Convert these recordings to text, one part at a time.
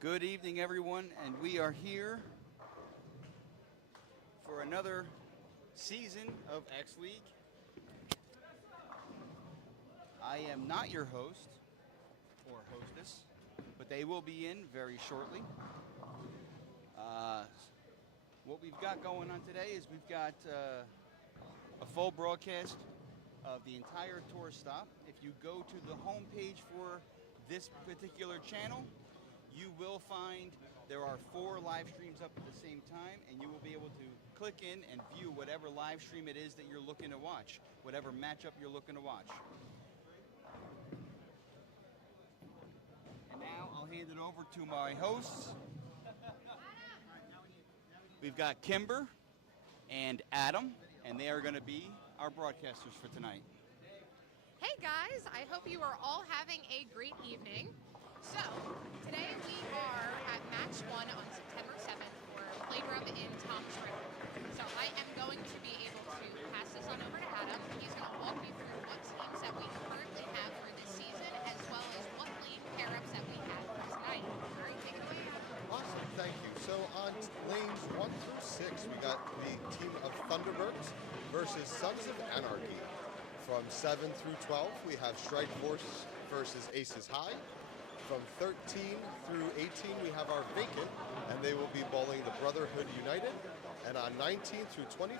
Good evening, everyone, and we are here for another season of X League. I am not your host or hostess, but they will be in very shortly. What we've got going on today is we've got a full broadcast of the entire tour stop. If you go to the homepage for this particular channel, you will find there are 4 live streams up at the same time, and you will be able to click in and view whatever live stream it is that you're looking to watch, whatever matchup you're looking to watch. And now I'll hand it over to my hosts. We've got Kimber and Adam, and they are going to be our broadcasters for tonight. Hey guys, I hope you are all having a great evening. So, today we are at match 1 on September 7th for Playdrome in Tom's River. So I am going to be able to pass this on over to Adam. He's going to walk you through what teams that we currently have for this season, as well as what lane pair-ups that we have for tonight. All right, take it away, Adam. Awesome, thank you. So on lanes 1 through 6, we got the team of Thunderbirds versus Sons of Anarchy. From 7 through 12, we have Strike Force versus Aces High. From 13 through 18, we have our Vacant, and they will be bowling the Brotherhood United. And on 19 through 24,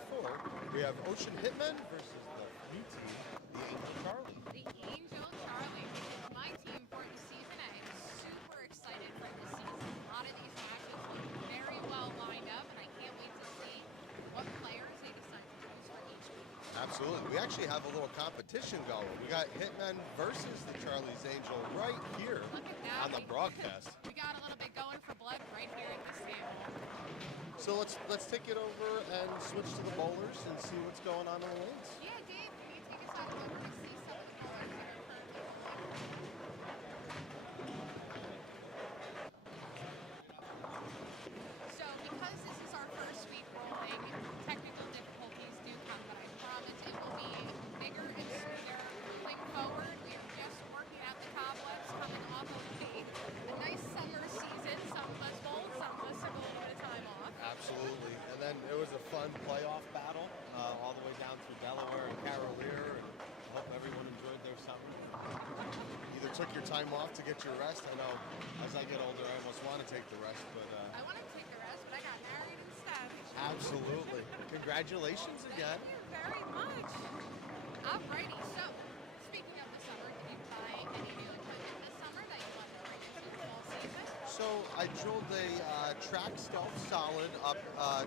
we have Ocean Hitmen versus the new team, the Angel Charlie. The Angel Charlie, which is my team for the season. I am super excited for this season. A lot of these matches look very well lined up, and I can't wait to see what players they decide to choose for each week. Absolutely. We actually have a little competition going. We got Hitmen versus the Charlie's Angel right here on the broadcast. We got a little bit going for blood right here at this table. So let's take it over and switch to the bowlers and see what's going on in the lanes. Yeah, Dave, can you take us out over to see some of the bowlers that are currently on? So because this is our first week rolling, technical difficulties do come, but I promise it will be bigger and smoother moving forward. We are just working out the cobwebs coming off of a nice summer season. Some of us bowled, some of us took a little bit of time off. Absolutely. And then it was a fun playoff battle all the way down through Delaware and Carolier. And I hope everyone enjoyed their summer. Either took your time off to get your rest. I know as I get older, I almost want to take the rest, but I want to take the rest, but I got married instead. Absolutely. Congratulations again. Thank you very much. Alrighty, so speaking of the summer, did you buy any new equipment this summer that you want to bring into the fall season? So I drilled a track stealth solid up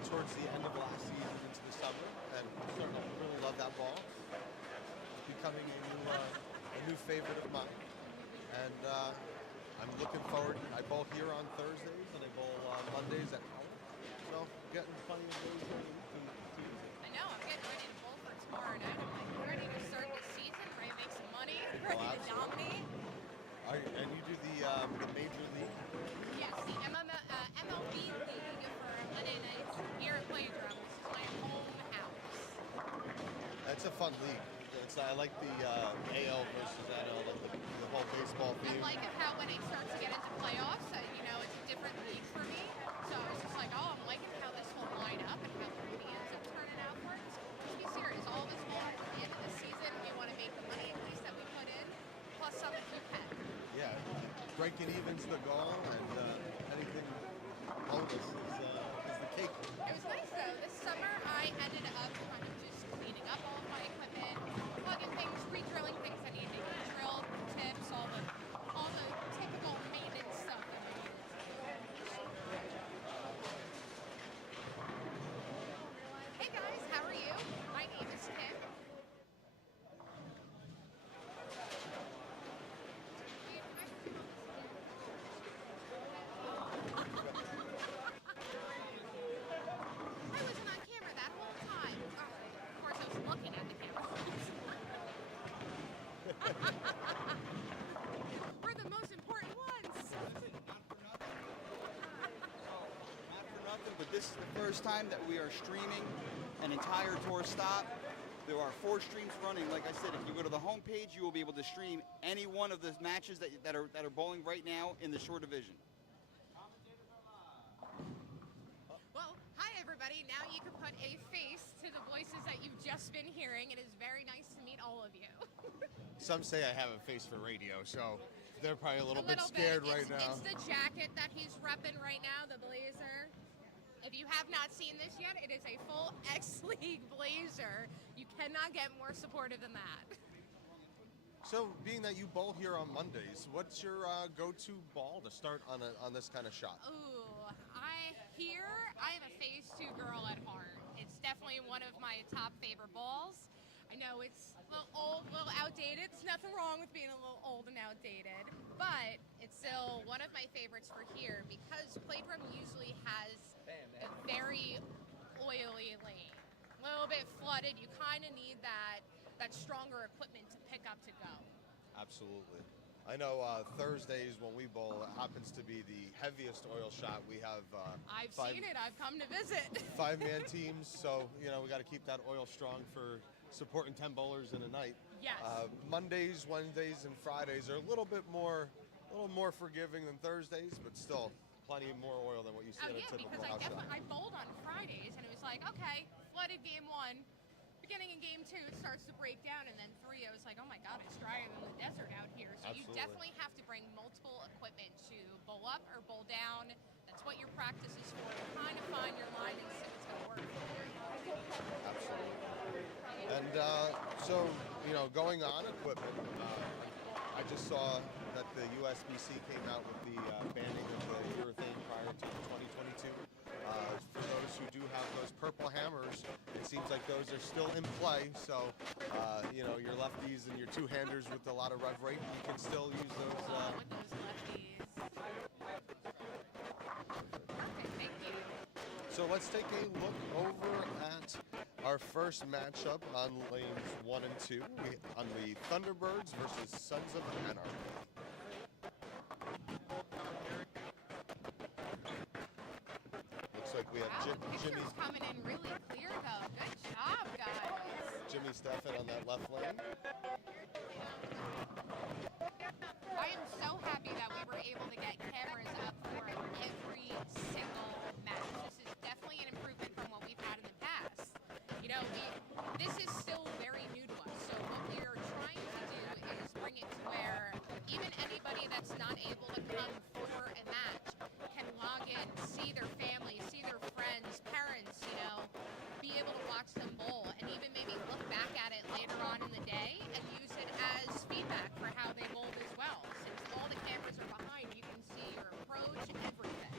towards the end of last season into the summer, and starting to really love that ball. It's becoming a new favorite of mine, and I'm looking forward. I bowl here on Thursdays, and I bowl Mondays at home. So getting plenty of days ready to use it. I know, I'm getting ready to bowl for tomorrow night. I'm like, ready to start the season, ready to make some money, ready to dominate. And you do the Major League? Yes, the MLB League for Monday nights here at Playdrome. This is my home house. That's a fun league. I like the AL versus NL, like the whole baseball theme. I like it how when it starts to get into playoffs, it's a different league for me. So I was just like, oh, I'm liking how this will line up and how the ends up turning out for it. So let's be serious. All this ball at the end of the season, we want to make the money at least that we put in, plus some if we can. Yeah, breaking even's the goal, and anything bonus is the cake. It was nice though. This summer I ended up kind of just cleaning up all of my equipment, plugging things, re-drilling things that needed to be drilled, tips, all the typical maintenance stuff that we need. Hey guys, how are you? My name is Kim. I wasn't on camera that whole time. Oh, of course, I was looking at the camera. We're the most important ones. Not for nothing, but this is the first time that we are streaming an entire tour stop. There are 4 streams running. Like I said, if you go to the homepage, you will be able to stream any one of the matches that are bowling right now in the shore division. now you can put a face to the voices that you've just been hearing. It is very nice to meet all of you. Some say I have a face for radio, so they're probably a little bit scared right now. It's the jacket that he's repping right now, the blazer. If you have not seen this yet, it is a full X-League blazer. You cannot get more supportive than that. So, being that you bowl here on Mondays, what's your go-to ball to start on this kind of shot? Ooh, I am a phase 2 girl at heart. It's definitely one of my top favorite balls. I know it's a little old, a little outdated. There's nothing wrong with being a little old and outdated, but it's still one of my favorites for here because Playdrome usually has a very oily lane. A little bit flooded. You kind of need that stronger equipment to pick up to go. Absolutely. I know Thursdays when we bowl, it happens to be the heaviest oil shot. We have I've seen it. I've come to visit. 5-man teams, so we got to keep that oil strong for supporting 10 bowlers in a night. Yes. Mondays, Wednesdays, and Fridays are a little more forgiving than Thursdays, but still plenty more oil than what you see in a typical because house shot. I bowled on Fridays, and it was like, okay, flooded game 1. Beginning in game 2, it starts to break down, and then 3, I was like, oh my god, it's drier than the desert out here. So Absolutely. You definitely have to bring multiple equipment to bowl up or bowl down. That's what your practice is for. To kind of find your line and see what's going to work for you. Absolutely. And so, going on equipment, I just saw that the USBC came out with the banning of the urethane prior to 2022. For those who do have those purple hammers, it seems like those are still in play. So, your lefties and your two-handers with a lot of rev rate, you can still use those. With those lefties. Perfect, thank you. So let's take a look over at our first matchup on lanes 1 and 2 on the Thunderbirds versus Sons of Anarchy. Looks like we have Jimmy coming in really clear though. Good job, guys. Jimmy Steffen on that left lane. I am so happy that we were able to get cameras up for every single match. This is definitely an improvement from what we've had in the past. This is still very new to us. So what we are trying to do is bring it to where even anybody that's not able to come for a match can log in, see their family, see their friends, parents, be able to watch them bowl and even maybe look back at it later on in the day and use it as feedback for how they bowled as well. Since all the cameras are behind, you can see your approach, everything.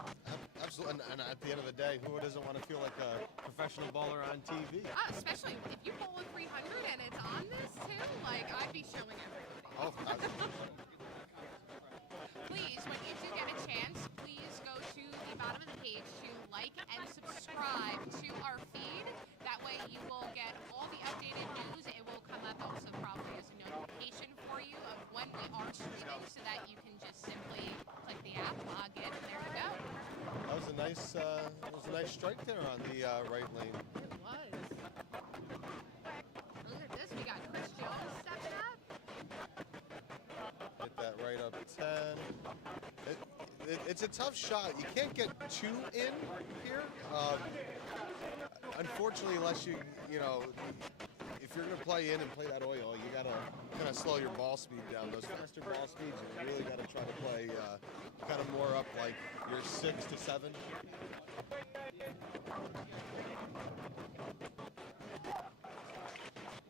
Absolutely, and at the end of the day, who doesn't want to feel like a professional bowler on TV? Especially if you bowl a 300 and it's on this too, I'd be showing everybody. Oh, Please, when you do get a chance, please go to the bottom of the page to like and subscribe to our feed. That way you will get all the updated news. It will come up also probably as a notification for you of when we are streaming so that you can just simply click the app, log in, and there you go. That was a nice strike there on the right lane. It was. Look at this, we got Chris Jones stepping up. Hit that right up 10. It's a tough shot. You can't get too in here. Unfortunately, unless if you're going to play in and play that oil, you got to kind of slow your ball speed down. Those faster ball speeds, you really got to try to play kind of more up like your 6 to 7.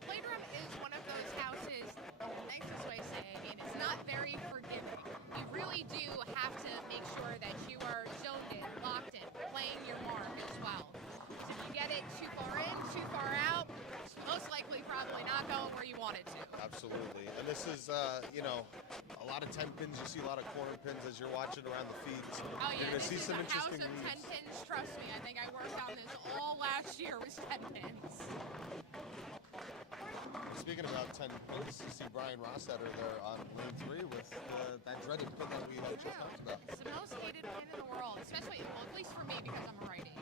Playdrome is one of those houses, the nicest way to say it, it's not very forgiving. You really do have to make sure that you are zoned in, locked in, playing your mark as well. So if you get it too far in, too far out, it's most likely probably not going where you want it to. Absolutely. And this is, a lot of 10 pins. You see a lot of corner pins as you're watching around the feeds. Oh yeah, you're going to see this some is a house interesting of 10 reads. pins, trust me. I think I worked on this all last year with 10 pins. Speaking about 10 pins, you see Brian Rossetter there on lane 3 with that dreaded pin that we just talked about. It's the most hated pin in the world, especially, well, at least for me because I'm a righty.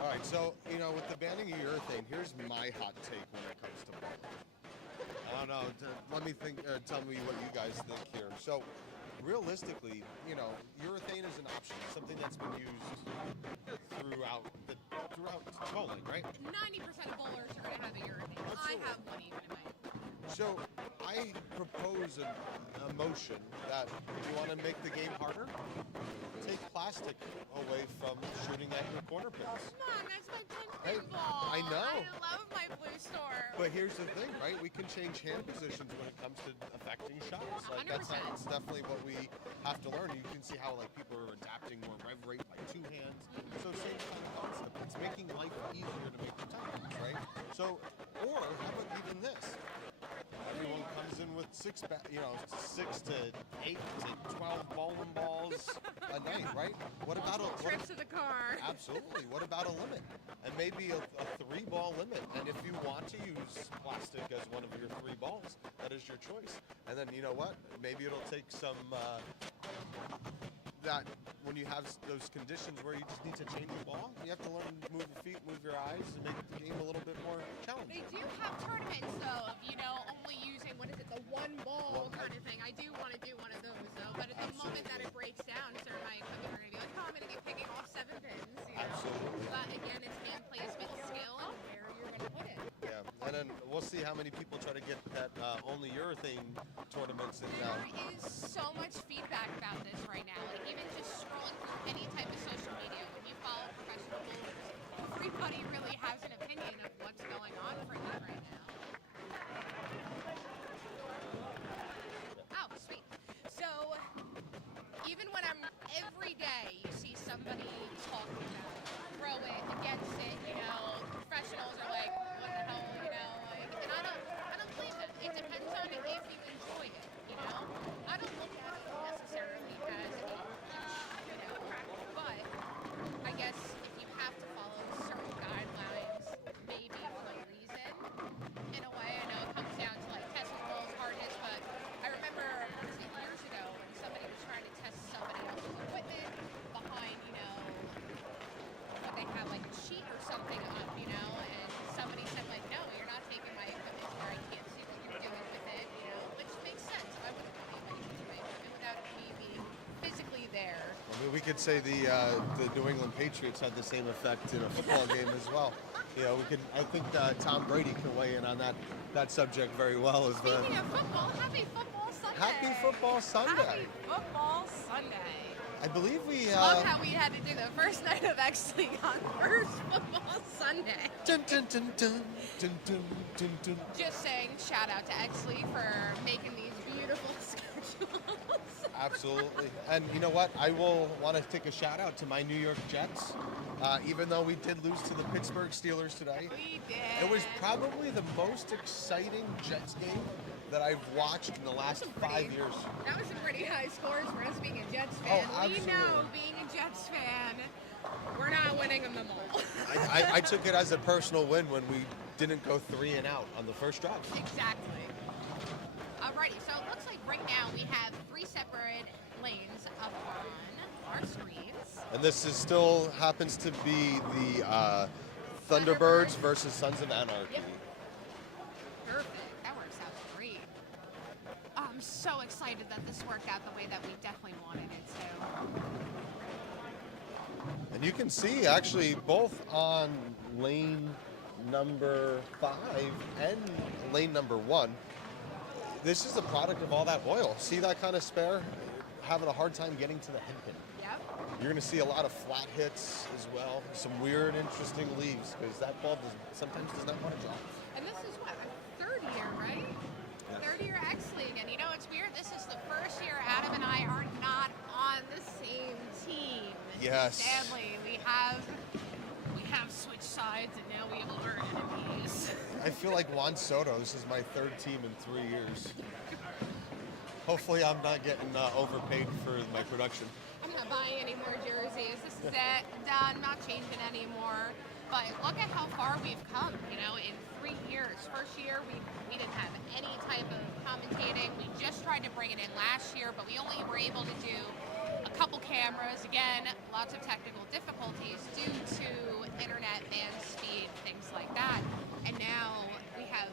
All right, so, with the banning of urethane, here's my hot take when it comes to bowling. I don't know. Let me think. Tell me what you guys think here. So, realistically, urethane is an option, something that's been used throughout bowling, right? 90% of bowlers are going to have a urethane. Absolutely. I have one even in my. So, I propose a motion that if you want to make the game harder, take plastic away from shooting at your corner pins. Come on, that's my Hey, pin ball. I know. I love my blue storm. But here's the thing, right? We can change hand positions when it comes to affecting shots. Like that's 100%. definitely what we have to learn. You can see how like people are adapting more rev rate by two hands. So same kind of concept. It's making life easier to make the times, right? So, or how about even this? Everyone comes in with 6 to 8 to 12 bowling balls a night, right? What about Trips to the car. Absolutely. What about a limit? And maybe a 3-ball limit. And if you want to use plastic as one of your 3 balls, that is your choice. And then you know what? Maybe it'll take some that when you have those conditions where you just need to change the ball, you have to learn to move your feet, move your eyes, and make the game a little bit more challenging. They do have tournaments though of only using the 1 ball kind of thing. I do want to do one of those though, but at the moment that it breaks down, sir, my equipment are going to be like, oh, I'm going to be picking off 7 pins. Absolutely. But again, it's hand placement, skill, and where you're going to put it. Yeah, and then we'll see how many people try to get that only urethane tournaments in now. There is so much feedback about this right now. Like even just scrolling through any type of social media, when you follow professional bowlers, everybody really has an opinion of what's going on for them right now. Oh, sweet. So even when I'm every day, you see somebody talking about it, throw it, against it. Professionals are like, what the hell, and I don't blame them. It depends on if you enjoy it, I don't look at it necessarily as but I guess if you have to follow certain guidelines, maybe for a reason, in a way, I know it comes down to testing the ball's hardness, but I remember years ago when somebody was trying to test somebody else's equipment behind, what they have like a sheet or something up, and somebody said no, you're not taking my equipment where I can't see what you're doing with it, which makes sense. I wouldn't want anybody using my equipment without me being physically there. I mean, we could say the New England Patriots had the same effect in a football game as well. I think Tom Brady can weigh in on that subject very well. Speaking of football, happy football Sunday. Happy football Sunday. Happy football Sunday. I believe we love how we had to do the first night of X League on first football Sunday. Dun, dun, dun, dun, dun, dun, dun, dun. Just saying, shout out to X League for making these beautiful schedules. Absolutely. And you know what? I will want to take a shout out to my New York Jets. Even though we did lose to the Pittsburgh Steelers today. We did. It was probably the most exciting Jets game that I've watched in the last 5 years. That was some pretty high scores for us being a Jets fan. Oh, absolutely. We know, being a Jets fan, we're not winning them all. I took it as a personal win when we didn't go 3 and out on the first drive. Exactly. Alrighty, so it looks like right now we have 3 separate lanes up on our screens. And this is still happens to be the Thunderbirds versus Sons of Anarchy. Yep. Perfect. That works out great. I'm so excited that this worked out the way that we definitely wanted it to. And you can see actually both on lane number 5 and lane number 1. This is a product of all that oil. See that kind of spare? Having a hard time getting to the head pin. Yep. You're going to see a lot of flat hits as well. Some weird, interesting leaves because that ball sometimes does not want to drop. And this is what, a 3rd year, right? Yes. 3rd year X League. And it's weird. This is the first year Adam and I are not on the same team. Yes. Sadly, we have switched sides and now we are enemies. I feel like Juan Soto. This is my 3rd team in 3 years. Hopefully I'm not getting overpaid for my production. I'm not buying any more jerseys. This is it. Done. Not changing anymore. But look at how far we've come, in 3 years. First year, we didn't have any type of commentating. We just tried to bring it in last year, but we only were able to do a couple cameras. Again, lots of technical difficulties due to internet, band speed, things like that. And now we have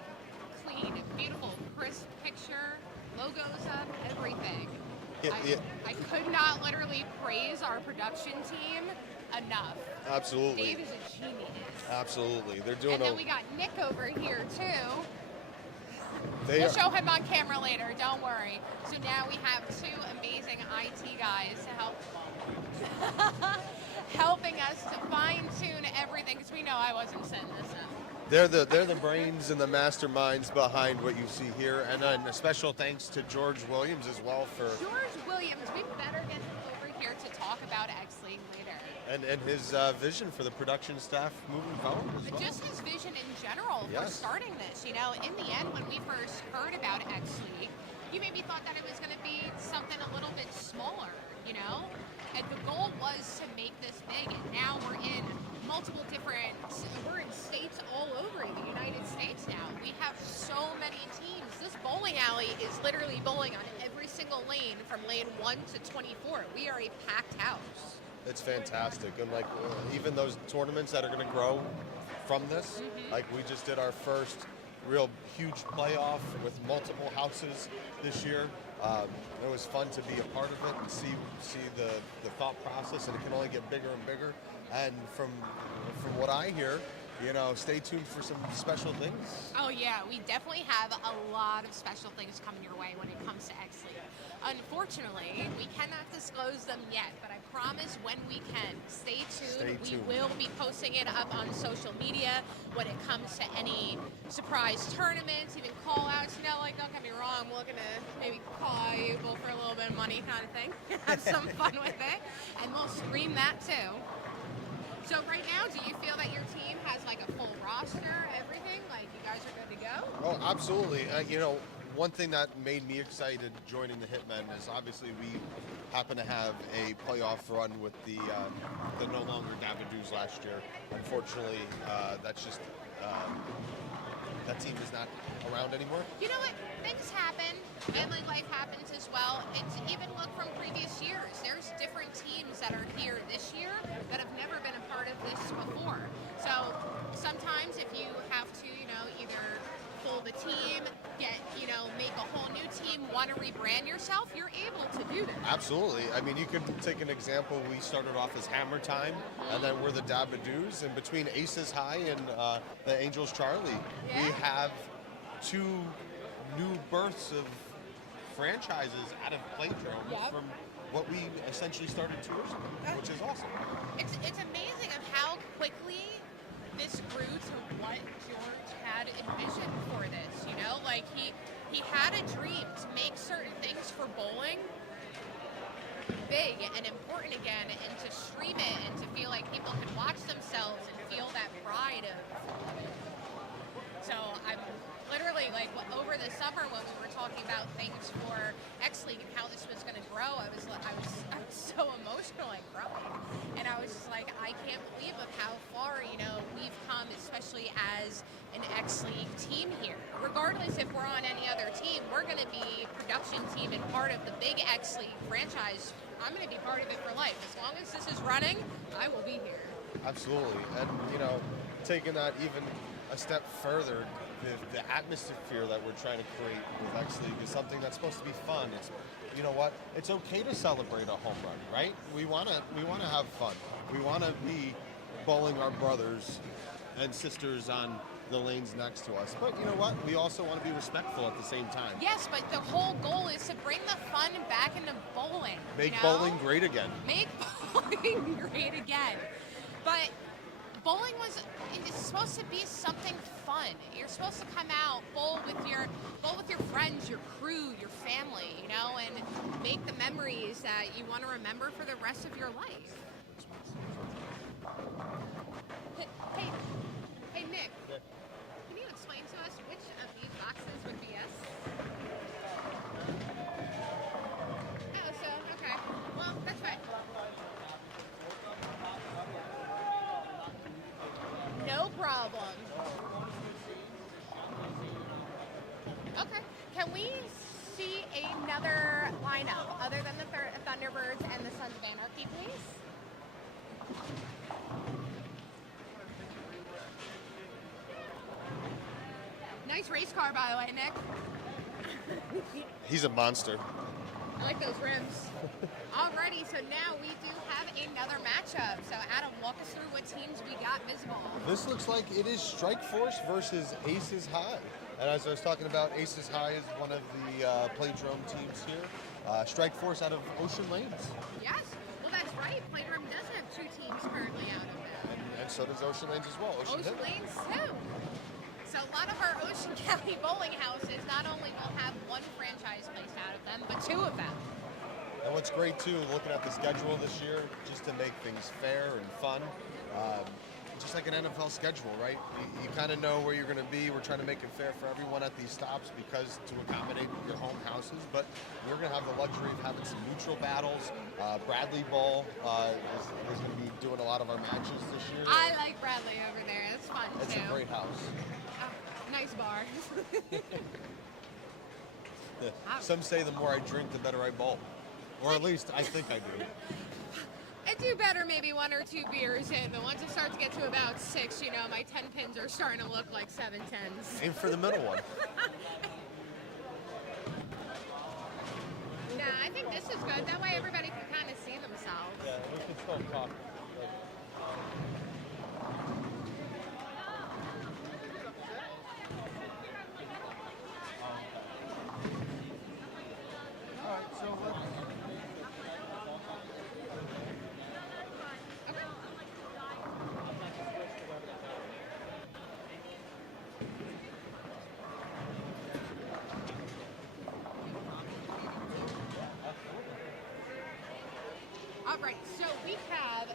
clean, beautiful, crisp picture, logos up, everything. Yeah. I could not literally praise our production team enough. Absolutely. Dave is a genius. Absolutely. They're doing And then we got Nick over here too. They We'll are, show him on camera later, don't worry. So now we have two amazing IT guys to help helping us to fine tune everything, because we know I wasn't setting this up. they're the brains and the masterminds behind what you see here, and then a special thanks to George Williams as well for George Williams, we better get him over here to talk about X League later. and his vision for the production staff moving forward as well. Just his vision in general for Yes. starting this. You know, in the end, when we first heard about X League, you maybe thought that it was going to be something a little bit smaller, you know? And the goal was to make this big, and now we're in we're in states all over the United States now. We have so many teams. This bowling alley is literally bowling on every single lane from lane 1 to 24. We are a packed house. It's fantastic, and like even those tournaments that are going to grow from this, like we just did our first real huge playoff with multiple houses this year. It was fun to be a part of it and see the thought process, and it can only get bigger and bigger. And from what I hear, you know, stay tuned for some special things. Oh yeah, we definitely have a lot of special things coming your way when it comes to X League. Unfortunately, we cannot disclose them yet, but I promise when we can, stay tuned. We will be posting it up on social media when it comes to any surprise tournaments, even call outs. You know, like, don't get me wrong, we're looking to maybe call people for a little bit of money kind of thing. Have some fun with it, and we'll stream that too. So right now, do you feel that your team has like a full roster, everything? Like you guys are good to go? Oh, absolutely. You know, one thing that made me excited joining the Hitmen is obviously we happen to have a playoff run with the no longer Davadoos last year. Unfortunately, that's just that team is not around anymore. You know what? Things happen. Family life happens as well. It's even look from previous years. There's different teams that are here this year that have never been a part of this before. So sometimes if you have to, you know, either pull the team, make a whole new team, want to rebrand yourself, you're able to do that. Absolutely. I mean, you could take an example. We started off as Hammer Time, and then we're the Davadoos. And between Aces High and the Angels Charlie, we have two new births of franchises out of Playdrome from what we essentially started 2 years ago, which is awesome. It's amazing of how quickly this grew to what George had envisioned for this, you know? Like, he had a dream to make certain things for bowling big and important again, and to stream it and to feel like people could watch themselves and feel that pride of it. So I'm literally, like, over the summer when we were talking about things for X League and how this was going to grow, I was so emotional and crying. And I was just like, I can't believe of how far, you know, we've come, especially as an X League team here. Regardless if we're on any other team, we're going to be production team and part of the big X League franchise. I'm going to be part of it for life. As long as this is running, I will be here. Absolutely. And, you know, taking that even a step further, the atmosphere that we're trying to create with X League is something that's supposed to be fun. It's, you know what? It's okay to celebrate a home run, right? We want to have fun. We want to be bowling our brothers and sisters on the lanes next to us. But you know what? We also want to be respectful at the same time. Yes, but the whole goal is to bring the fun back into bowling. Make bowling great again. Make bowling great again. But bowling is supposed to be something fun. You're supposed to come out, bowl with your friends, your crew, your family, you know, and make the memories that you want to remember for the rest of your life. Hey, Nick. Yeah. Can you explain to us which of these boxes would be us? Oh, so, okay. Well, that's fine. No problem. Okay. Can we see another lineup other than the Thunderbirds and the Sons of Anarchy, please? Nice race car, by the way, Nick. He's a monster. I like those rims. Alrighty, so now we do have another matchup. So Adam, walk us through what teams we got visible. This looks like it is Strike Force versus Aces High. And as I was talking about, Aces High is one of the Playdrome teams here. Strike Force out of Ocean Lanes. Yes, well that's right. Playdrome does have 2 teams currently out of there. And so does Ocean Lanes as well. Ocean Lanes too. So a lot of our Ocean County bowling houses not only will have 1 franchise placed out of them, but 2 of them. And what's great too, looking at the schedule this year, just to make things fair and fun, just like an NFL schedule, right? You kind of know where you're going to be. We're trying to make it fair for everyone at these stops because to accommodate your home houses, but we're going to have the luxury of having some neutral battles. Bradley Ball is going to be doing a lot of our matches this year. I like Bradley over there. It's fun It's too. a great house. Nice bar. Some say the more I drink, the better I bowl. Or at least I think I do. I do better maybe 1 or 2 beers in, but once it starts to get to about 6, you know, my 10 pins are starting to look like 7 10s. Aim for the middle one. Nah, I think this is good. That way everybody can kind of see themselves. Yeah, we can still talk. All right, so we have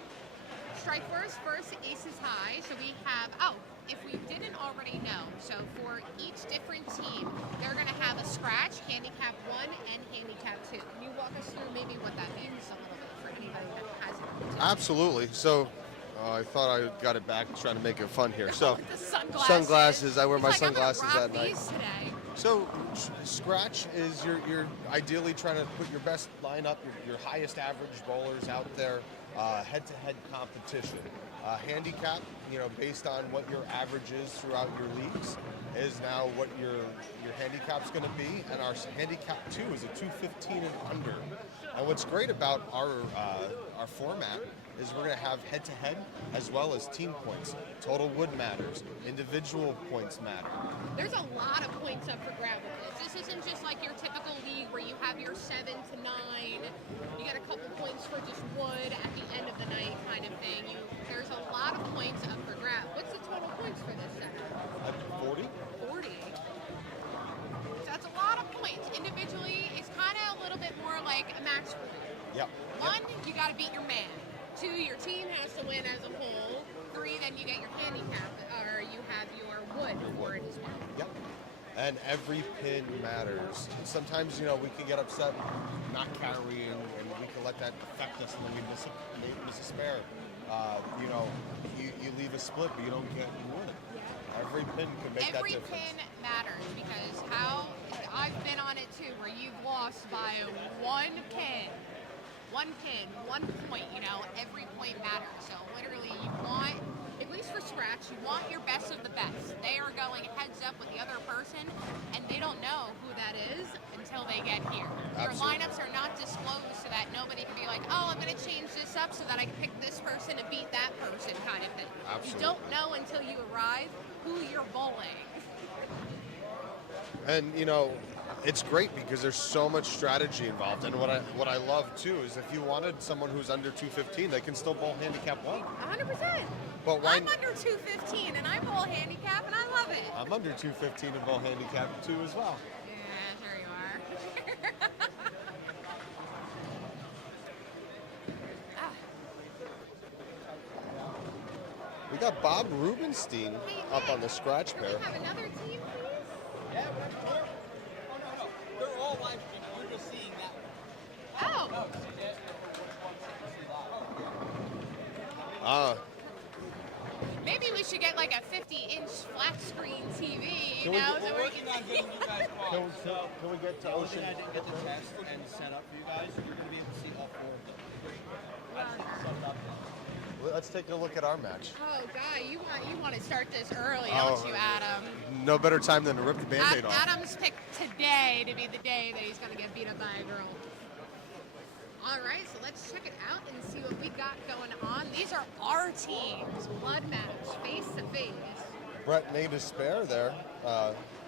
Strike Force versus Aces High. So we have, if we didn't already know, so for each different team, they're going to have a scratch, handicap 1, and handicap 2. Can you walk us through maybe what that means a little bit for anybody that hasn't? Absolutely. So I thought I got it back, trying to make it fun here. So The sunglasses. sunglasses. I wear my He's like, sunglasses I'm gonna at rock night. these today. So scratch is you're ideally trying to put your best lineup, your highest average bowlers out there, head-to-head competition. Handicap, based on what your average is throughout your leagues, is now what your handicap's going to be, and our handicap 2 is a 215 and under. And what's great about our format is we're going to have head-to-head as well as team points. Total wood matters. Individual points matter. There's a lot of points up for grab with this. This isn't just like your typical league where you have your 7 to 9. You get a couple points for just wood at the end of the night kind of thing. There's a lot of points up for grab. What's the total points for this set? 40. 40. So that's a lot of points. Individually, it's kind of a little bit more like a match point. Yep. 1, you got to beat your man. 2, your team has to win as a whole. 3, then you get your handicap, or you have your wood for it as well. Yep. And every pin matters. Sometimes, we can get upset not carrying, and we can let that affect us, and then we miss a spare. You leave a split, but you don't get wood. Yeah. Every pin can make Every that difference. pin matters because I've been on it too, where you've lost by 1 pin. 1 pin, 1 point, every point matters. So literally you want, at least for scratch, you want your best of the best. They are going heads up with the other person, and they don't know who that is until they get here. Your Absolutely. lineups are not disclosed so that nobody can be like, oh, I'm going to change this up so that I can pick this person to beat that person kind of thing. Absolutely. You don't know until you arrive who you're bowling. And it's great because there's so much strategy involved. And what I love too is if you wanted someone who's under 215, they can still bowl handicap 1. 100%. But why? I'm under 215 and I bowl handicap and I love it. I'm under 215 and bowl handicap 2 as well. Yeah, there you are. We got Bob Rubenstein up on the scratch Can pair. we have another team, please? Yeah, we're no. They're all live streaming. You're just seeing that one. Oh, No, maybe we should get like a 50-inch flat screen TV, Can we so we're we working on getting you guys Can qualified. we get to The only Ocean? thing I didn't get the test and set up for you guys, you're going to be able to see all 4 of them. I just set it up. Let's take a look at our match. Oh, Guy, you want to start this early, don't you, Adam? No better time than to rip the Band-Aid off. Adam's picked today to be the day that he's going to get beat up by a girl. All right, so let's check it out and see what we got going on. These are our teams. Blood match, face to face. Brett made a spare there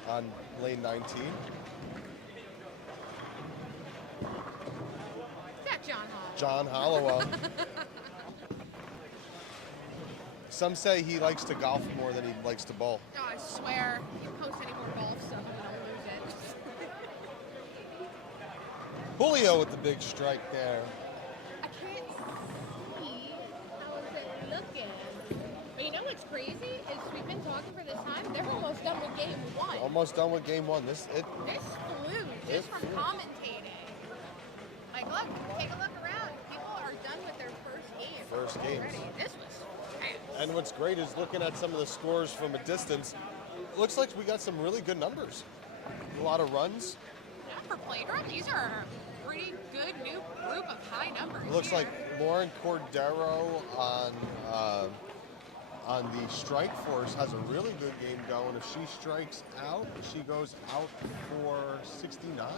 on lane 19. Is that John Hall? John Hollowell. Some say he likes to golf more than he likes to bowl. Oh, I swear, if you post any more golf stuff, I'm going to lose it. Julio with the big strike there. I can't see how is it looking. But you know what's crazy is we've been talking for this time. They're almost done with game one. Almost done with game one. This flew just from commentating. Like, look, take a look around. People are done with their first game. First games. Already. This was fast. And what's great is looking at some of the scores from a distance. It looks like we got some really good numbers. A lot of runs. Yeah, for Playdrome, these are a pretty good new group of high numbers. It looks here. like Lauren Cordero on the strike force has a really good game going. If she strikes out, she goes out for 69,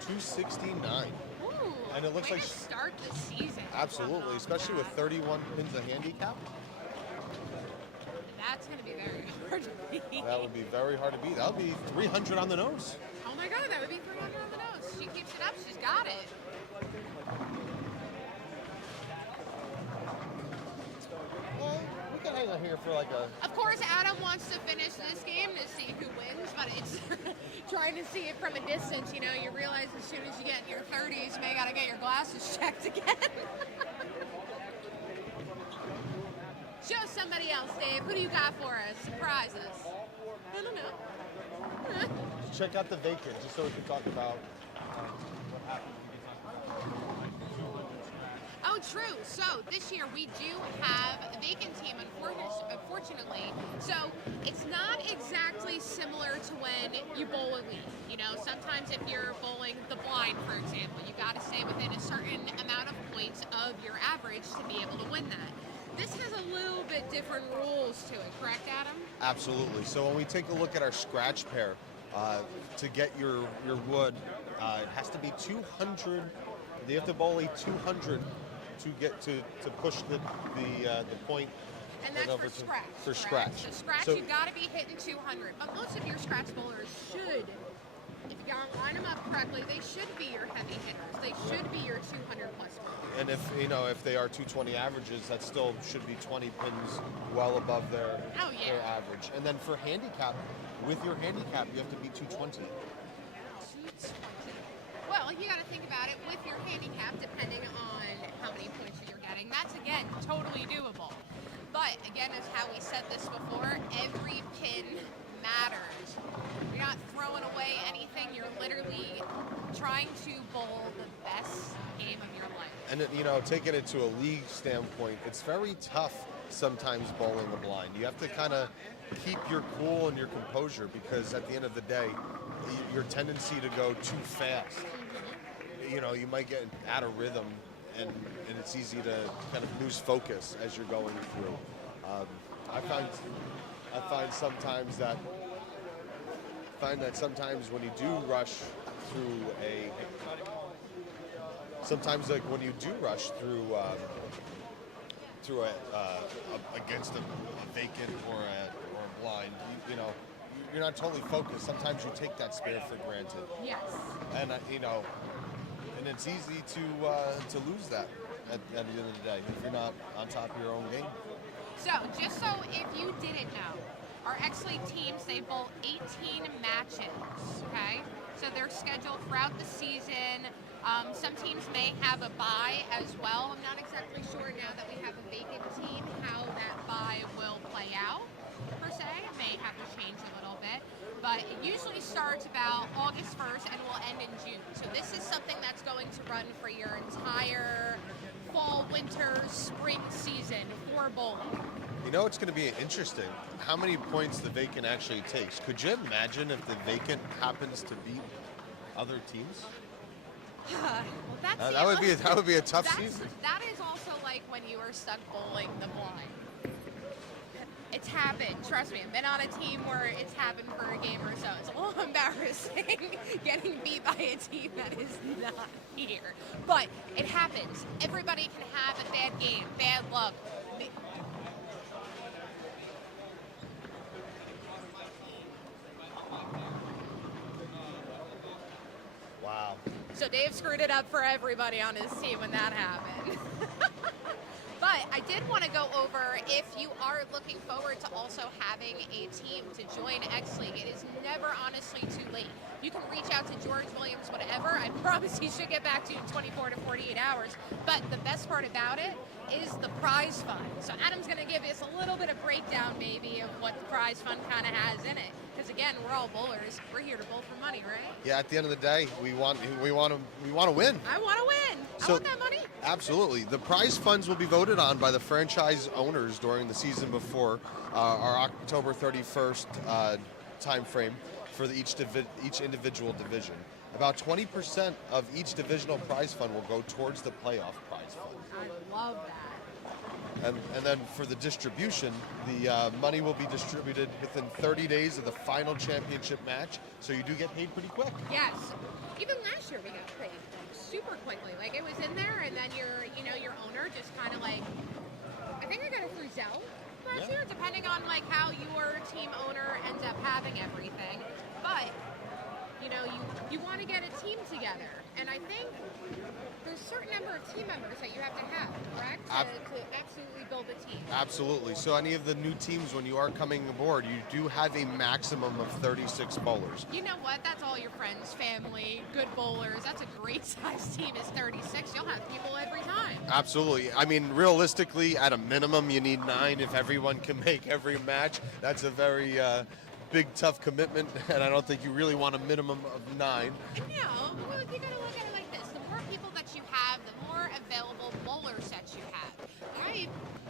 269. Ooh, and it looks way like to start the season. Absolutely, especially with 31 pins of handicap. That's going to be very hard to beat. That would be very hard to beat. That would be 300 on the nose. Oh my God, that would be 300 on the nose. She keeps it up, she's got it. Well, we can hang out here for like a... Of course, Adam wants to finish this game to see who wins, but it's trying to see it from a distance. You know, you realize as soon as you get in your 30s, you may got to get your glasses checked again. Show somebody else, Dave. Who do you got for us? Surprises. I don't know. Check out the vacant, just so we can talk about what happened. Oh, true. So this year we do have a vacant team, unfortunately. So it's not exactly similar to when you bowl a lead. You know, sometimes if you're bowling the blind, for example, you got to stay within a certain amount of points of your average to be able to win that. This has a little bit different rules to it, correct, Adam? Absolutely. So when we take a look at our scratch pair, to get your wood, it has to be 200. You have to bowl a 200 to get to push the point. And that's over for scratch. For scratch. So scratch, you've got to be hitting 200. But most of your scratch bowlers should, if you line them up correctly, they should be your heavy hitters. They should be your 200 plus bowlers. And if they are 220 averages, that still should be 20 pins well above their average. And then for handicap, with your handicap, you have to be 220. 220. Well, you got to think about it with your handicap, depending on how many points you're getting. That's, again, totally doable. But, again, as how we said this before, every pin matters. You're not throwing away anything. You're literally trying to bowl the best game of your life. And, taking it to a league standpoint, it's very tough sometimes bowling the blind. You have to kind of keep your cool and your composure because at the end of the day, your tendency to go too fast, you might get out of rhythm and it's easy to kind of lose focus as you're going through. I find sometimes that when you do rush through against a vacant or a blind, you're not totally focused. Sometimes you take that spare for granted. Yes. And and it's easy to lose that at the end of the day if you're not on top of your own game. So, just so if you didn't know, our X-League teams, they bowl 18 matches, okay? So they're scheduled throughout the season. Some teams may have a bye as well. I'm not exactly sure now that we have a vacant team how that bye will play out, per se. It may have to change a little bit. But it usually starts about August 1st and will end in June. So this is something that's going to run for your entire fall, winter, spring season for bowling. It's going to be interesting how many points the vacant actually takes. Could you imagine if the vacant happens to beat other teams? Well, that would be a tough season. That is also like when you were stuck bowling the blind. It's happened. Trust me, I've been on a team where it's happened for a game or so. It's a little embarrassing getting beat by a team that is not here. But it happens. Everybody can have a bad game, bad luck. Wow. So Dave screwed it up for everybody on his team when that happened. But I did want to go over, if you are looking forward to also having a team to join X League, it is never honestly too late. You can reach out to George Williams, whatever. I promise he should get back to you in 24 to 48 hours. But the best part about it is the prize fund. So Adam's going to give us a little bit of breakdown, maybe, of what the prize fund kind of has in it. Because again, we're all bowlers. We're here to bowl for money, right? Yeah, at the end of the day, we want to win. I want to win. I want that money. Absolutely. The prize funds will be voted on by the franchise owners during the season before our October 31st time frame for each individual division. About 20% of each divisional prize fund will go towards the playoff prize fund. I love that. And then for the distribution, the money will be distributed within 30 days of the final championship match, so you do get paid pretty quick. Yes. Even last year we got paid super quickly. Like, it was in there, and then your owner just kind of like, I think I got it through Zelle last year, depending on like how your team owner ends up having everything. But you want to get a team together, and I think there's a certain number of team members that you have to have, correct? To absolutely build a team. Absolutely. So any of the new teams, when you are coming aboard, you do have a maximum of 36 bowlers. You know what? That's all your friends, family, good bowlers. That's a great size team is 36. You'll have people every time. Absolutely. I mean, realistically, at a minimum, you need 9 if everyone can make every match. That's a very big, tough commitment, and I don't think you really want a minimum of 9. No, well, you gotta look at it like this. The more people that you have, the more available bowler sets you have. I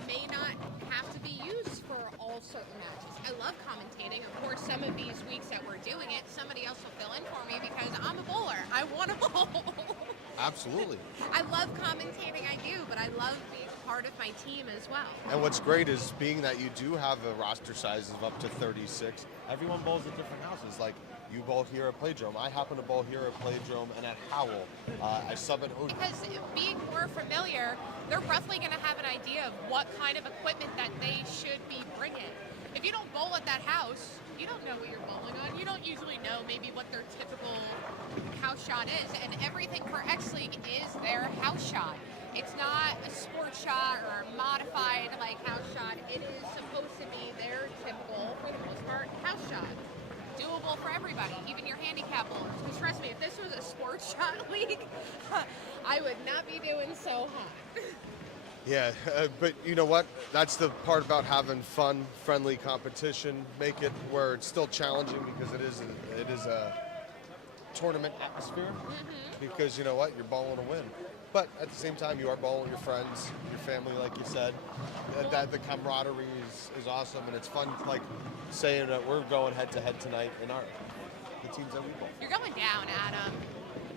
may not have to be used for all certain matches. I love commentating. Of course, some of these weeks that we're doing it, somebody else will fill in for me because I'm a bowler. I want to bowl. Absolutely. I love commentating, I do, but I love being part of my team as well. And what's great is being that you do have a roster size of up to 36, everyone bowls at different houses. Like, you bowl here at Playdrome. I happen to bowl here at Playdrome and at Howell. I sub at Odin. Because being more familiar, they're roughly going to have an idea of what kind of equipment that they should be bringing. If you don't bowl at that house, you don't know what you're bowling on. You don't usually know maybe what their typical house shot is. And everything for X League is their house shot. It's not a sports shot or a modified like house shot. It is supposed to be their typical, for the most part, house shot. Doable for everybody, even your handicap bowlers. Because trust me, if this was a sports shot league, I would not be doing so hot. Yeah, but you know what? That's the part about having fun, friendly competition. Make it where it's still challenging because it is a tournament atmosphere. Mm-hmm. Because you know what? You're bowling to win. But at the same time, you are bowling with your friends, your family, like you said. That the camaraderie is awesome, and it's fun. Like saying that we're going head to head tonight in the teams that we bowl. You're going down, Adam.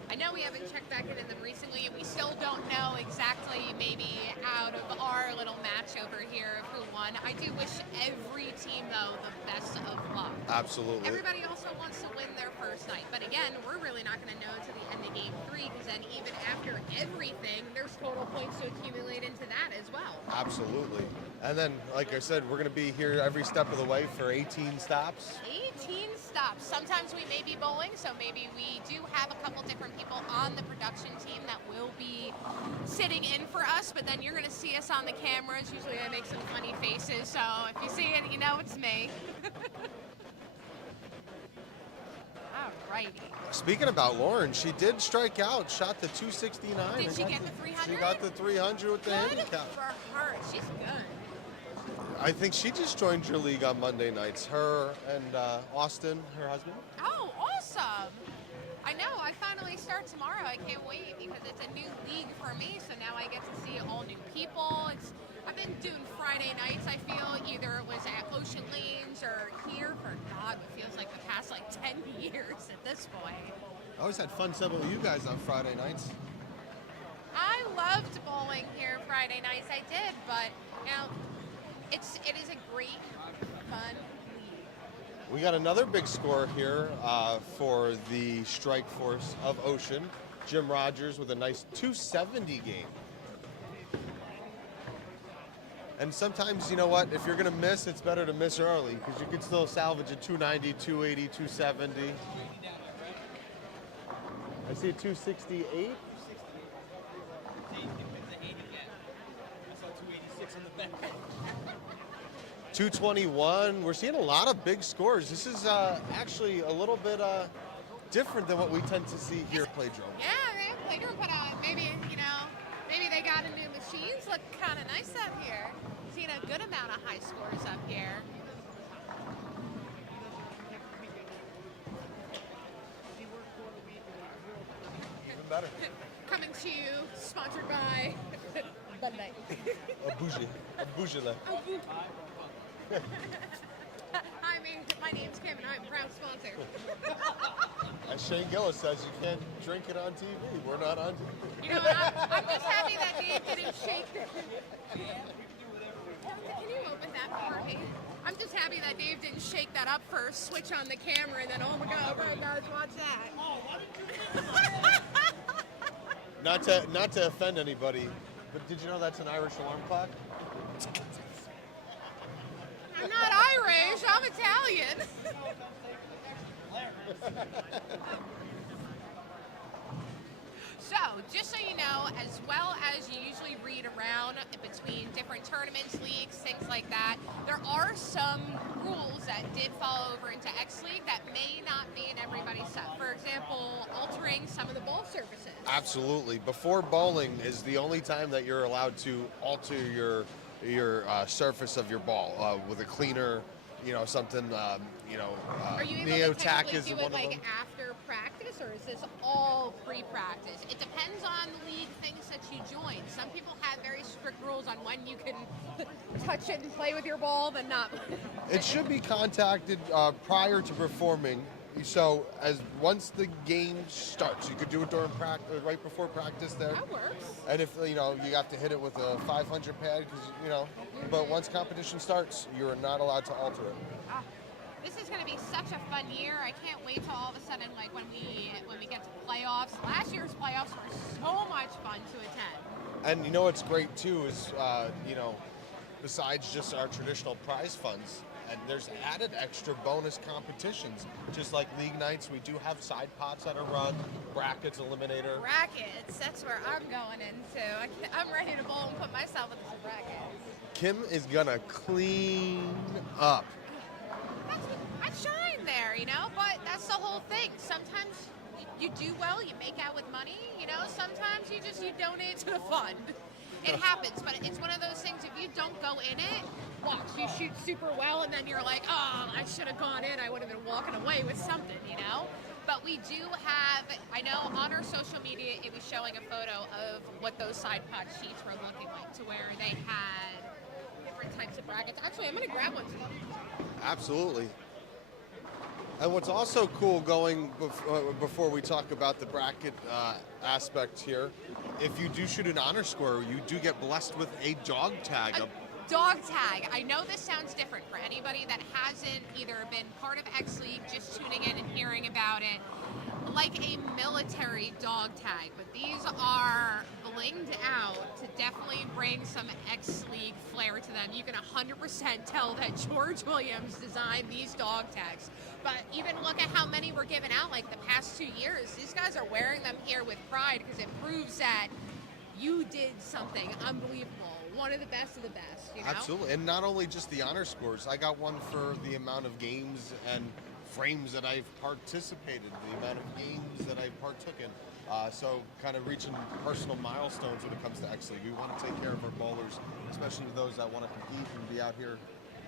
I know we haven't checked back in them recently, and we still don't know exactly, maybe out of our little match over here, who won. I do wish every team, though, the best of luck. Absolutely. Everybody also wants to win their first night. But again, we're really not going to know to the end of Game 3, because then even after everything, there's total points to accumulate into that as well. Absolutely. And then, like I said, we're going to be here every step of the way for 18 stops. 18 stops. Sometimes we may be bowling, so maybe we do have a couple different people on the production team that will be sitting in for us, but then you're going to see us on the cameras. Usually I make some funny faces, so if you see it, you know it's me. Alrighty. Speaking about Lauren, she did strike out, shot the 269. Did she get the 300? She got the 300 with the Good handicap. for her. She's good. I think she just joined your league on Monday nights. Her and Austin, her husband. Oh, awesome. I know. I finally start tomorrow. I can't wait because it's a new league for me. So now I get to see all new people. I've been doing Friday nights, I feel. Either it was at Ocean Lanes or here for, God, what feels like the past 10 years at this point. I always had fun subbing with you guys on Friday nights. I loved bowling here Friday nights. I did, but it is a great, fun league. We got another big score here for the Strike Force of Ocean. Jim Rogers with a nice 270 game. And sometimes, you know what, if you're going to miss, it's better to miss early because you can still salvage a 290, 280, 270. I see a 268. 221. We're seeing a lot of big scores. This is actually a little bit different than what we tend to see here at Playdrome. Yeah, Playdrome put out maybe they got a new machines. Look kind of nice up here. Seen a good amount of high scores up here. Even better. Coming to you, sponsored by Bud Light. A bougela. Hi, my name's Kim, and I'm a proud sponsor. As Shane Gillis says, you can't drink it on TV. We're not on TV. You know what? I'm just happy that Dave didn't shake it. Can you open that for me? I'm just happy that Dave didn't shake that up first, switch on the camera, and then, oh my God, right, guys, watch that. Oh, why did you Not to offend anybody, but did you know that's an Irish alarm clock? I'm not Irish, I'm Italian. So, just so you know, as well as you usually read around between different tournaments, leagues, things like that, there are some rules that did fall over into X League that may not be in everybody's set. For example, altering some of the ball surfaces. Absolutely. Before bowling is the only time that you're allowed to alter your surface of your ball with a cleaner, something, Are you able Neo to Tack technically is do one it of like them. after practice, or is this all pre-practice? It depends on the league things that you join. Some people have very strict rules on when you can touch it and play with your ball, but not. It should be contacted prior to performing. So once the game starts, you could do it during practice, right before practice there. That works. And if you have to hit it with a 500 pad, because but once competition starts, you're not allowed to alter it. This is going to be such a fun year. I can't wait till all of a sudden, like when we get to playoffs. Last year's playoffs were so much fun to attend. And what's great too is besides just our traditional prize funds, and there's added extra bonus competitions. Just like league nights, we do have side pots that are run, brackets, eliminator. Brackets, that's where I'm going into. I'm ready to bowl and put myself into some brackets. Kim is gonna clean up. I shine there, but that's the whole thing. Sometimes you do well, you make out with money, sometimes you donate to the fund. It happens, but it's one of those things, if you don't go in it, watch, you shoot super well, and then you're like, oh, I should have gone in, I would have been walking away with something, But we do have, I know on our social media, it was showing a photo of what those side pod sheets were looking like, to where they had different types of brackets. Actually, I'm going to grab one. Absolutely. And what's also cool going before we talk about the bracket aspect here, if you do shoot an honor score, you do get blessed with a dog tag. Dog tag. I know this sounds different for anybody that hasn't either been part of X League, just tuning in and hearing about it, like a military dog tag, but these are blinged out to definitely bring some X League flair to them. You can 100% tell that George Williams designed these dog tags. But even look at how many were given out like the past 2 years. These guys are wearing them here with pride because it proves that you did something unbelievable. One of the best, Absolutely. And not only just the honor scores. I got one for the amount of games and frames that I've participated, the amount of games that I've partook in. So kind of reaching personal milestones when it comes to X League. We want to take care of our bowlers, especially those that want to compete and be out here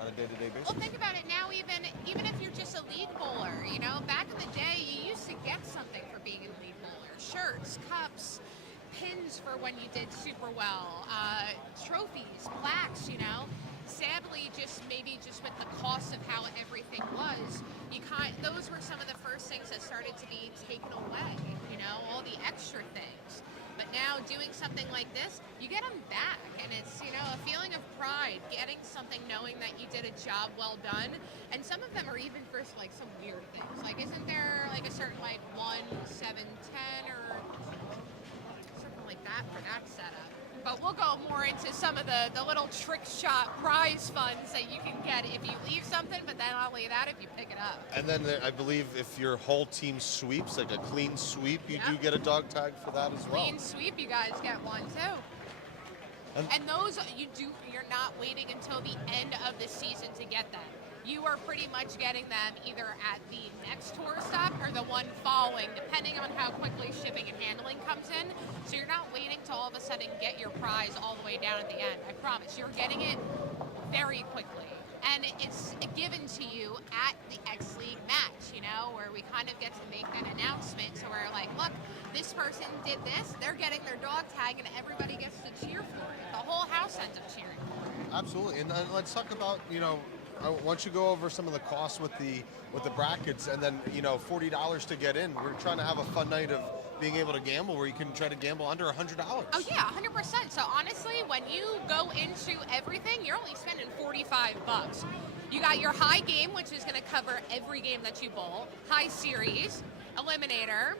on a day-to-day basis. Well, think about it now, even if you're just a league bowler, back in the day, you used to get something for being a league bowler. Shirts, cups, pins for when you did super well, trophies, plaques, Sadly, just with the cost of how everything was, those were some of the first things that started to be taken away, all the extra things. But now doing something like this, you get them back, and it's, a feeling of pride, getting something knowing that you did a job well done. And some of them are even for like some weird things. Like, isn't there like a certain like 1, 7, 10 or something like that for that setup? But we'll go more into some of the little trick shot prize funds that you can get if you leave something, but then not only that, if you pick it up. And then I believe if your whole team sweeps, like a clean sweep, you do get a dog tag for that as well. Clean sweep, you guys get one too. And those, you're not waiting until the end of the season to get them. You are pretty much getting them either at the next tour stop or the one following, depending on how quickly shipping and handling comes in. So you're not waiting to all of a sudden get your prize all the way down at the end. I promise. You're getting it very quickly. And it's given to you at the X League match, where we kind of get to make that announcement. So we're like, look, this person did this, they're getting their dog tag, and everybody gets to cheer for it. The whole house ends up cheering for it. Absolutely. And let's talk about, once you go over some of the costs with the brackets, and then $40 to get in. We're trying to have a fun night of being able to gamble where you can try to gamble under $100. Oh yeah, 100%. So honestly, when you go into everything, you're only spending $45. You got your high game, which is going to cover every game that you bowl. High series, eliminator,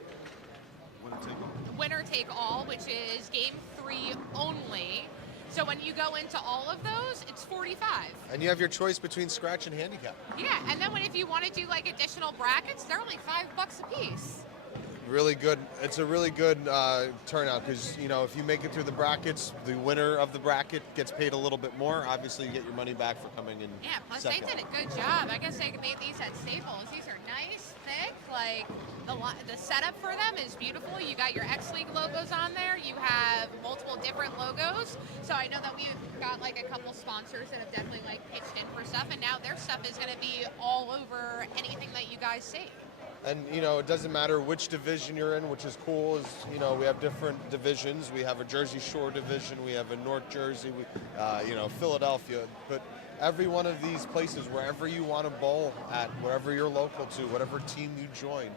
winner take all, which is game 3 only. So when you go into all of those, it's $45. And you have your choice between scratch and handicap. Yeah, and then if you want to do like additional brackets, they're only $5 a piece. Really good. It's a really good turnout because if you make it through the brackets, the winner of the bracket gets paid a little bit more. Obviously, you get your money back for coming in. Yeah, plus second. they did a good job. I guess they made these at Staples. These are nice, thick. Like the setup for them is beautiful. You got your X League logos on there. You have multiple different logos. So I know that we've got like a couple sponsors that have definitely like pitched in for stuff, and now their stuff is going to be all over anything that you guys see. And it doesn't matter which division you're in, which is cool. Is we have different divisions. We have a Jersey Shore division. We have a North Jersey. Philadelphia. But every one of these places, wherever you want to bowl at, wherever you're local to, whatever team you join,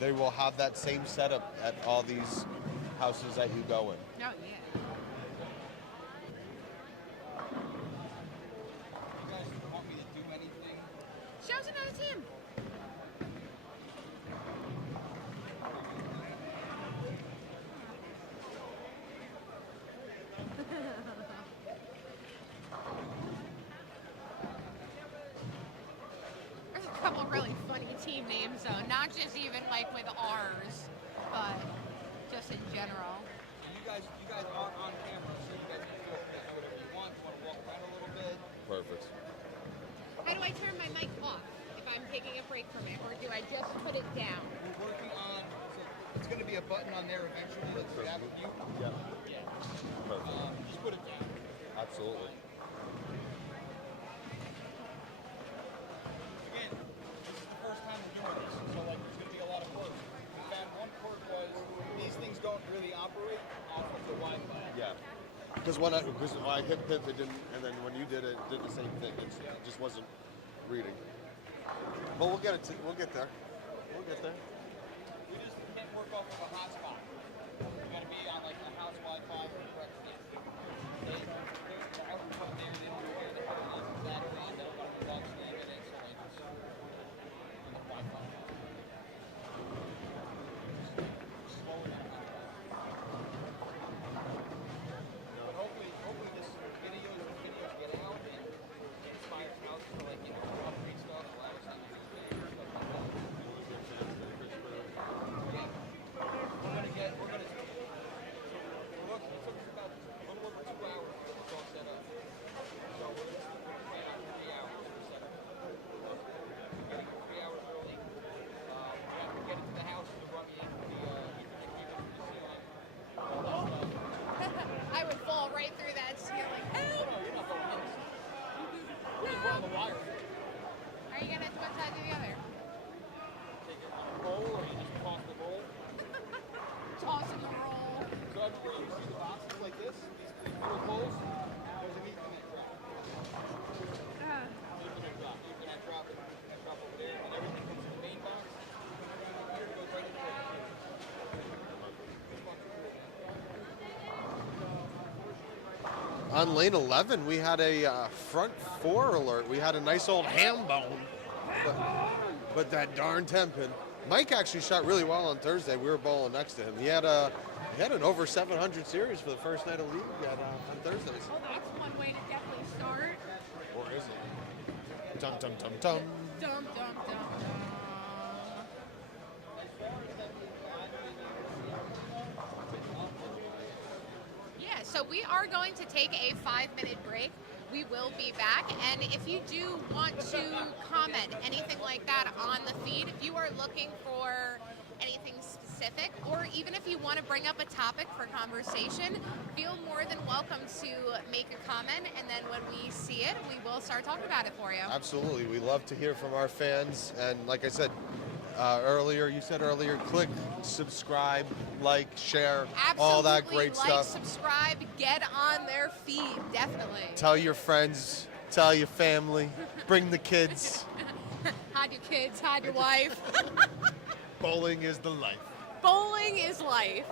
they will have that same setup at all these houses that you go in. Oh yeah. You guys want me to do anything? Show us another team. Really funny team names though, not just even like with ours, but just in general. You guys are on camera, so you guys can feel free to do whatever you want. You want to walk around a little bit? Perfect. How do I turn my mic off if I'm taking a break from it, or do I just put it down? We're working on, so it's going to be a button on there eventually that's grab you. Yeah. Yeah. Perfect. Just put it down. Absolutely. Again, this is the first time we're doing this, so like there's going to be a lot of quirks. We found one quirk was these things don't really operate off of the Wi-Fi. Yeah. Because when I hit pip, it didn't, and then when you did it, it did the same thing. It just wasn't reading. But we'll get it. We'll get there. We'll get there. We just can't work off of a hotspot. We got to be on like the house Wi-Fi or the correct thing. They're out from there. They don't know where the hell it is exactly. And they'll go to the box name in it, so they just on the Wi-Fi. Slow it down. But hopefully this videos get out and it inspires houses to like upgrade stuff, allow us to do things, stuff like that. Yeah. We're gonna. Look, it took us about a little over 2 hours to get this all set up. So we're planning on 3 hours for setup. Getting 3 hours early. We have to get into the house to run the Ethernet cable to the ceiling. All that stuff. I would fall right through that ceiling. Help! No, you're not going in. We're just running the wire. Are you gonna one side to the other? Take it on a roll, or you just toss the roll. Toss in the roll. So everywhere you see the boxes like this, these little On lane 11, we had a front four alert. We had a nice old ham bone, but that darn 10-pin. Mike actually shot really well on Thursday. We were bowling next to him. He had an over 700 series for the first night of league on Thursdays. Well, that's one way to definitely start. Or is it? Dum dum dum dum. Dum, dum, dum, dum. Yeah, so we are going to take a 5-minute break. We will be back, and if you do want to comment anything like that on the feed, if you are looking for anything specific, or even if you want to bring up a topic for conversation, feel more than welcome to make a comment, and then when we see it, we will start talking about it for you. Absolutely. We love to hear from our fans, and like I said you said earlier, click, subscribe, like, share, all that great like, stuff. Subscribe, get on their feed, definitely. Tell your friends, tell your family, bring the kids. Hide your kids, hide your wife. Bowling is the life. Bowling is life.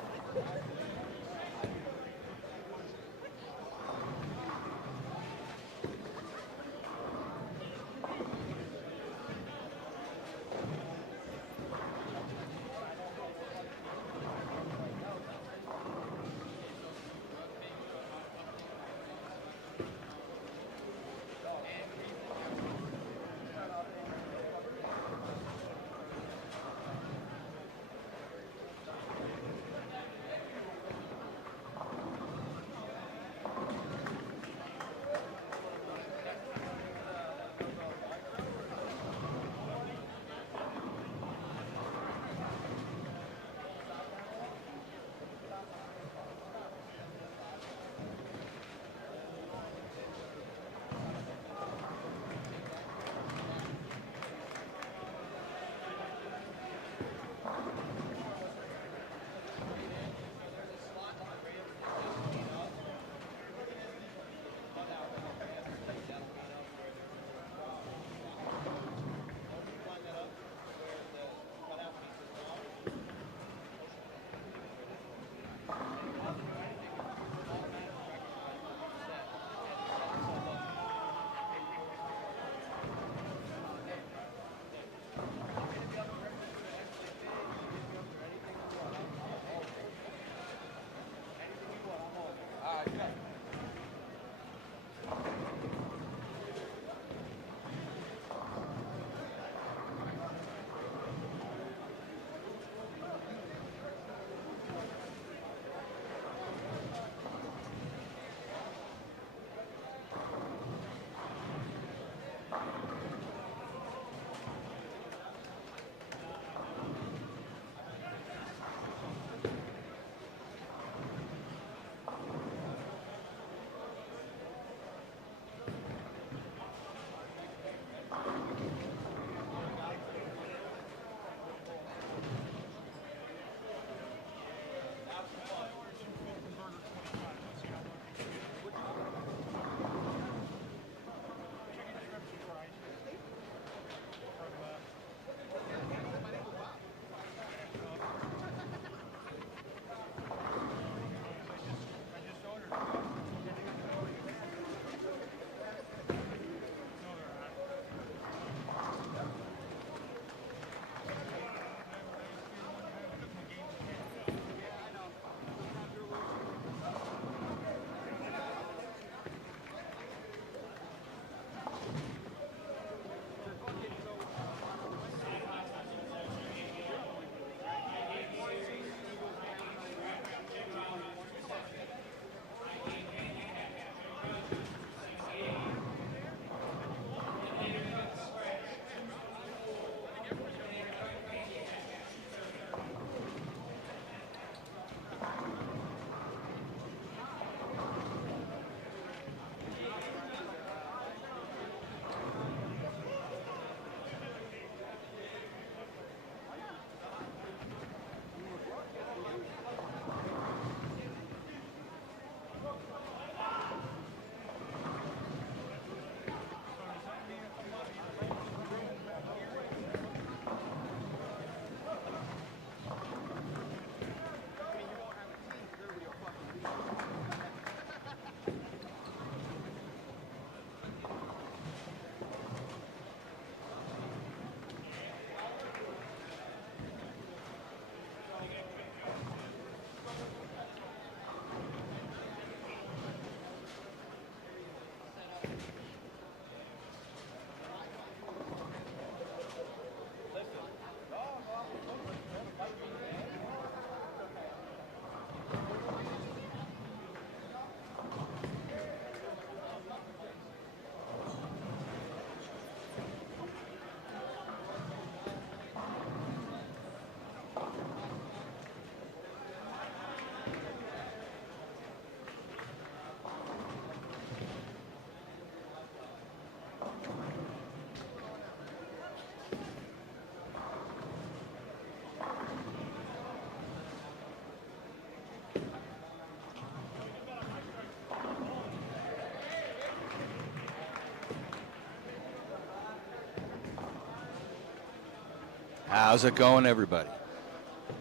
How's it going, everybody?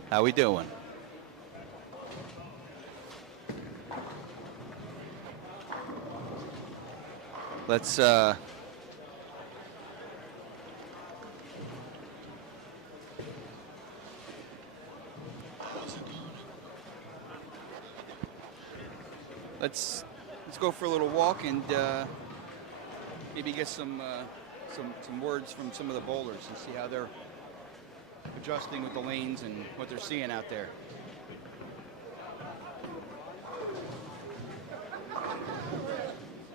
How we doing? Let's go for a little walk and maybe get some words from some of the bowlers and see how they're adjusting with the lanes and what they're seeing out there.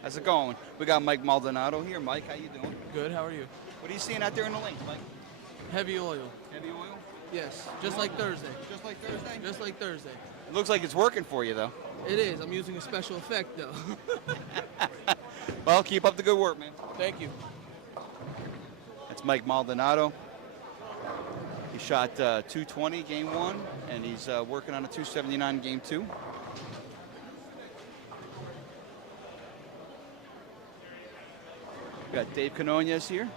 How's it going? We got Mike Maldonado here. Mike, how you doing? Good, how are you? What are you seeing out there in the lanes, Mike? Heavy oil. Heavy oil? Yes, just like Thursday. Just like Thursday? Just like Thursday. It looks like it's working for you, though. It is. I'm using a special effect, though. Well, keep up the good work, man. Thank you. That's Mike Maldonado. He shot 220 game 1, and he's working on a 279 game 2. We got Dave Canonias here.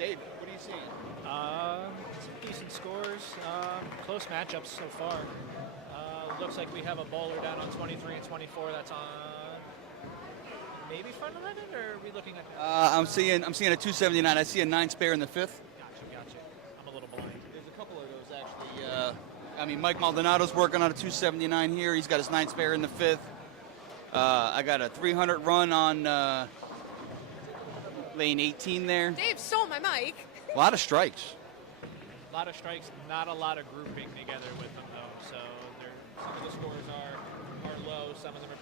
Dave, what are you seeing? Some decent scores, close matchups so far. Looks like we have a bowler down on 23 and 24. That's on maybe front of it, or are we looking at? I'm seeing a 279. I see a 9 spare in the 5th. Gotcha. I'm a little blind. There's a couple of those actually. Mike Maldonado's working on a 279 here. He's got his 9 spare in the 5th. I got a 300 run on lane 18 there. Dave stole my mic. A lot of strikes. A lot of strikes, not a lot of grouping together with them though. So some of the scores are low. Some of them are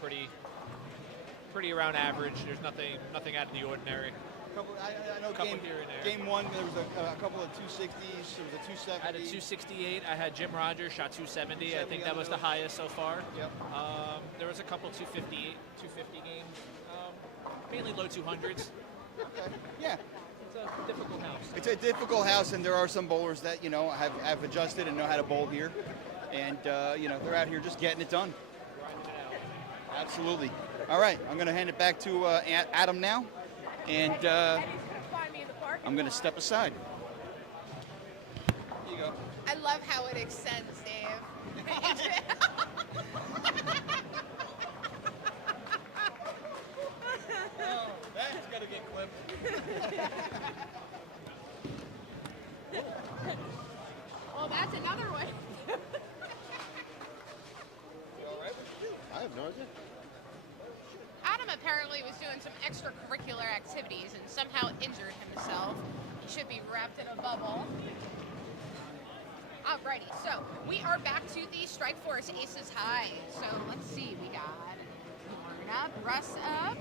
pretty around average. There's nothing out of the ordinary. I know couple here and there. Game 1, there was a couple of 260s. There was a 270. I had a 268. I had Jim Rogers shot 270. I think that was the highest so far. Yep. There was a couple 250 games, mainly low 200s. Okay. Yeah. It's a difficult house. It's a difficult house, and there are some bowlers that have adjusted and know how to bowl here, and they're out here just getting it done. Absolutely. All right, I'm going to hand it back to Adam now, and I'm going to step aside. Here you go. I love how it extends, Dave. Oh, that's got to get clipped. Well, that's another one. I have no idea. Adam apparently was doing some extracurricular activities and somehow injured himself. He should be wrapped in a bubble. Alrighty, so we are back to the Strike Force Aces High. So let's see, we got Warren up, Russ up.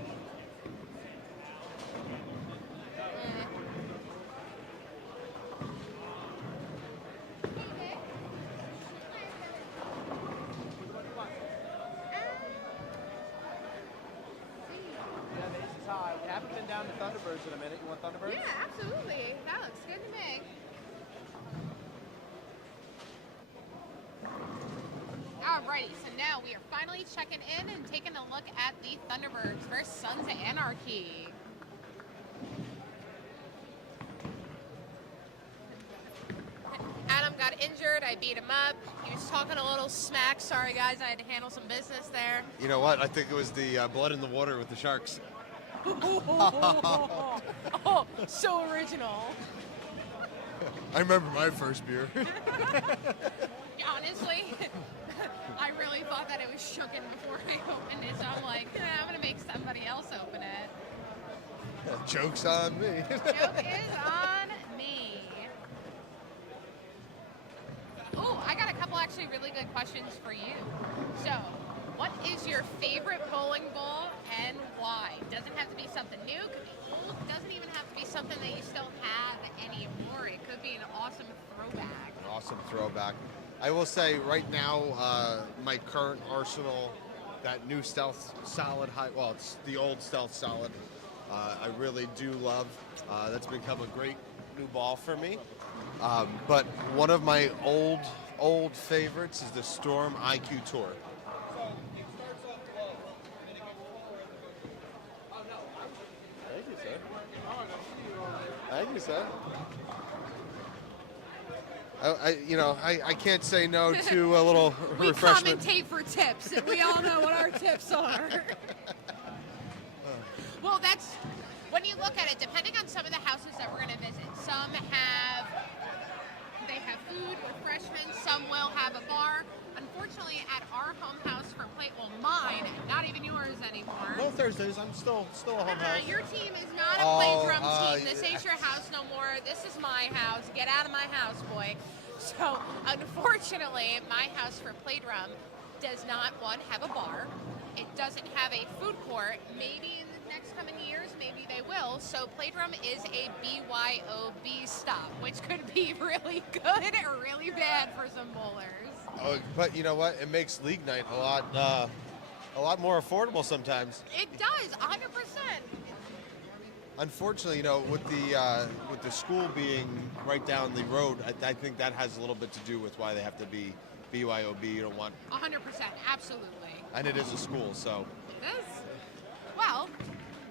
We haven't been down to Thunderbirds in a minute. You want Thunderbirds? Yeah, absolutely. That looks good to me. Alrighty, so now we are finally checking in and taking a look at the Thunderbirds versus Sons of Anarchy. Adam got injured. I beat him up. He was talking a little smack. Sorry, guys. I had to handle some business there. You know what? I think it was the blood in the water with the sharks. Oh, so original. I remember my first beer. Honestly, I really thought that it was shooken before I opened it, so I'm like, I'm going to make somebody else open it. Joke's on me. Joke is on me. Oh, I got a couple actually really good questions for you. So, what is your favorite bowling ball and why? Doesn't have to be something new, could be old, doesn't even have to be something that you still have anymore. It could be an awesome throwback. Awesome throwback. I will say right now, my current arsenal, that new Stealth Solid high, well, it's the old Stealth Solid, I really do love. That's become a great new ball for me. But one of my old favorites is the Storm IQ Tour. Thank you, sir. Thank you, sir. I can't say no to a little We refreshment. commentate for tips, and we all know what our tips are. Well, that's when you look at it. Depending on some of the houses that we're going to visit, some have food, refreshments. Some will have a bar. Unfortunately, at our home house for mine, not even yours anymore. No Thursdays. I'm still a home house. Your team is not a Playdrome team. This ain't your house no more. This is my house. Get out of my house, boy. So, unfortunately, my house for Playdrome does not, one, have a bar. It doesn't have a food court. Maybe in the next coming years, maybe they will. So, Playdrome is a BYOB stop, which could be really good or really bad for some bowlers. Oh, but you know what? It makes league night a lot more affordable sometimes. It does, 100%. Unfortunately, with the school being right down the road, I think that has a little bit to do with why they have to be BYOB. You don't want 100%, absolutely. and it is a school, so. It is. Well,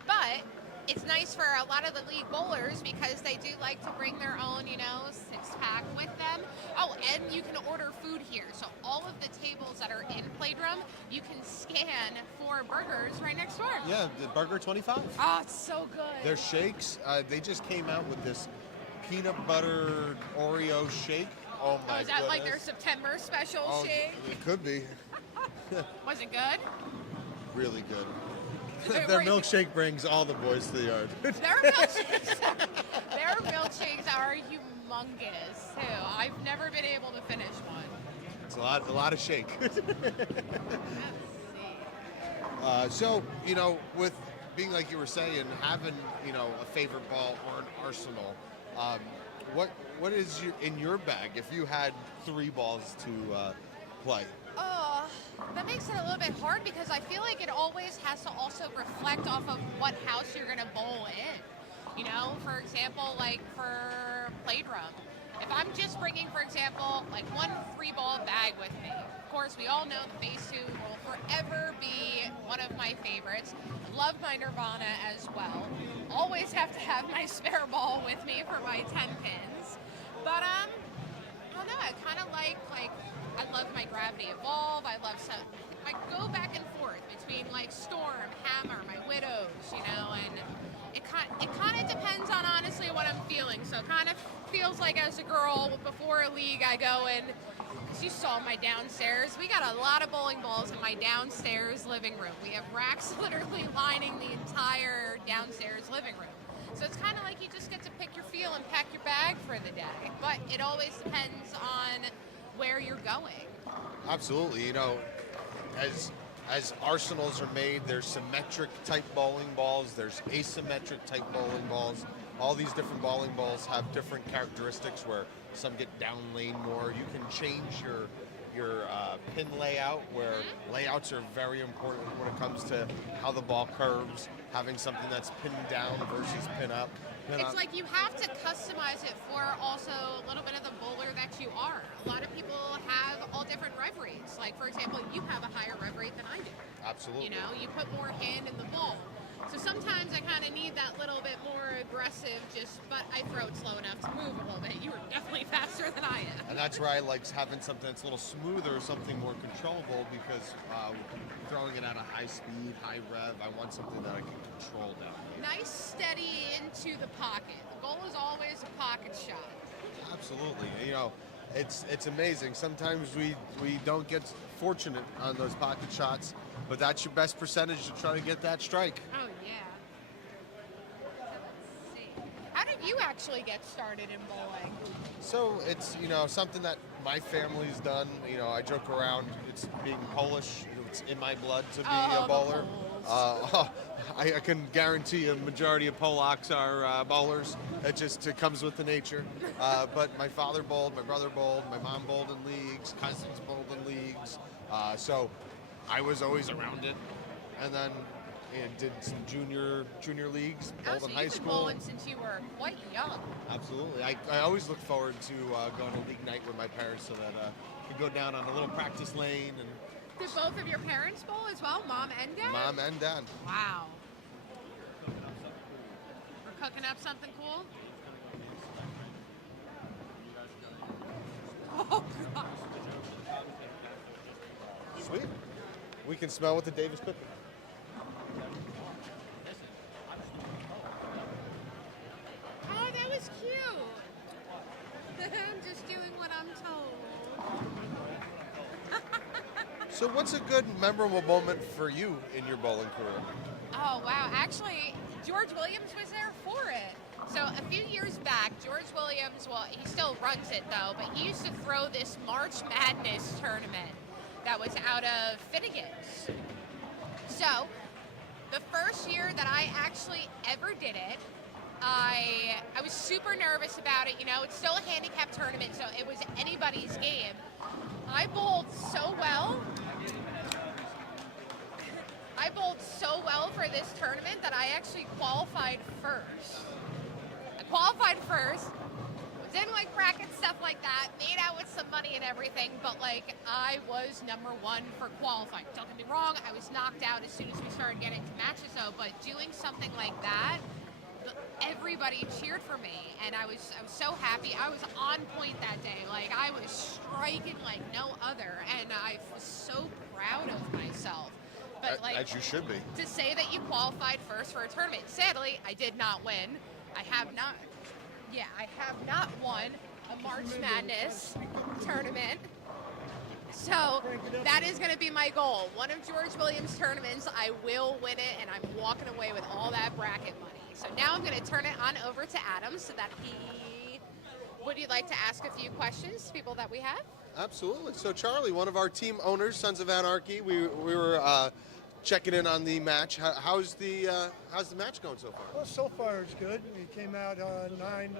but it's nice for a lot of the league bowlers because they do like to bring their own, six-pack with them. Oh, and you can order food here. So all of the tables that are in Playdrome, you can scan for burgers right next door. Yeah, the burger 25. Oh, it's so good. Their shakes, they just came out with this peanut butter Oreo shake. Oh my is that goodness. like their September special shake? It could be. Was it good? Really good. Were Their you- milkshake brings all the boys to the yard. Their milkshakes are humongous too. I've never been able to finish one. It's a lot of shake. Let's see. So, with being like you were saying, having, a favorite ball or an arsenal, what is in your bag if you had 3 balls to play? That makes it a little bit hard because I feel like it always has to also reflect off of what house you're going to bowl in. For example, like for Playdrome. If I'm just bringing, for example, like one 3-ball bag with me, of course, we all know the base 2 will forever be one of my favorites. Love my Nirvana as well. Always have to have my spare ball with me for my 10 pins. But, I don't know, I kind of like I love my Gravity Evolve. I go back and forth between like Storm, Hammer, my Widows, and it kind of depends on honestly what I'm feeling. So it kind of feels like as a girl before a league I go in, because you saw my downstairs. We got a lot of bowling balls in my downstairs living room. We have racks literally lining the entire downstairs living room. So it's kind of like you just get to pick your feel and pack your bag for the day. But it always depends on where you're going. Absolutely. As arsenals are made, there's symmetric type bowling balls, there's asymmetric type bowling balls. All these different bowling balls have different characteristics where some get down lane more. You can change your pin layout, where layouts are very important when it comes to how the ball curves, having something that's pinned down versus pin up. It's like you have to customize it for also a little bit of the bowler that you are. A lot of people have all different rev rates. Like, for example, you have a higher rev rate than I do. Absolutely. You put more hand in the ball. So sometimes I kind of need that little bit more aggressive, but I throw it slow enough to move a little bit. You are definitely faster than I am. And that's where I like having something that's a little smoother, something more controllable, because throwing it at a high speed, high rev, I want something that I can control down. Nice, steady into the pocket. The goal is always a pocket shot. Absolutely. It's amazing. Sometimes we don't get fortunate on those pocket shots, but that's your best percentage to try to get that strike. Oh, yeah. So let's see. How did you actually get started in bowling? So it's, something that my family's done. I joke around. It's being Polish. It's in my blood to be a bowler. I can guarantee a majority of Polacks are bowlers. It comes with the nature. But my father bowled, my brother bowled, my mom bowled in leagues, cousins bowled in leagues. So I was always around it. And then did some junior leagues, bowled in high You've been school. bowling since you were quite young. Absolutely. I always look forward to going to league night with my parents so that I could go down on a little practice lane. And Did both of your parents bowl as well, mom and dad? mom and dad. Wow. We're cooking up something cool? Oh, God. Sweet. We can smell what the Davis cooking. Oh, that was cute. I'm just doing what I'm told. So what's a good memorable moment for you in your bowling career? Oh, wow. Actually, George Williams was there for it. So a few years back, George Williams, well, he still runs it though, but he used to throw this March Madness tournament that was out of Finnegan's. So the first year that I actually ever did it, I was super nervous about it. You know, it's still a handicap tournament, so it was anybody's game. I bowled so well. I bowled so well for this tournament that I actually qualified first. I qualified first, was in like bracket stuff like that, made out with some money and everything, but like I was number one for qualifying. Don't get me wrong, I was knocked out as soon as we started getting to matches though, but doing something like that, everybody cheered for me, and I was so happy. I was on point that day. Like I was striking like no other, and I was so proud of myself. But like, as you should be. To say that you qualified first for a tournament. Sadly, I did not win. I have not won a March Madness tournament. So that is going to be my goal. One of George Williams' tournaments, I will win it, and I'm walking away with all that bracket money. So now I'm going to turn it on over to Adam so that would you like to ask a few questions to people that we have? Absolutely. So Charlie, one of our team owners, Sons of Anarchy, we were checking in on the match. How's the match going so far? Well, so far it's good. We came out 9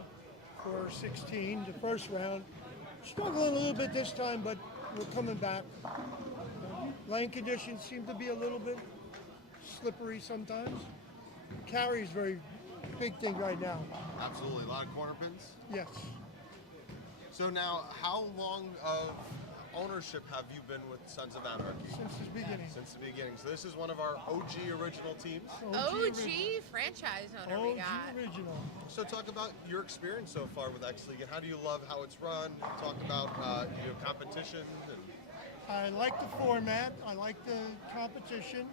for 16 the first round. Struggling a little bit this time, but we're coming back. Lane conditions seem to be a little bit slippery sometimes. Carry is very big thing right now. Absolutely. A lot of corner pins? Yes. So now, how long of ownership have you been with Sons of Anarchy? Since the beginning. Since the beginning. So this is one of our OG original teams. OG franchise owner we got. OG original. So talk about your experience so far with X League, and how do you love how it's run? Talk about your competition. I like the format. I like the competition.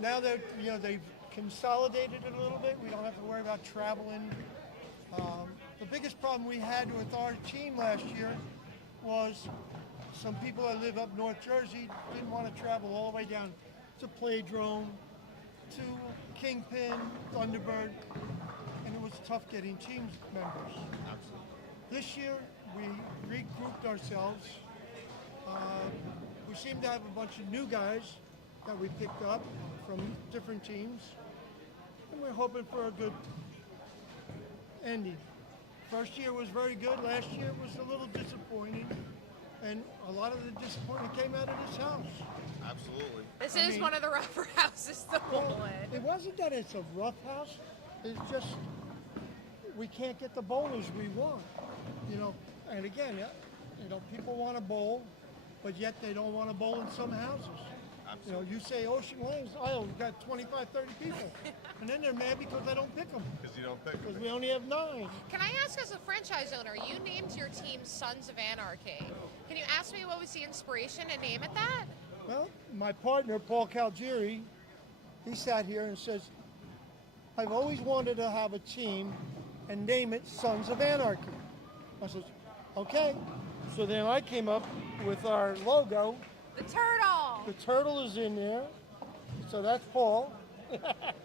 Now that they've consolidated it a little bit, we don't have to worry about traveling. The biggest problem we had with our team last year was some people that live up North Jersey didn't want to travel all the way down to Playdrome, to Kingpin, Thunderbird, and it was tough getting team members. Absolutely. This year, we regrouped ourselves. We seem to have a bunch of new guys that we picked up from different teams, and we're hoping for a good ending. First year was very good. Last year was a little disappointing, and a lot of the disappointment came out of this house. Absolutely. This is one of the rougher houses to bowl in. It wasn't that it's a rough house. It's just we can't get the bowlers we want. And again, people want to bowl, but yet they don't want to bowl in some houses. Absolutely. You say Ocean Lanes, we've got 25, 30 people. And then they're mad because I don't pick them. Because you don't pick them. Because we only have 9. Can I ask, as a franchise owner, you named your team Sons of Anarchy. Can you ask me what was the inspiration to name it that? Well, my partner, Paul Calgieri, he sat here and says, I've always wanted to have a team and name it Sons of Anarchy. I said, okay. So then I came up with our logo. The turtle! The turtle is in there. So that's Paul.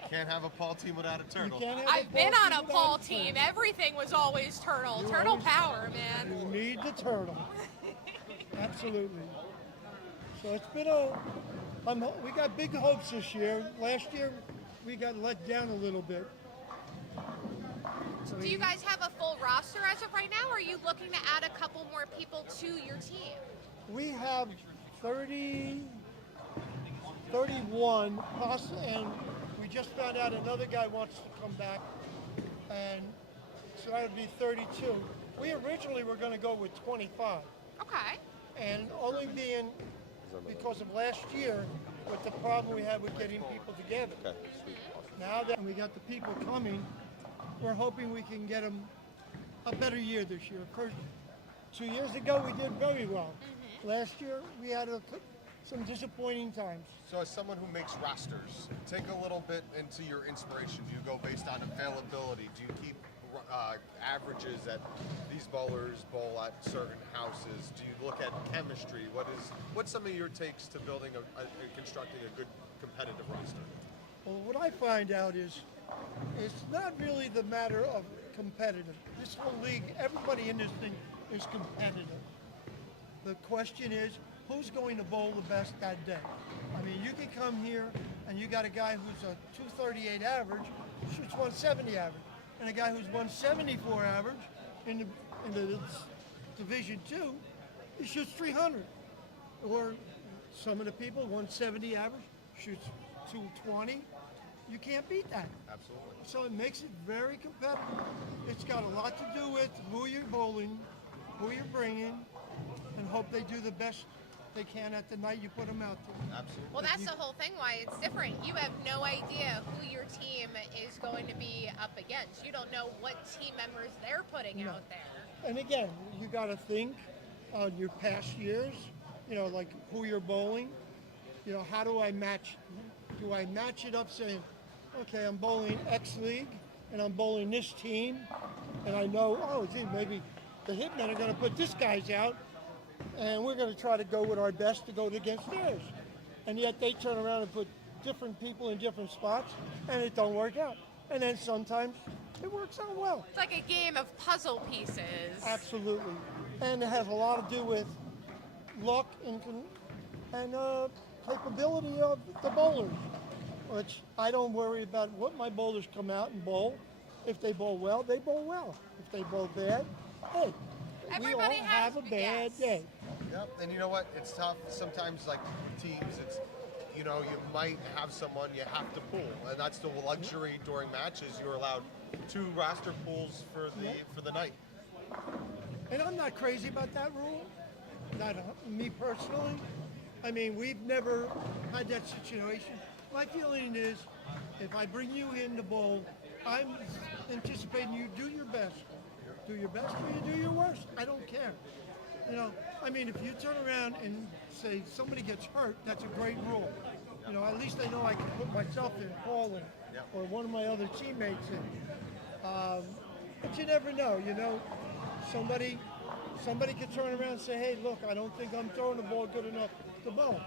Can't have a Paul team without a turtle. You can't have I've been on a without Paul turtle. team. Everything was always turtle. You Turtle always- power, man. You need the turtle. Absolutely. So it's been we got big hopes this year. Last year, we got let down a little bit. Do you guys have a full roster as of right now, or are you looking to add a couple more people to your team? We have 31, and we just found out another guy wants to come back, and so that would be 32. We originally were going to go with 25, Okay. and only being because of last year with the problem we had with getting people together. Okay, sweet. Now that we got the people coming, we're hoping we can get them a better year this year. Of course, 2 years ago, we did very well. Last year, we had some disappointing times. So as someone who makes rosters, take a little bit into your inspiration. Do you go based on availability? Do you keep averages that these bowlers bowl at certain houses? Do you look at chemistry? What's some of your takes to building constructing a good competitive roster? Well, what I find out is it's not really the matter of competitive. This whole league, everybody in this thing is competitive. The question is, who's going to bowl the best that day? I mean, you can come here and you got a guy who's a 238 average, shoots 170 average, and a guy who's 174 average in the Division 2, he shoots 300. Or some of the people, 170 average, shoots 220. You can't beat that. Absolutely. So it makes it very competitive. It's got a lot to do with who you're bowling, who you're bringing, and hope they do the best they can at the night you put them out there. Absolutely. Well, that's the whole thing why it's different. You have no idea who your team is going to be up against. You don't know what team members they're putting out there. And again, you got to think on your past years, like who you're bowling. How do I match? Do I match it up saying, okay, I'm bowling X League and I'm bowling this team, and I know, oh, gee, maybe the hitmen are going to put this guy's out, and we're going to try to go with our best to go against theirs. And yet they turn around and put different people in different spots, and it don't work out. And then sometimes it works out well. It's like a game of puzzle pieces. Absolutely. And it has a lot to do with luck and capability of the bowlers, which I don't worry about what my bowlers come out and bowl. If they bowl well, they bowl well. If they bowl bad, hey, Everybody we all have a bad day. Yep, and you know what? It's tough. Sometimes, like teams, it's you might have someone you have to pull, and that's the luxury during matches. You're allowed 2 roster pulls for the night. And I'm not crazy about that rule. Not me personally. I mean, we've never had that situation. My feeling is, if I bring you in to bowl, I'm anticipating you do your best. Do your best or you do your worst. I don't care. I mean, if you turn around and say somebody gets hurt, that's a great rule. At least I know I can put myself in, Paul in, or one of my other teammates in. But you never know, Somebody could turn around and say, hey, look, I don't think I'm throwing the ball good enough to bowl.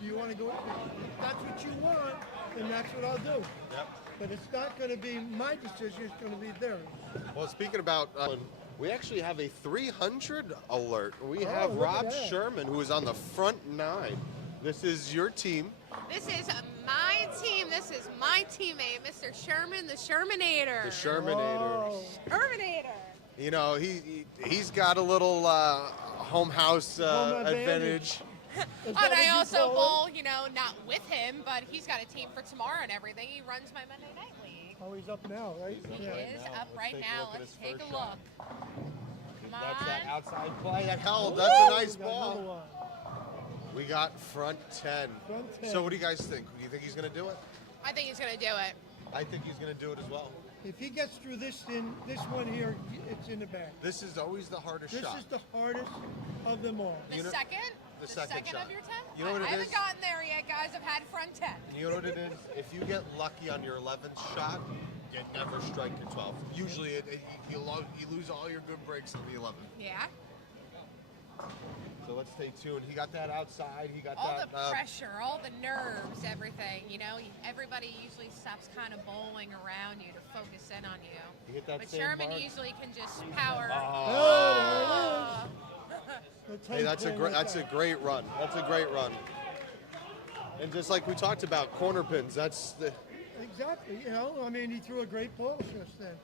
Do you want to go? If that's what you want, then that's what I'll do. Yep. But it's not going to be my decision, it's going to be theirs. Well, speaking about, we actually have a 300 alert. We have look at Rob that. Sherman, who is on the front 9. This is your team. This is my team. This is my teammate, Mr. Sherman, the Shermanator. The Shermanator. Oh. Shermanator. He's got a little home house Home advantage. Is And that what I you also call it? bowl, not with him, but he's got a team for tomorrow and everything. He runs my Monday Night League. Oh, he's up now, right? He is up right now. Let's take a look. Come That's that on. outside play. That held. That's a nice We got another ball. one. We got front 10. Front 10. So what do you guys think? Do you think he's going to do it? I think he's going to do it. I think he's going to do it as well. If he gets through this one here, it's in the bag. This is always the hardest This shot. is the hardest of them all. The You know- second? the second shot. of your 10? You know what I it haven't is? gotten there yet, guys. I've had front 10. You know what it is? If you get lucky on your 11th shot, you never strike your 12th. Usually you lose all your good breaks on the 11th. Yeah. So let's stay tuned. He got that outside. He got All that. the pressure, all the nerves, everything. Everybody usually stops kind of bowling around you to focus in on you. You hit that But same Sherman mark. usually can just power. Oh, there it is. Hey, that's a great run. That's a great run. And just like we talked about, corner pins. That's the. Exactly. I mean, he threw a great ball just then.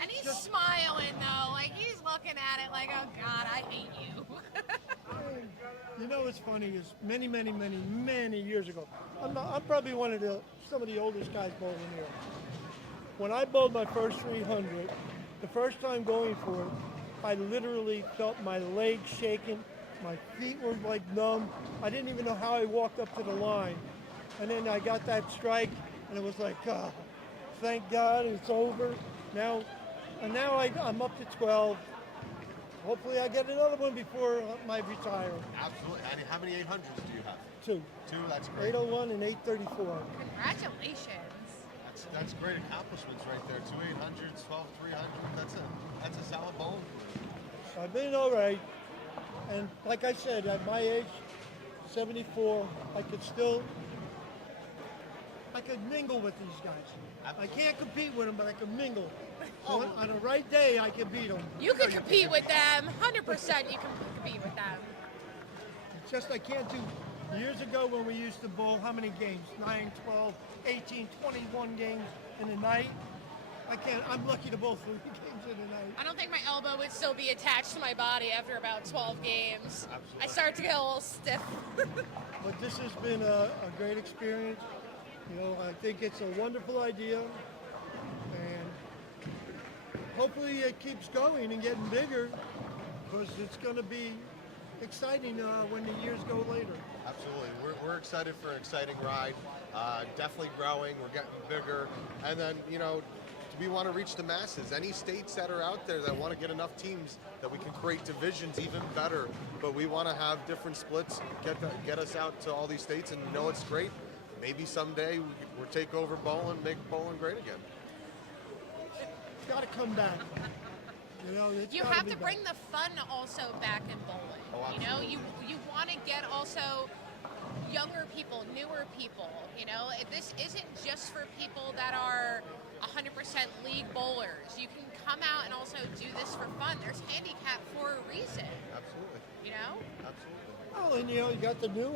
And he's smiling though, like he's looking at it like, oh God, I hate you. What's funny is many years ago, I'm probably some of the oldest guys bowling here. When I bowled my first 300, the first time going for it, I literally felt my legs shaking, my feet were like numb. I didn't even know how I walked up to the line. And then I got that strike, and it was like, oh, thank God it's over. Now I'm up to 12 hopefully I get another one before my retire. Absolutely. And how many 800s do you have? 2. 2. That's great. 801 and 834. Congratulations. That's great accomplishments right there. 2 800s, 12 300s. That's a solid bowling career. I've been all right. And like I said, at my age, 74, I could mingle with these guys. I can't compete with them, but I can mingle. So on the right day, I can beat them. You can compete with them. 100% you can compete with them. It's just I can't do. Years ago when we used to bowl, how many games? 9, 12, 18, 21 games in the night. I'm lucky to bowl 3 games in the night. I don't think my elbow would still be attached to my body after about 12 games. Absolutely. I start to get a little stiff. But this has been a great experience. You know, I think it's a wonderful idea. And hopefully it keeps going and getting bigger, because it's going to be exciting when the years go later. Absolutely. We're excited for an exciting ride. Definitely growing. We're getting bigger. And then, you know, we want to reach the masses. Any states that are out there that want to get enough teams that we can create divisions even better. But we want to have different splits, get us out to all these states, and you know it's great. Maybe someday we'll take over bowling, make bowling great again. It's got to come back. You know, You have to bring the fun also back in bowling. Oh, you know, you want to get also younger people, newer people. You know, this isn't just for people that are 100% league bowlers. You can come out and also do this for fun. There's handicap for a reason. Absolutely. You know? Absolutely. Oh, and you know, you got the new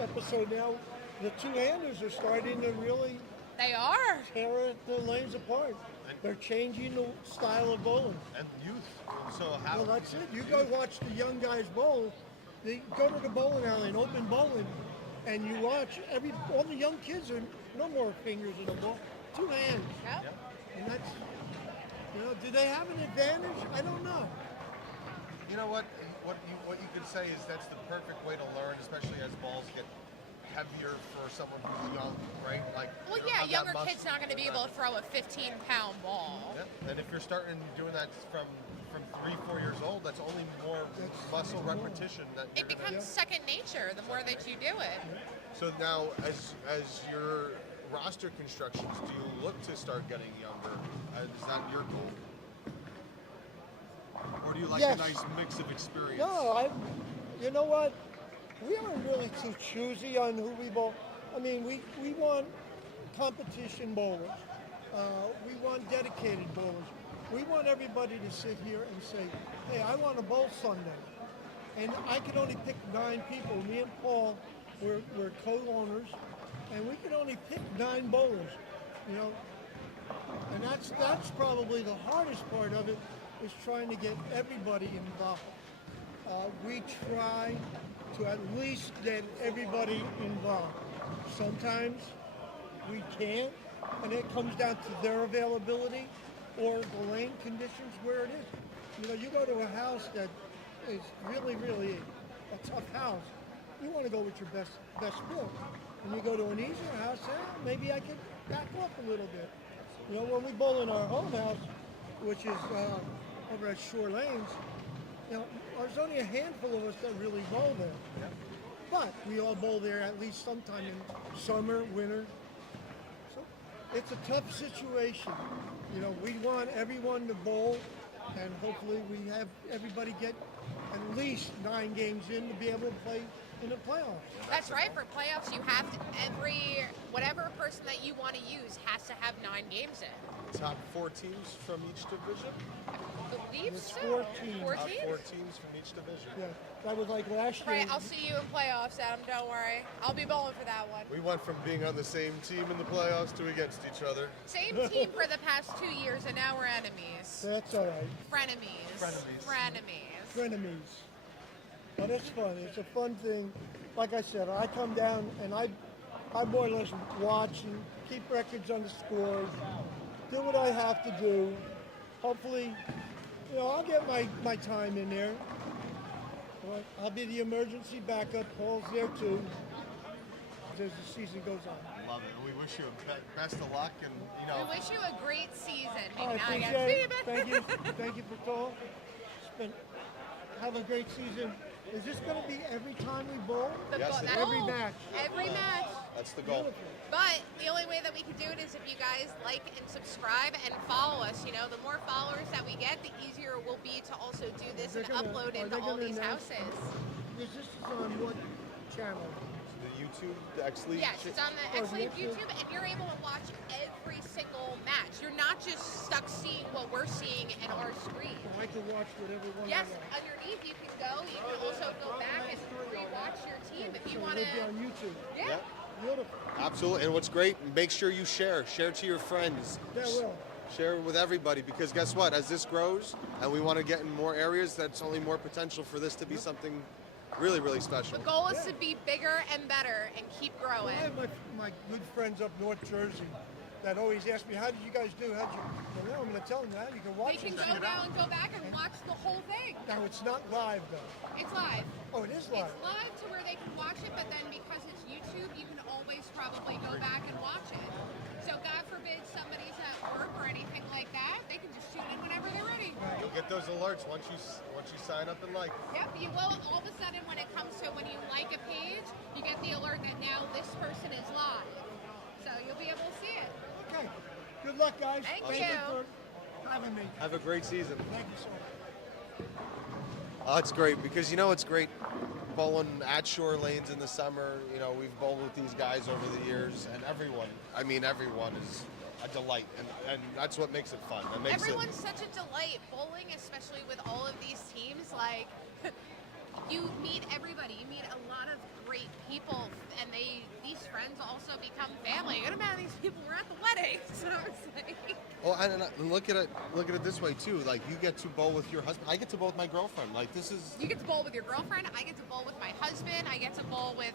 episode now. The two-handers are starting to really They are. tear the lanes apart. They're changing the style of bowling. And youth. So how? Well, that's it. You go watch the young guys bowl. They go to the bowling alley and open bowling, and you watch all the young kids are no more fingers in the ball, 2 hands. Yep. And that's, you know, do they have an advantage? I don't know. You know what? What you could say is that's the perfect way to learn, especially as balls get heavier for someone who's young, right? Like. Well, you don't yeah, have that younger muscle. kids not going to be able to throw a 15-pound ball. Yeah. And if you're starting doing that from 3-4 years old, that's only more muscle repetition that It you're gonna. becomes second nature the more that you do it. So now, as your roster constructions, do you look to start getting younger? Is that your goal? Or do you like Yes. a nice mix of experience? No, you know what? We aren't really too choosy on who we bowl. I mean, we want competition bowlers. We want dedicated bowlers. We want everybody to sit here and say, hey, I want to bowl Sunday. And I can only pick 9 people. Me and Paul, we're co-owners, and we can only pick 9 bowlers, you know. And that's probably the hardest part of it, is trying to get everybody involved. We try to at least get everybody involved. Sometimes we can't, and it comes down to their availability or the lane conditions where it is. You know, you go to a house that is really, really a tough house, you want to go with your best sport. When you go to an easier house, maybe I can back off a little bit. You know, when we bowl in our home house, which is over at Shore Lanes, you know, there's only a handful of us that really bowl there. Yeah. But we all bowl there at least sometime in summer, winter. So it's a tough situation. You know, we want everyone to bowl, and hopefully we have everybody get at least 9 games in to be able to play in the playoffs. That's right. For playoffs, you have to, whatever person that you want to use has to have 9 games in. Top 4 teams from each division? I believe It's so. 4 teams. 4 Top teams? 4 teams from each division. Yeah, that was like last year. Right, I'll see you in playoffs, Adam. Don't worry. I'll be bowling for that one. We went from being on the same team in the playoffs to against each other. Same team for the past 2 years, and now we're enemies. That's all right. Frenemies. Frenemies. Frenemies. Frenemies. But it's fun. It's a fun thing. Like I said, I come down and I more or less watch and keep records on the scores, do what I have to do. Hopefully, you know, I'll get my time in there. But I'll be the emergency backup. Paul's there too, as the season goes on. Love it. We wish you best of luck, and you know. We wish you a great season. I Maybe not appreciate against it. me, but Thank you for calling. It's been have a great season. Is this going to be every time we bowl? Yes, it is. Every match. Every match. That's the goal. But the only way that we can do it is if you guys like and subscribe and follow us. You know, the more followers that we get, the easier it will be to also do this and upload into all these houses. This is on what channel? The YouTube, the X League. Yes, it's on the X League YouTube, and you're able to watch every single match. You're not just stuck seeing what we're seeing in our screen. I can watch whatever one Yes, I want. underneath you can go. You can also go back and rewatch your team if you So want it'll be on to. YouTube. Yeah. Beautiful. Absolutely. And what's great, make sure you share. Share to your friends. Yeah, will. Share with everybody, because guess what? As this grows and we want to get in more areas, that's only more potential for this to be something really, really special. The goal is to be bigger and better and keep Well, growing. I have my good friends up North Jersey that always ask me, how did you guys do? How'd you? Well, I'm going to tell them now. You can watch They can it. go now and go back and watch the whole thing. Now, it's not live, though. It's live. Oh, it is live. It's live to where they can watch it, but then because it's YouTube, you can always probably go back and watch it. So God forbid somebody's at work or anything like that, they can just tune in whenever they're ready. You'll get those alerts once you sign up and like. Yep, you will. All of a sudden, when it comes to when you like a page, you get the alert that now this person is live. So you'll be able to see it. Okay. Good luck, guys. Thank you you. for having me. Have a great season. Thank you so much. Oh, it's great because you know it's great bowling at shore lanes in the summer. You know, we've bowled with these guys over the years, and everyone is a delight, and that's what makes it fun. That makes Everyone's such a delight. Bowling, especially with all of these teams, like you meet everybody. You meet a lot of great people, and these friends also become family. Good amount of these people were at the wedding, so it's like. Oh, and look at it this way too. Like you get to bowl with your husband. I get to bowl with my girlfriend. Like this is. You get to bowl with your girlfriend. I get to bowl with my husband. I get to bowl with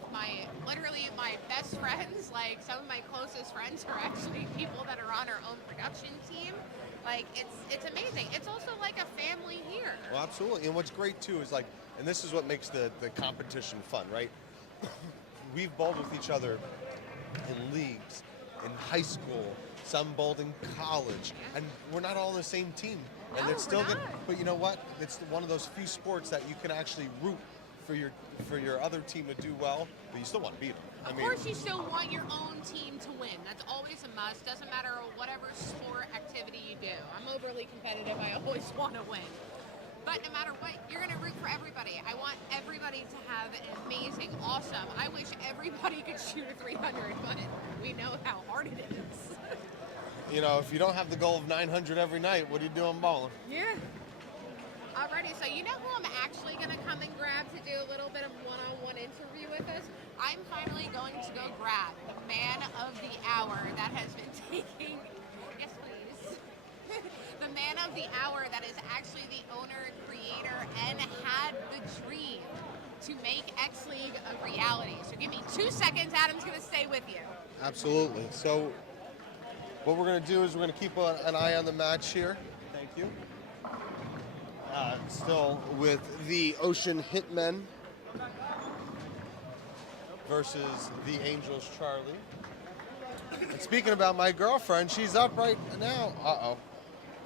literally my best friends. Like some of my closest friends are actually people that are on our own production team. Like it's amazing. It's also like a family here. Well, absolutely. And what's great too is like, and this is what makes the competition fun, right? We've bowled with each other in leagues, in high school, some bowled in college, and we're not all the same team. And No, it's still we're good. not. But you know what? It's one of those few sports that you can actually root for your other team to do well, but you still want to beat them. Of course, you still want your own team to win. That's always a must. Doesn't matter whatever sport activity you do. I'm overly competitive. I always want to win. But no matter what, you're going to root for everybody. I want everybody to have an amazing, awesome. I wish everybody could shoot a 300, but we know how hard it is. You know, if you don't have the goal of 900 every night, what are you doing bowling? Yeah. Alrighty, so you know who I'm actually going to come and grab to do a little bit of one-on-one interview with us? I'm finally going to go grab the man of the hour that has been taking... Yes, please. The man of the hour that is actually the owner, creator, and had the dream to make X League a reality. So give me 2 seconds. Adam's going to stay with you. Absolutely. So what we're going to do is we're going to keep an eye on the match here. Thank you. Still with the Ocean Hitmen versus the Angels Charlie. And speaking about my girlfriend, she's up right now. Uh-oh.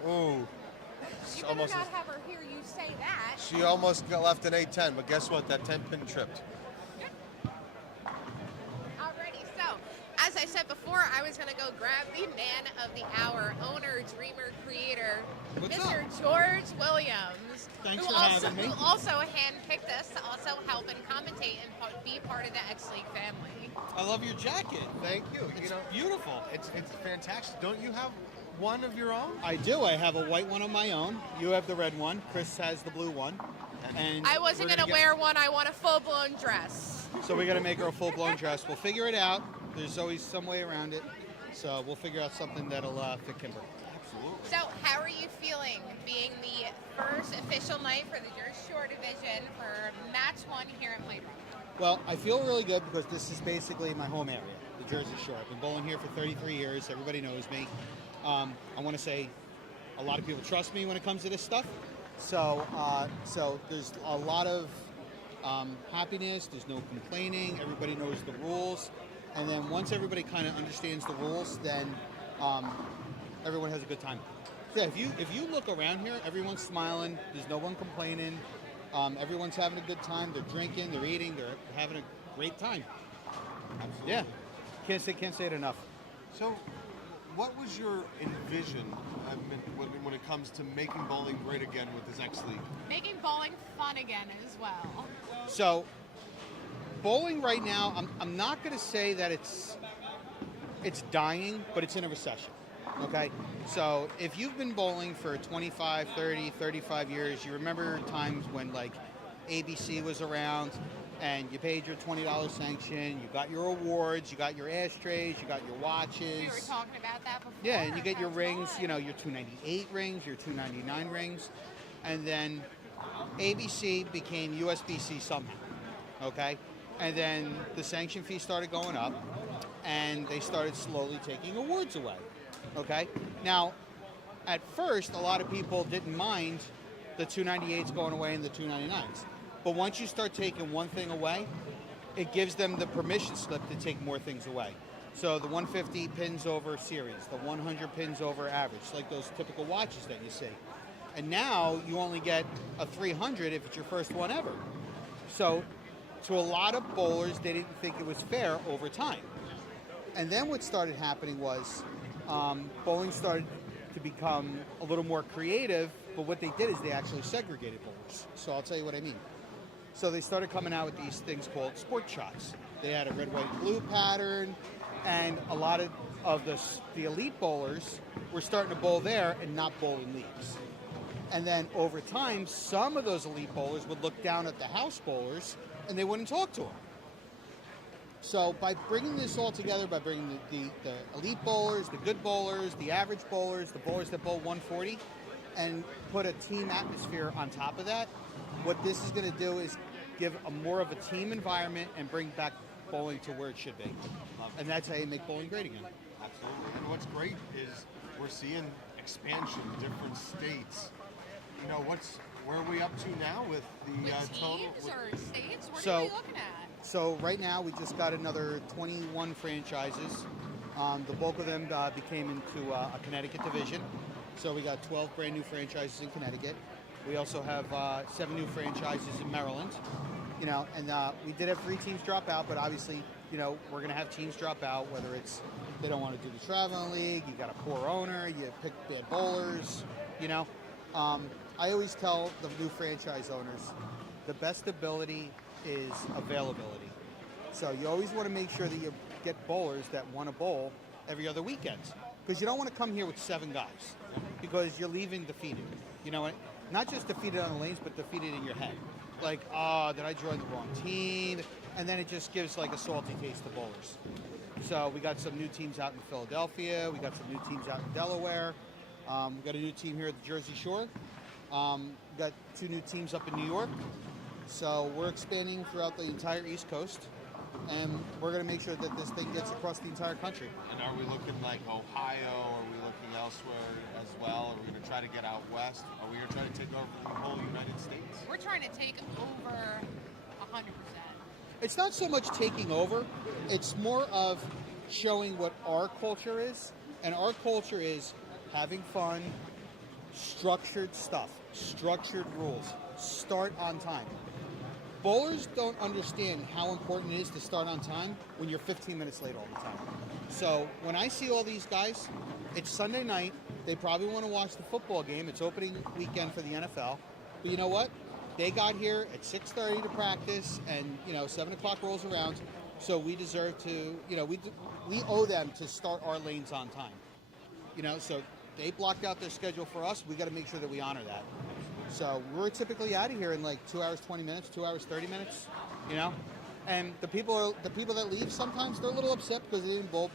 Ooh. You better not have her hear you say that. She almost got left an 8-10, but guess what? That 10-pin tripped. Alrighty, so as I said before, I was gonna go grab the man of the hour, owner, dreamer, creator, What's Mr. up? George Williams, Thanks for having me. who also handpicked us to also help and commentate and be part of the X League family. I love your jacket. Thank you. It's beautiful. It's fantastic. Don't you have one of your own? I do. I have a white one of my own. You have the red one. Chris has the blue one. And I wasn't we're gonna wear one. I want a full-blown dress. So we're gonna make her a full-blown dress. We'll figure it out. There's always some way around it. So we'll figure out something that'll fit Kimber. So how are you feeling being the first official night for the Jersey Shore division for match 1 here at Playdrome? Well, I feel really good because this is basically my home area, the Jersey Shore. I've been bowling here for 33 years. Everybody knows me. I want to say a lot of people trust me when it comes to this stuff. So there's a lot of happiness. There's no complaining. Everybody knows the rules. And then once everybody kind of understands the rules, then everyone has a good time. Yeah, if you look around here, everyone's smiling. There's no one complaining. Everyone's having a good time. They're drinking, they're eating, they're having a great time. Absolutely. Yeah, can't say it enough. So, what was your envision when it comes to making bowling great again with this X League? Making bowling fun again as well. So, bowling right now, I'm not going to say that it's dying, but it's in a recession. Okay? So, if you've been bowling for 25, 30, 35 years, you remember times when like ABC was around and you paid your $20 sanction, you got your awards, you got your ashtrays, you got your watches. We were talking about that before. Yeah, and you get your That's rings, fun. you know, your 298 rings, your 299 rings. And then ABC became USBC somehow, okay? And then the sanction fee started going up, and they started slowly taking awards away, okay? Now, at first, a lot of people didn't mind the 298s going away and the 299s. But once you start taking one thing away, it gives them the permission slip to take more things away. So the 150 pins over series, the 100 pins over average, like those typical watches that you see. And now you only get a 300 if it's your first one ever. So to a lot of bowlers, they didn't think it was fair over time. And then what started happening was bowling started to become a little more creative, but what they did is they actually segregated bowlers. So I'll tell you what I mean. So they started coming out with these things called sport shots. They had a red, white, and blue pattern, and a lot of the elite bowlers were starting to bowl there and not bowl in leagues. And then over time, some of those elite bowlers would look down at the house bowlers, and they wouldn't talk to them. So by bringing this all together, by bringing the elite bowlers, the good bowlers, the average bowlers, the bowlers that bowl 140, and put a team atmosphere on top of that, what this is going to do is give a more of a team environment and bring back bowling to where it should be. And that's how you make bowling great again. Absolutely. And what's great is we're seeing expansion, different states. You know, where are we up to now with the total? Teams or states? What So- are we looking at? So right now we just got another 21 franchises. The bulk of them became into a Connecticut division. So we got 12 brand new franchises in Connecticut. We also have 7 new franchises in Maryland. You know, and we did have 3 teams drop out, but obviously, you know, we're going to have teams drop out, whether it's they don't want to do the traveling league, you got a poor owner, you pick bad bowlers, you know. I always tell the new franchise owners, the best ability is availability. So you always want to make sure that you get bowlers that want to bowl every other weekend. Because you don't want to come here with 7 guys, because you're leaving defeated. You know what? Not just defeated on the lanes, but defeated in your head. Like, did I join the wrong team? And then it just gives like a salty taste to bowlers. So we got some new teams out in Philadelphia. We got some new teams out in Delaware. We got a new team here at the Jersey Shore. We got 2 new teams up in New York. So we're expanding throughout the entire East Coast. And we're going to make sure that this thing gets across the entire country. And are we looking like Ohio? Are we looking elsewhere as well? Are we going to try to get out west? Are we going to try to take over the whole United States? We're trying to take over 100%. It's not so much taking over. It's more of showing what our culture is. And our culture is having fun, structured stuff, structured rules, start on time. Bowlers don't understand how important it is to start on time when you're 15 minutes late all the time. So when I see all these guys, it's Sunday night. They probably want to watch the football game. It's opening weekend for the NFL. But you know what? They got here at 6:30 to practice, and 7 o'clock rolls around. So we deserve to, we owe them to start our lanes on time. So they blocked out their schedule for us. We got to make sure that we honor that. So we're typically out of here in like 2 hours 20 minutes, 2 hours 30 minutes, And the people that leave sometimes they're a little upset because they didn't bowl,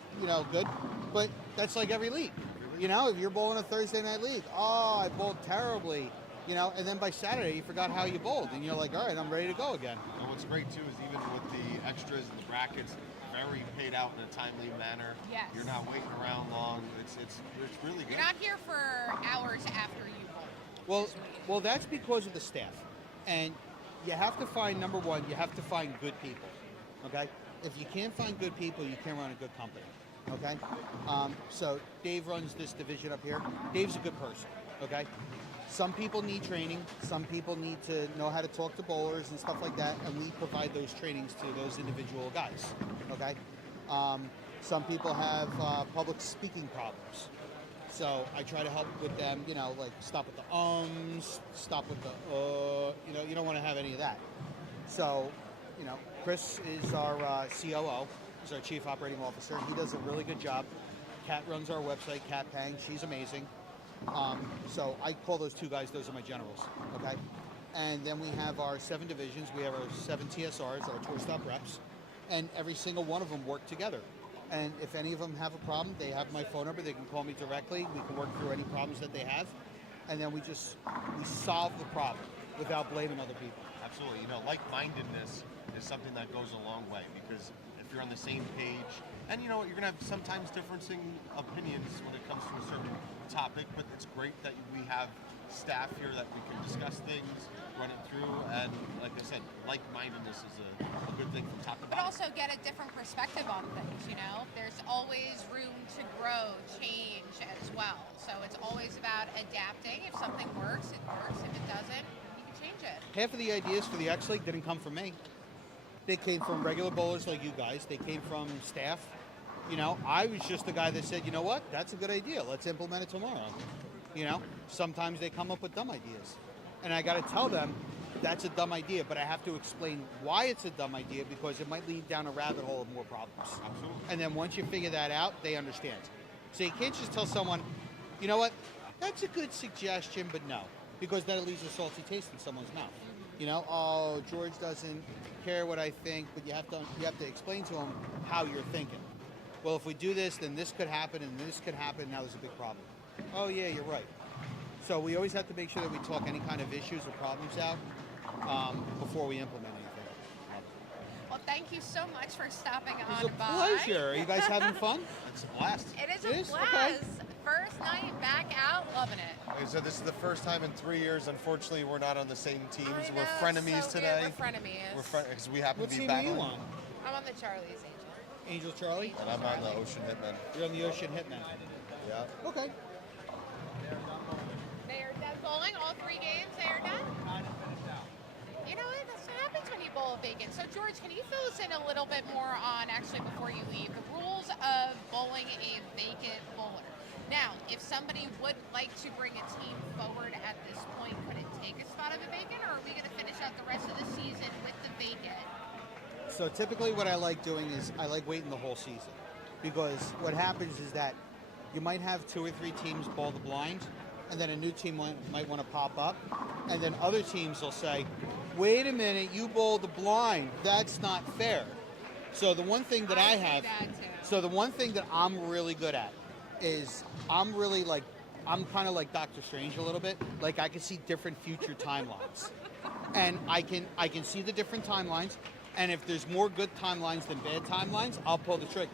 good. But that's like every league. If you're bowling a Thursday night league, I bowled terribly, and then by Saturday you forgot how you bowled, and you're like, all right, I'm ready to go again. And what's great too is even with the extras and the brackets, very paid out in a timely manner. Yes. You're not waiting around long. It's really good. You're not here for hours after you bowl. Well, that's because of the staff, and you have to find, number one, you have to find good people. Okay, if you can't find good people, you can't run a good company. Okay, so Dave runs this division up here. Dave's a good person. Okay, Some people need training. Some people need to know how to talk to bowlers and stuff like that, and we provide those trainings to those individual guys. Okay. Some people have public speaking problems, so I try to help with them. You know, like stop with the ums, stop with the you know, you don't want to have any of that. So, you know, Chris is our COO. He's our Chief Operating Officer. He does a really good job. Kat runs our website, Kat Pang. She's amazing. So I call those two guys, those are my generals, okay? And then we have our 7 divisions. We have our 7 TSRs, our tour stop reps, and every single one of them work together. And if any of them have a problem, they have my phone number. They can call me directly. We can work through any problems that they have. And then we solve the problem without blaming other people. Absolutely. You know, like-mindedness is something that goes a long way, because if you're on the same page, and you know, you're going to have sometimes differing opinions when it comes to a certain topic, but it's great that we have staff here that we can discuss things, run it through, and like I said, like-mindedness is a good thing from top to But bottom. also get a different perspective on things, you know? There's always room to grow, change as well. So it's always about adapting. If something works, it works. If it doesn't, you can change it. Half of the ideas for the X League didn't come from me. They came from regular bowlers like you guys. They came from staff. You know, I was just the guy that said, you know what, that's a good idea. Let's implement it tomorrow. You know, sometimes they come up with dumb ideas. And I got to tell them that's a dumb idea, but I have to explain why it's a dumb idea, because it might lead down a rabbit hole of more problems. Absolutely. And then once you figure that out, they understand. So you can't just tell someone, you know what, that's a good suggestion, but no, because that leaves a salty taste in someone's mouth. You know, oh, George doesn't care what I think, but you have to explain to him how you're thinking. Well, if we do this, then this could happen, and this could happen. Now there's a big problem. Oh yeah, you're right. So we always have to make sure that we talk any kind of issues or problems out before we implement anything. Well, thank you so much for stopping It's on a by. pleasure. Are you guys having fun? It's a blast. It is It a is? blast. Okay. First night back out, loving it. Okay, so this is the first time in 3 years. Unfortunately, we're not on the same teams. I We're know, frenemies so today. Weird. We're frenemies. Because we happen What to be team are you battling. on? I'm on the Charlie's Angel. Angel Charlie? And I'm on the Ocean Hitmen. You're on the Ocean Hitman. Yeah. Okay. They are done bowling, all 3 games, they are done. You know what, that's what happens when you bowl a vacant. So George, can you fill us in a little bit more on, actually before you leave, the rules of bowling a vacant bowler? Now, if somebody would like to bring a team forward at this point, could it take a spot of a vacant, or are we going to finish out the rest of the season with the vacant? So typically what I like doing is I like waiting the whole season, because what happens is that you might have 2 or 3 teams bowl the blind, and then a new team might want to pop up, and then other teams will say, wait a minute, you bowled the blind, that's not fair. So the one thing that I see have, that too. so the one thing that I'm really good at is I'm kind of like Doctor Strange a little bit. Like I can see different future timelines, and I can see the different timelines. And if there's more good timelines than bad timelines, I'll pull the trigger.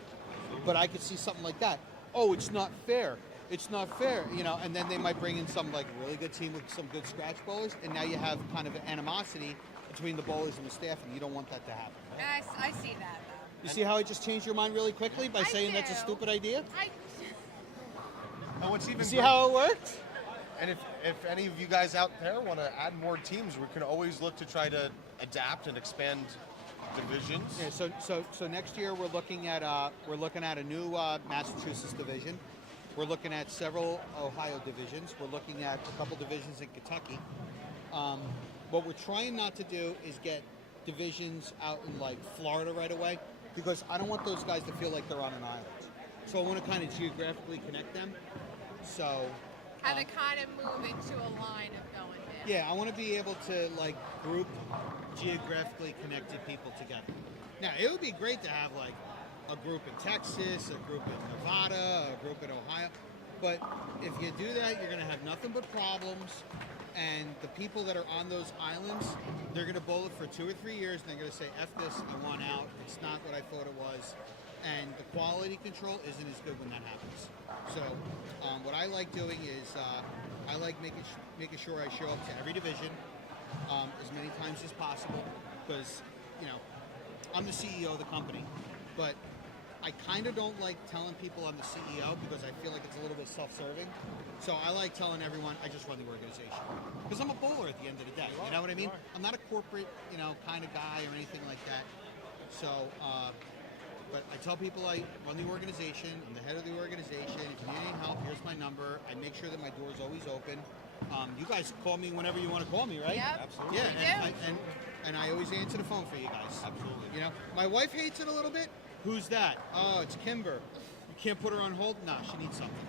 But I could see something like that. Oh, it's not fair. It's not fair, you know. And then they might bring in some like really good team with some good scratch bowlers, and now you have kind of an animosity between the bowlers and the staff, and you don't want that to happen. I see that, though. You see how I just changed your mind really quickly by I saying that's a do. stupid idea? And what's even You see great- how it worked? And if any of you guys out there want to add more teams, we can always look to try to adapt and expand divisions. Yeah, so next year we're looking at a new Massachusetts division. We're looking at several Ohio divisions. We're looking at a couple divisions in Kentucky. What we're trying not to do is get divisions out in like Florida right away, because I don't want those guys to feel like they're on an island. So I want to kind of geographically connect them. So Have it kind of move into a line of going down. yeah, I want to be able to like group geographically connected people together. Now, it would be great to have like a group in Texas, a group in Nevada, a group in Ohio. But if you do that, you're going to have nothing but problems. And the people that are on those islands, they're going to bowl it for 2 or 3 years, and they're going to say, F this, I want out. It's not what I thought it was. And the quality control isn't as good when that happens. So what I like doing is I like making sure I show up to every division as many times as possible, because, you know, I'm the CEO of the company, but I kind of don't like telling people I'm the CEO because I feel like it's a little bit self-serving. So I like telling everyone I just run the organization because I'm a bowler at the end of the day. You know what I mean? I'm not a corporate, kind of guy or anything like that. So, but I tell people I run the organization. I'm the head of the organization. If you need any help, here's my number. I make sure that my door is always open. You guys call me whenever you want to call me, right? Yep. Absolutely. Yeah, and I always answer the phone for you guys. Absolutely. My wife hates it a little bit. Who's that? Oh, it's Kimber. You can't put her on hold? Nah, she needs something.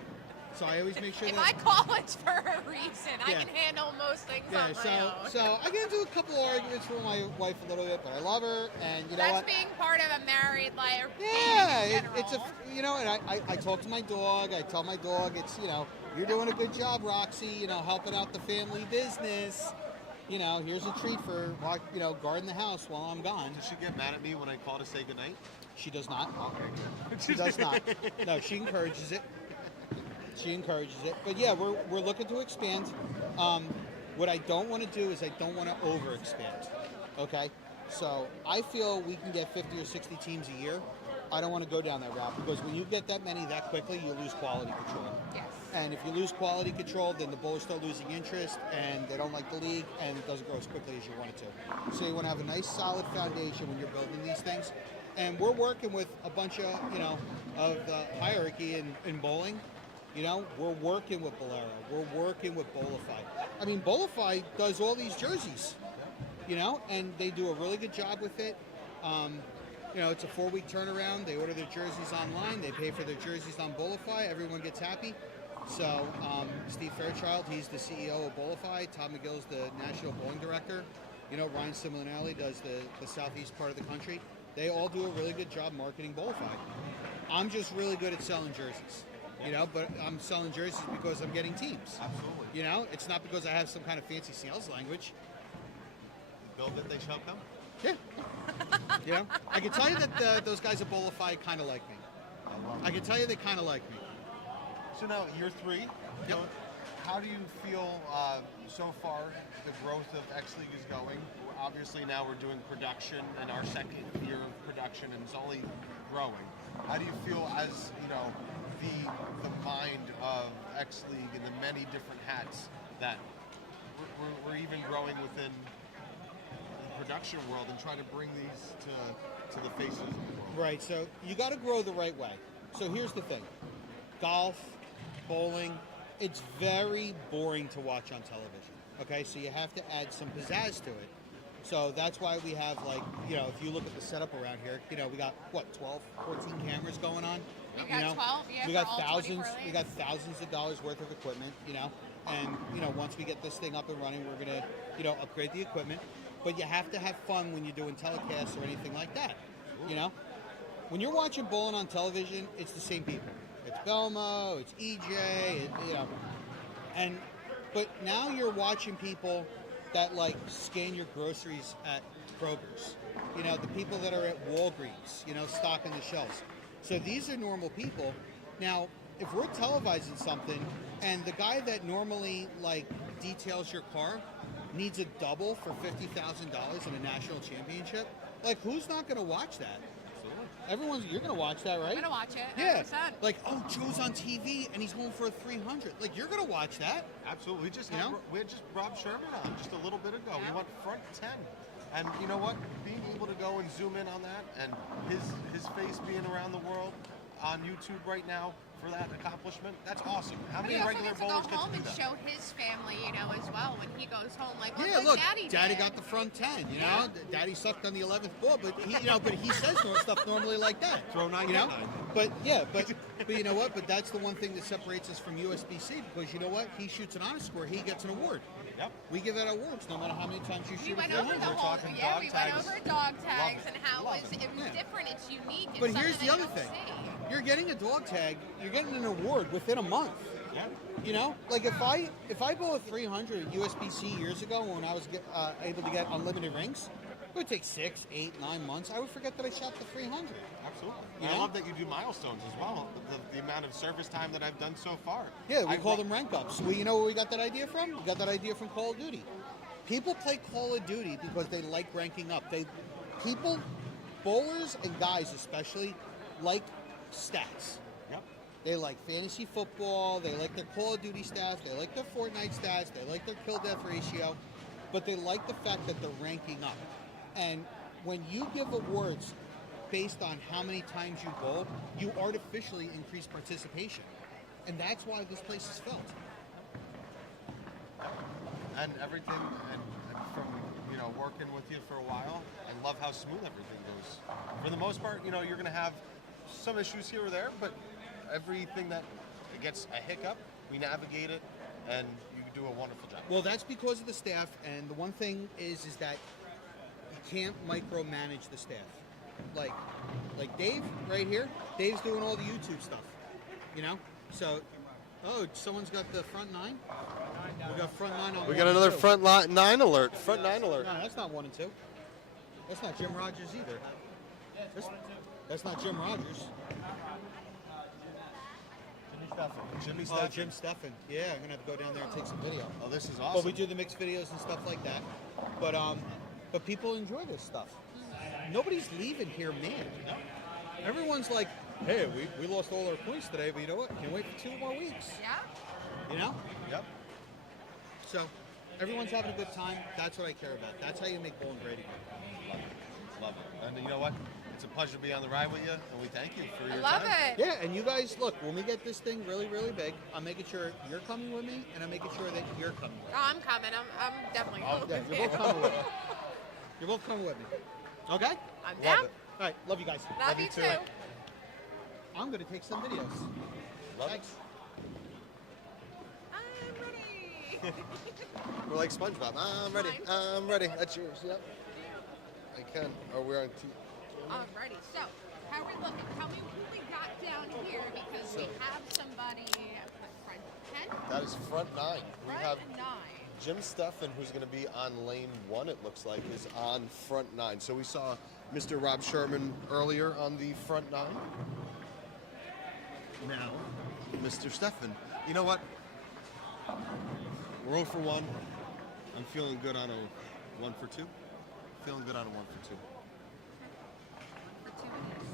So I always make sure If that... I call, it's for a reason. I Yeah. can handle most things Yeah, on my own. so I get into a couple of arguments with my wife a little bit, but I love her, and you know That's what? being part of a married life. Yeah, in general. it's and I talk to my dog. I tell my dog, you're doing a good job, Roxy. Helping out the family business. Here's a treat for guarding the house while I'm gone. Does she get mad at me when I call to say goodnight? She does not. Okay. She does not. No, she encourages it. She encourages it. But yeah, we're looking to expand. What I don't want to do is I don't want to overexpand. Okay? So I feel we can get 50 or 60 teams a year. I don't want to go down that route because when you get that many that quickly, you lose quality control. Yes. And if you lose quality control, then the bowlers start losing interest and they don't like the league and it doesn't grow as quickly as you want it to. So you want to have a nice solid foundation when you're building these things. And we're working with a bunch of, of the hierarchy in bowling. We're working with Bolero. We're working with Bowlify. I mean, Bowlify does all these jerseys, and they do a really good job with it. It's a 4-week turnaround. They order their jerseys online. They pay for their jerseys on Bowlify. Everyone gets happy. So Steve Fairchild, he's the CEO of Bowlify. Todd McGill's the national bowling director. Ryan Simonelli does the southeast part of the country. They all do a really good job marketing Bowlify. I'm just really good at selling jerseys. But I'm selling jerseys because I'm getting teams. Absolutely. It's not because I have some kind of fancy sales language. Build it, they shall come. Yeah. I can tell you that those guys at Bowlify kind of like me. I can tell you they kind of like me. So now, year 3. Yep. How do you feel so far the growth of X League is going? Obviously now we're doing production in our second year of production and it's only growing. How do you feel as, the mind of X League and the many different hats that we're even growing within the production world and trying to bring these to the faces of the world? Right, so you got to grow the right way. So here's the thing. Golf, bowling, it's very boring to watch on television. Okay, so you have to add some pizzazz to it. So that's why we have if you look at the setup around here, we got 12, 14 cameras going on. We got 12, yeah, we for got all 24 we got thousands of dollars worth of equipment, and once we get this thing up and running, we're gonna, upgrade the equipment. But you have to have fun when you're doing telecasts or anything like that. When you're watching bowling on television, it's the same people. It's Belmo, it's EJ, but now you're watching people that scan your groceries at Kroger's. The people that are at Walgreens, stocking the shelves. So these are normal people. Now, if we're televising something and the guy that normally details your car needs a double for $50,000 in a national championship, who's not going to watch that? You're going to watch that, right? I'm going to watch it. Yeah. 100%. Joe's on TV and he's going for a 300. You're going to watch that. Absolutely. We had just Rob Sherman on just a little bit ago. Yeah. We went front 10. And you know what? Being able to go and zoom in on that and his face being around the world on YouTube right now for that accomplishment, that's awesome. How But many he also regular gets to go bowlers get home to do and that? show his family, as well when he goes home. Look Look, Daddy did. got the front 10, Daddy sucked on the 11th ball, but he says stuff normally like that. Throw 9, get 9. But you know what? But that's the one thing that separates us from USBC because you know what? He shoots an honest score, he gets an award. Yep. We give out awards no matter how many times you We shoot. went a over the 300. whole, talking yeah, dog we went tags. over dog tags Love it. and how Love it was Yeah. different, it's unique. It's But something here's the that other you don't thing. see. You're getting a dog tag, you're getting an award within a month. Yeah. If I bowled 300 at USBC years ago when I was able to get unlimited rings, it would take 6, 8, 9 months. I would forget that I shot the 300. Absolutely. You I know? love that you do milestones as well. The amount of service time that I've done so far. Yeah, we call them rank ups. You know where we got that idea from? We got that idea from Call of Duty. People play Call of Duty because they like ranking up. Bowlers and guys especially, like stats. Yep. They like fantasy football, they like their Call of Duty stats, they like their Fortnite stats, they like their kill death ratio, but they like the fact that they're ranking up. And when you give awards based on how many times you bowl, you artificially increase participation. And that's why this place is filled. And everything, and from working with you for a while, I love how smooth everything goes. For the most part, you're going to have some issues here or there, but everything that gets a hiccup, we navigate it, and you do a wonderful job. Well, that's because of the staff, and the one thing is that you can't micromanage the staff. Like Dave right here, Dave's doing all the YouTube stuff, So, someone's got the front nine? We got front nine on We one got and another two. front nine alert. Front nine alert. No, that's not 1 and 2. That's not Jim Rogers either. That's not Jim Rogers. Jimmy Oh, Steffen. Jim Steffen. Yeah, I'm gonna have to go down there and take some video. Oh, this is awesome. But we do the mixed videos and stuff like that. But people enjoy this stuff. Nobody's leaving here mad. Everyone's like, hey, we lost all our points today, but you know what? Can't wait for 2 more weeks. Yeah. Yep. So everyone's having a good time. That's what I care about. That's how you make bowling great again. Love it. And you know what? It's a pleasure to be on the ride with you, and we thank you for I your love time. it. Yeah, and you guys, look, when we get this thing really, really big, I'm making sure you're coming with me, and I'm making sure that you're coming with me. Oh, I'm coming. I'm definitely Yeah, going. you're both coming with me. You're both coming with me. Okay? I'm Love down. it. All right, love you guys. Love you you too. too. I'm going to take some videos. Love Thanks. I'm ready. We're like SpongeBob. I'm ready. Mine. I'm ready. That's yours. Yep. I can. Oh, we're on. Alrighty, so how are we looking? Tell me who we got down here because we have somebody front 10, That is front nine. We have front 9. Jim Steffen, who's going to be on lane 1, it looks like, is on front 9. So we saw Mr. Rob Sherman earlier on the front 9. Now, Mr. Steffen. You know what? We're 0 for 1. I'm feeling good on a 1 for 2. Feeling good on a 1 for 2. For 2 minutes.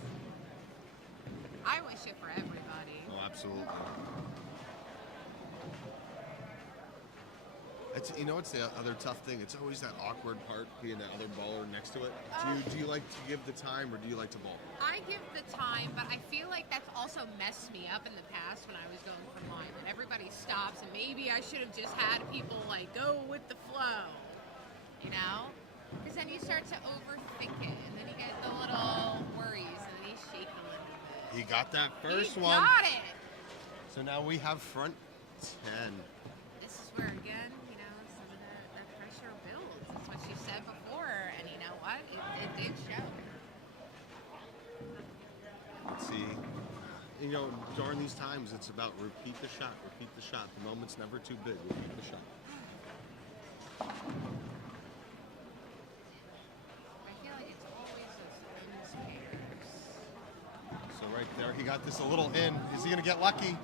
I wish it for everybody. Oh, absolutely. It's the other tough thing. It's always that awkward part, being the other baller next to it. Do you like to give the time, or do you like to bowl? I give the time, but I feel like that's also messed me up in the past when I was going for mine. And everybody stops, and maybe I should have just had people go with the flow, Because then you start to overthink it, and then you get the little worries, and then he's shaking a little bit. He got that first He one. got it. So now we have front 10. This is where again, some of that pressure builds. That's what she said before, and you know what? It did show. Let's see. During these times, it's about repeat the shot, repeat the shot. The moment's never too big. Repeat the shot. I feel like it's always those ends pairs. So right there, he got this a little in. Is he going to get lucky?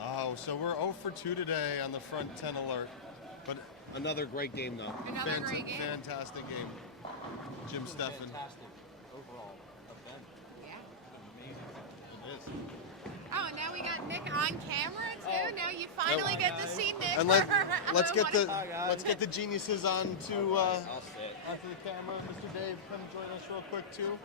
Oh, so we're 0 for 2 today on the front 10 alert. But another great game, though. Another great game. Fantastic game. Jim Steffen. Fantastic overall event. Yeah. It is. Oh, and now we got Nick on camera too. Now you finally get to see Nick. And let's get Hi, the geniuses on to I'll sit. onto the camera. Mr. Dave, come join us real quick too.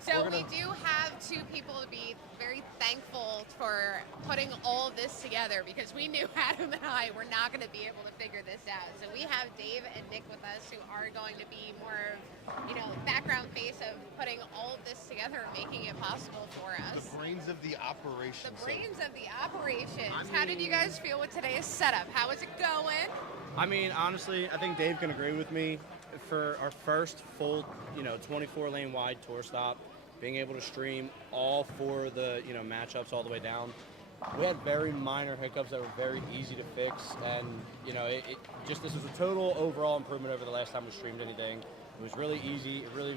So We're we gonna- do have 2 people to be very thankful for putting all of this together because we knew Adam and I were not going to be able to figure this out. So we have Dave and Nick with us who are going to be more of, background face of putting all of this together and making it possible for us. The brains of the operation. The so- brains of the operations. How did you guys feel with today's setup? How is it going? I mean, honestly, I think Dave can agree with me. For our first full, 24 lane wide tour stop, being able to stream all 4 of the, matchups all the way down, we had very minor hiccups that were very easy to fix, and this was a total overall improvement over the last time we streamed anything. It was really easy. It really,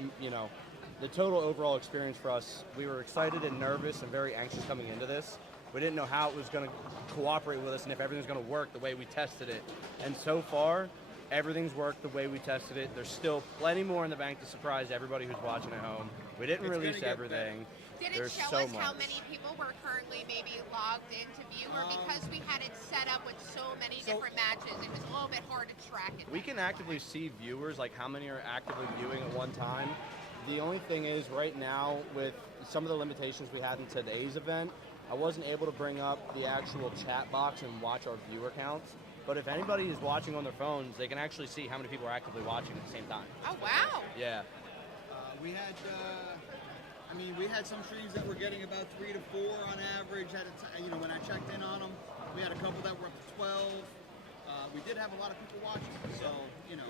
the total overall experience for us, we were excited and nervous and very anxious coming into this. We didn't know how it was going to cooperate with us and if everything was going to work the way we tested it. And so far, everything's worked the way we tested it. There's still plenty more in the bank to surprise everybody who's watching at home. We didn't release everything. Did it There's show so us how much. many people were currently maybe logged into view, or because we had it set up with so many different matches, it was a little bit hard to track it? We can actively see viewers, like how many are actively viewing at one time. The only thing is right now with some of the limitations we had in today's event, I wasn't able to bring up the actual chat box and watch our viewer counts. But if anybody is watching on their phones, they can actually see how many people are actively watching at the same time. Oh, wow. Yeah. We had, we had some streams that were getting about 3 to 4 on average. When I checked in on them, we had a couple that were up to 12. We did have a lot of people watching, so,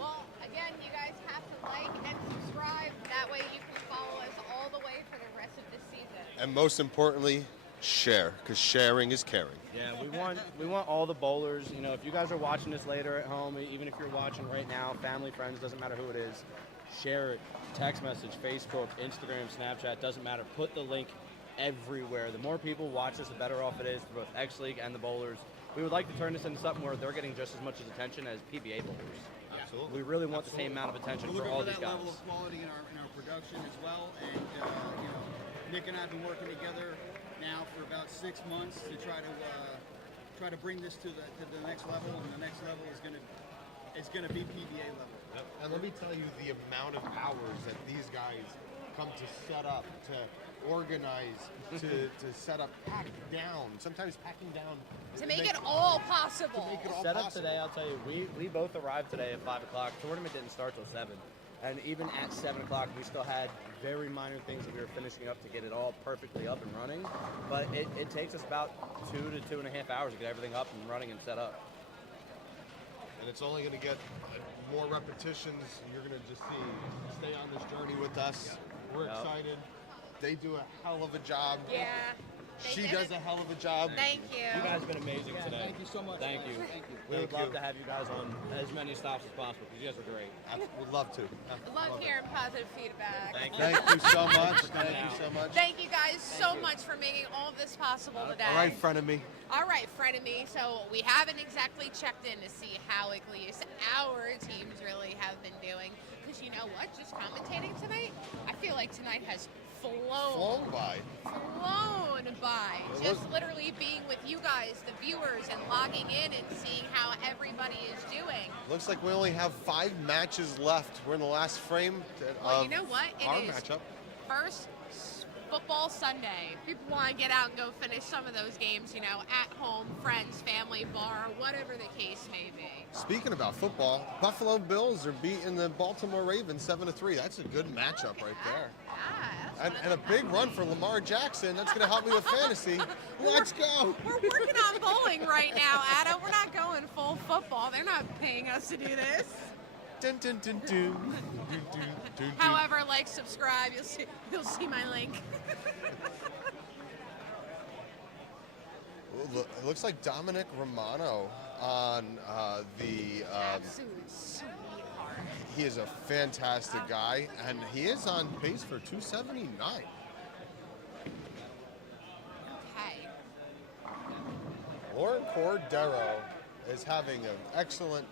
Well, again, you guys have to like and subscribe. That way you can follow us all the way for the rest of the season. And most importantly, share, because sharing is caring. Yeah, we want all the bowlers. If you guys are watching this later at home, even if you're watching right now, family, friends, doesn't matter who it is, share it. Text message, Facebook, Instagram, Snapchat, doesn't matter. Put the link everywhere. The more people watch this, the better off it is for both X League and the bowlers. We would like to turn this into something where they're getting just as much attention as PBA bowlers. Absolutely. We really want the same amount of attention we're for looking all for these that guys. level of quality in our production as well. And Nick and I have been working together now for about 6 months to try to bring this to the next level, and the next level is going to be PBA level. And let me tell you the amount of hours that these guys come to set up, to organize, to set up, pack down. Sometimes packing down To make it all possible. To make it all Set up possible. today, I'll tell you, we both arrived today at 5 o'clock. Tournament didn't start till 7. And even at 7 o'clock, we still had very minor things that we were finishing up to get it all perfectly up and running. But it takes us about 2 to 2.5 hours to get everything up and running and set up. And it's only going to get more repetitions. You're going to just stay on this journey with us. We're Yep. excited. They do a hell of a job. Yeah. They She did does it. a hell of a job. Thank you. You guys have been amazing today. Thank you so much. Thank you. Thank you. We would Thank love you. to have you guys on as many stops as possible because you guys are great. We'd love to. I love hearing positive feedback. Thank you. Thank you so much. Thank you so much. Thank you guys so much for making all of this possible today. All right, friend of me. All right, frenemy. So we haven't exactly checked in to see how at least our teams really have been doing. Because you know what? Just commentating tonight, I feel like tonight has flown by. Just literally being with you guys, the viewers, and logging in and seeing how everybody is doing. Looks like we only have 5 matches left. We're in the last frame Well, of you know what? our It is matchup. first football Sunday. People want to get out and go finish some of those games, at home, friends, family, bar, whatever the case may be. Speaking about football, Buffalo Bills are beating the Baltimore Ravens 7-3. That's a good matchup right there. And a big run for Lamar Jackson. That's going to help me with fantasy. Let's go. We're working on bowling right now, Ada. We're not going full football. They're not paying us to do this. Dun, dun, dun, dun. Dun, dun, dun, dun. However, subscribe. You'll see my link. It looks like Dominic Romano on the. Absolute sweetheart. He is a fantastic guy, and he is on pace for 279. Okay. Lauren Cordero is having an excellent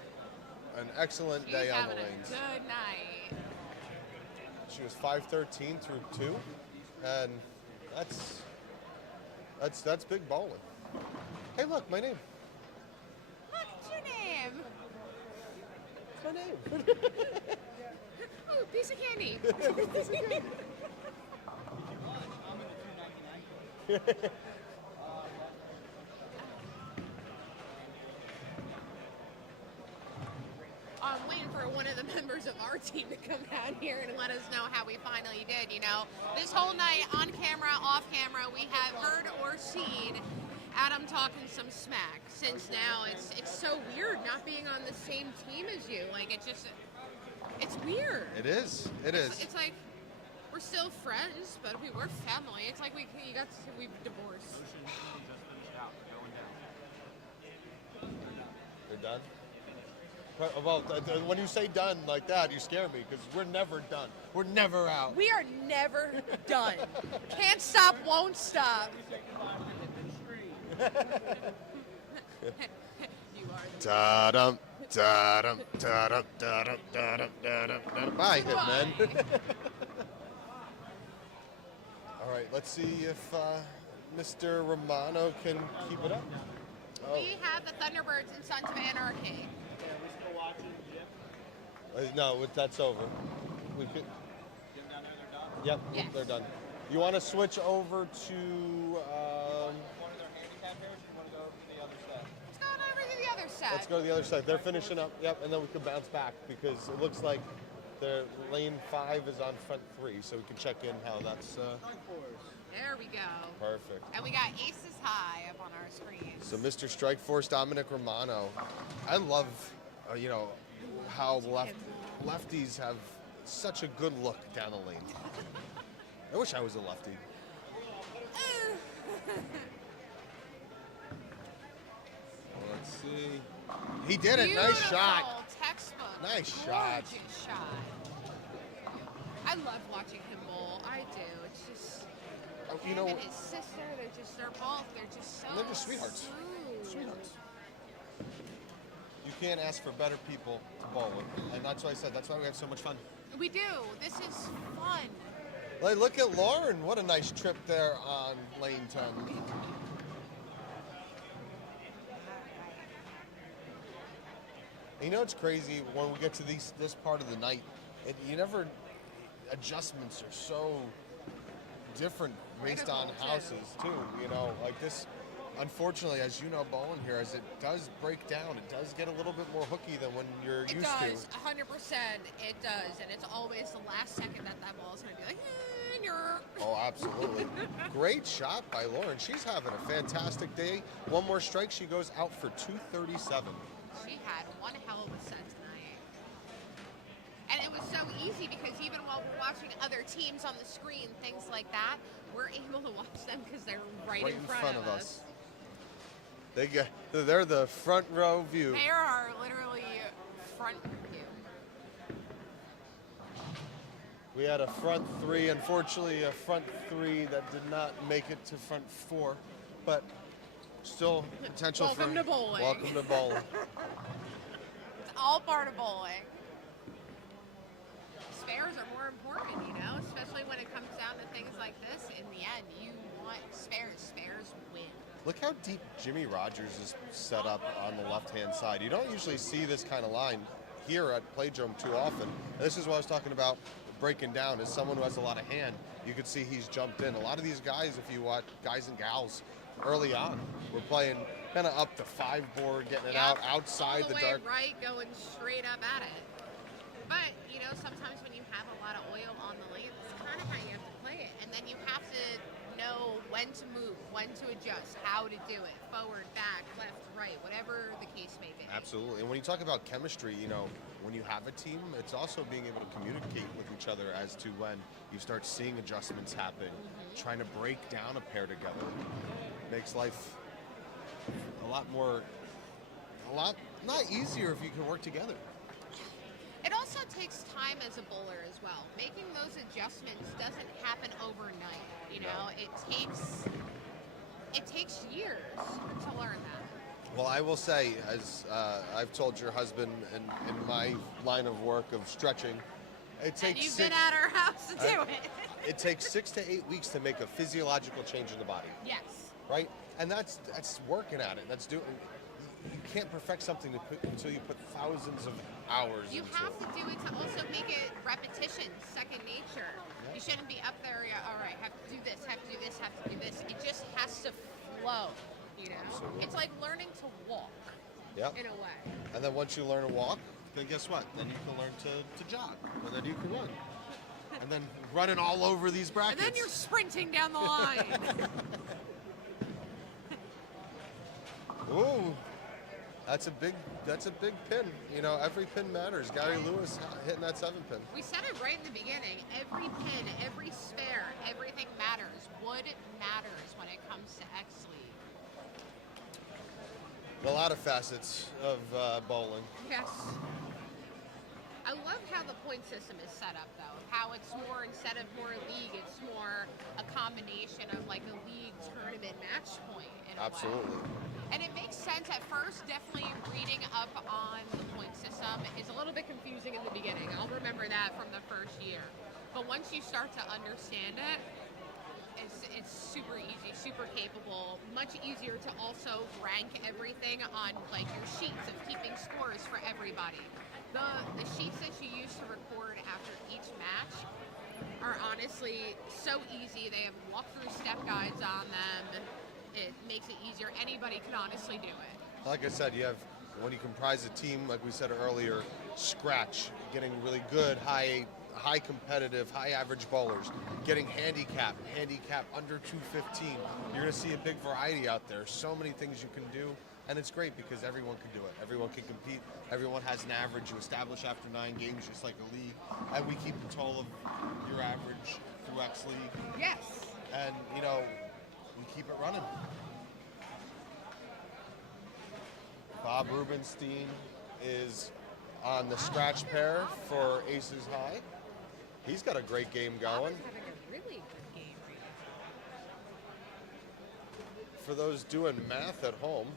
She's day on the having a lanes. good night. She was 513 through 2, and that's big bowling. Hey, look, my name. What's your name? My name. Oh, piece of candy. I'm waiting for one of the members of our team to come down here and let us know how we finally did. This whole night, on camera, off camera, we have heard or seen Adam talking some smack. Since now, it's so weird not being on the same team as you. It's weird. It is. It is. It's like we're still friends, but we were family. It's like we've divorced. You're done? Well, when you say done like that, you scare me because we're never done. We're never out. We are never done. Can't stop, won't stop. You are the Da-dum, da-dum, da-dum, da-dum, da-dum, da-dum, da-dum. Bye, Hitman. All right, Let's see if Mr. Romano can keep it up. Oh. We have the Thunderbirds and Sons of Anarchy. No, that's over. We could. Yep, Yes. they're done. You want to switch over to? Let's go over to the other side. Let's go to the other side. They're finishing up. Yep, and then we can bounce back because it looks like the lane 5 is on front 3, so we can check in how that's. There we go. Perfect. And we got Aces High up on our screen. So Mr. Strikeforce Dominic Romano, I love, how lefties have such a good look down the lane. I wish I was a lefty. Let's see. He did it. Nice shot. Beautiful textbook. Nice shot. Gorgeous shot. I love watching him bowl. I do. It's just him and his sister. They're just so. They're just sweethearts. Smooth. Sweethearts. You can't ask for better people to bowl with, and that's why I said that's why we have so much fun. We do. This is fun. Like, look at Lauren. What a nice trip there on lane 10. You know it's crazy when we get to this part of the night. Adjustments are so different based on houses too. You know, like this. Unfortunately, as you know, bowling here, as it does break down, it does get a little bit more hooky than when you're used to. It does, 100%. It does, and it's always the last second that ball is going to be like, Oh, absolutely. Great shot by Lauren. She's having a fantastic day. One more strike, she goes out for 237. She had one hell of a set tonight. And it was so easy because even while we're watching other teams on the screen, things like that, we're able to watch them because they're right in front of us. They're the front row view. They are literally front view. We had a front 3, unfortunately a front 3 that did not make it to front 4, but still potential Welcome to bowling. Welcome to bowling. It's all part of bowling. Spares are more important, especially when it comes down to things like this. In the end, you want spares. Spares win. Look how deep Jimmy Rogers is set up on the left-hand side. You don't usually see this kind of line here at Playdrome too often. And this is what I was talking about breaking down. As someone who has a lot of hand, you can see he's jumped in. A lot of these guys, if you watch, guys and gals, early on, were playing kind of up the 5 board, getting it out outside all the way dark. Right, going straight up at it. But, sometimes when you have a lot of oil on the lane, it's kind of how you have to play it. And then you have to know when to move, when to adjust, how to do it, forward, back, left, right, whatever the case may be. Absolutely. And when you talk about chemistry, when you have a team, it's also being able to communicate with each other as to when you start seeing adjustments happen, trying to break down a pair together. Makes life not easier if you can work together. It also takes time as a bowler as well. Making those adjustments doesn't happen overnight. It takes years to learn that. Well, I will say, as I've told your husband in my line of work of stretching, it takes. And you've been at our house to do it. It takes 6 to 8 weeks to make a physiological change in the body. Yes. Right, and that's working at it. That's doing. You can't perfect something until you put thousands of hours. You have to do it to also make it repetition, second nature. Yeah. You shouldn't be up there. All right, have to do this, have to do this, have to do this. It just has to flow. Absolutely. It's like learning to walk. Yep. In a way. And then once you learn to walk, then guess what? Then you can learn to jog, and then you can run, and then running all over these brackets. And then you're sprinting down the line. Ooh, that's a big pin. Every pin matters. Gary Lewis hitting that 7 pin. We said it right in the beginning. Every pin, every spare, everything matters. Wood matters when it comes to X League. A lot of facets of bowling. Yes. I love how the point system is set up, though. How it's more, instead of more league, it's more a combination of like a league tournament match point in a Absolutely. way. And it makes sense at first. Definitely reading up on the point system is a little bit confusing in the beginning. I'll remember that from the first year. But once you start to understand it, it's super easy, super capable, much easier to also rank everything on like your sheets of keeping scores for everybody. The sheets that you use to record after each match are honestly so easy. They have walkthrough step guides on them. It makes it easier. Anybody can honestly do it. Like I said, you have, when you comprise a team, like we said earlier, scratch, getting really good, high competitive, high average bowlers, getting handicap under 215. You're going to see a big variety out there. So many things you can do, and it's great because everyone can do it. Everyone can compete. Everyone has an average you establish after 9 games, just like a league. And we keep control of your average through X League. Yes. And, we keep it running. Bob Rubenstein is on the scratch pair for Aces High. He's got a great game going. Bob's having a really good game right now. For those doing math at home,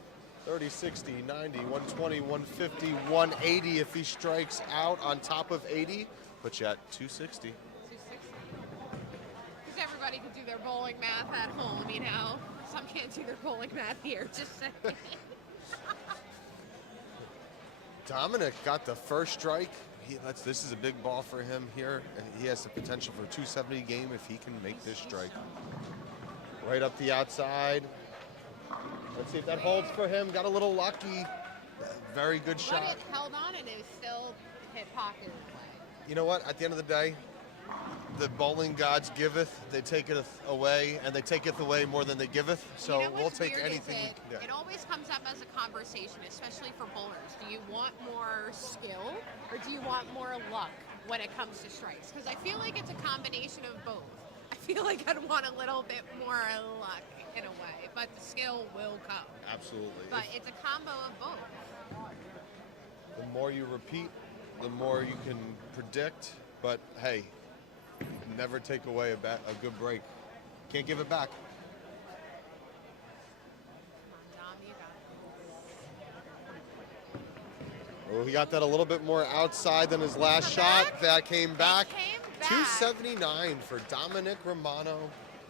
30, 60, 90, 120, 150, 180 if he strikes out on top of 80, puts you at 260. 260. Because everybody can do their bowling math at home, Some can't do their bowling math here, just saying. Dominic got the first strike. This is a big ball for him here. He has the potential for a 270 game if he can make this strike. Right up the outside. Let's see if that holds for him. Got a little lucky. Very good shot. But it held on and it still hit pocket play. You know what? At the end of the day, the bowling gods giveth, they taketh away, and they taketh away more than they giveth. So we'll what's take weird anything. Is it always comes up as a conversation, especially for bowlers. Do you want more skill or do you want more luck when it comes to strikes? Because I feel like it's a combination of both. I feel like I'd want a little bit more luck in a way, but the skill will come. Absolutely. But it's a combo of both. The more you repeat, the more you can predict. But hey, never take away a good break. Can't give it back. Come on, Dom, you got it. Oh, he got that a little bit more outside than his last shot. That came back. 279 for Dominic Romano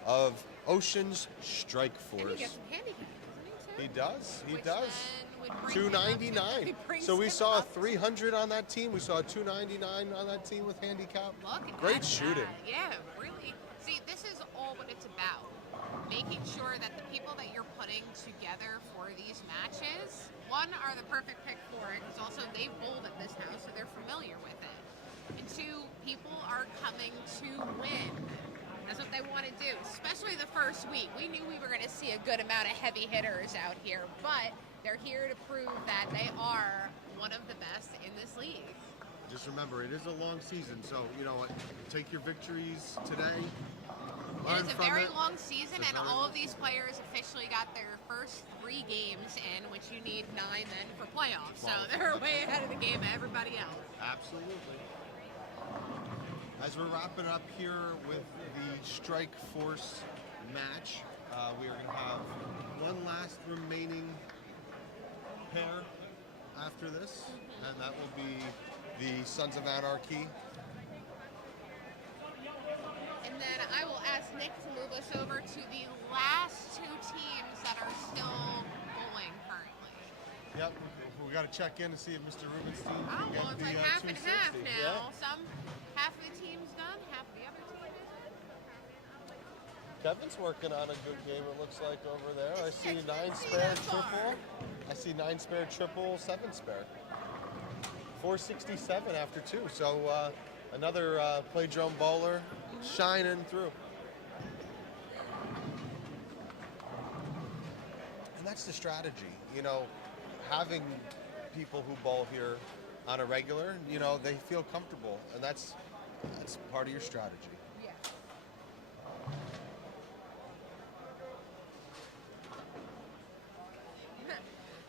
of Oceans Strike And Force. he gets some handicap, doesn't he, He does. He Which does. then would bring him up to- 299. it brings So we him saw a up to- 300 on that team. We saw a 299 on that team with handicap. Look at Great that shooting. guy. Yeah, really. See, this is all what it's about. Making sure that the people that you're putting together for these matches, one, are the perfect pick for it, because also they've bowled at this house, so they're familiar with it. And two, people are coming to win. That's what they want to do, especially the first week. We knew we were going to see a good amount of heavy hitters out here, but they're here to prove that they are one of the best in this league. Just remember, it is a long season, so you know what? Take your victories today. It is a very long It's season, a and very all long of these players officially got their first 3 games in, which you need 9 then for playoffs. So they're way ahead of the game of everybody else. Absolutely. As we're wrapping up here with the Strike Force match, we are going to have one last remaining pair after this, and that will be the Sons of Anarchy. And then I will ask Nick to move us over to the last 2 teams that are still bowling currently. Yep, we got to check in and see if Mr. Rubenstein Oh, can well, get it's the like half and 260. half now. Yeah. Half of the team's done, half of the other team isn't. Kevin's working on a good game, it looks like, over there. I see It's 9 not spare that far. triple. I see 9 spare triple, 7 spare. 467 after 2. So another Playdrome bowler shining through. And that's the strategy. You know, having people who bowl here on a regular, you know, they feel comfortable. And that's part of your strategy. Yeah.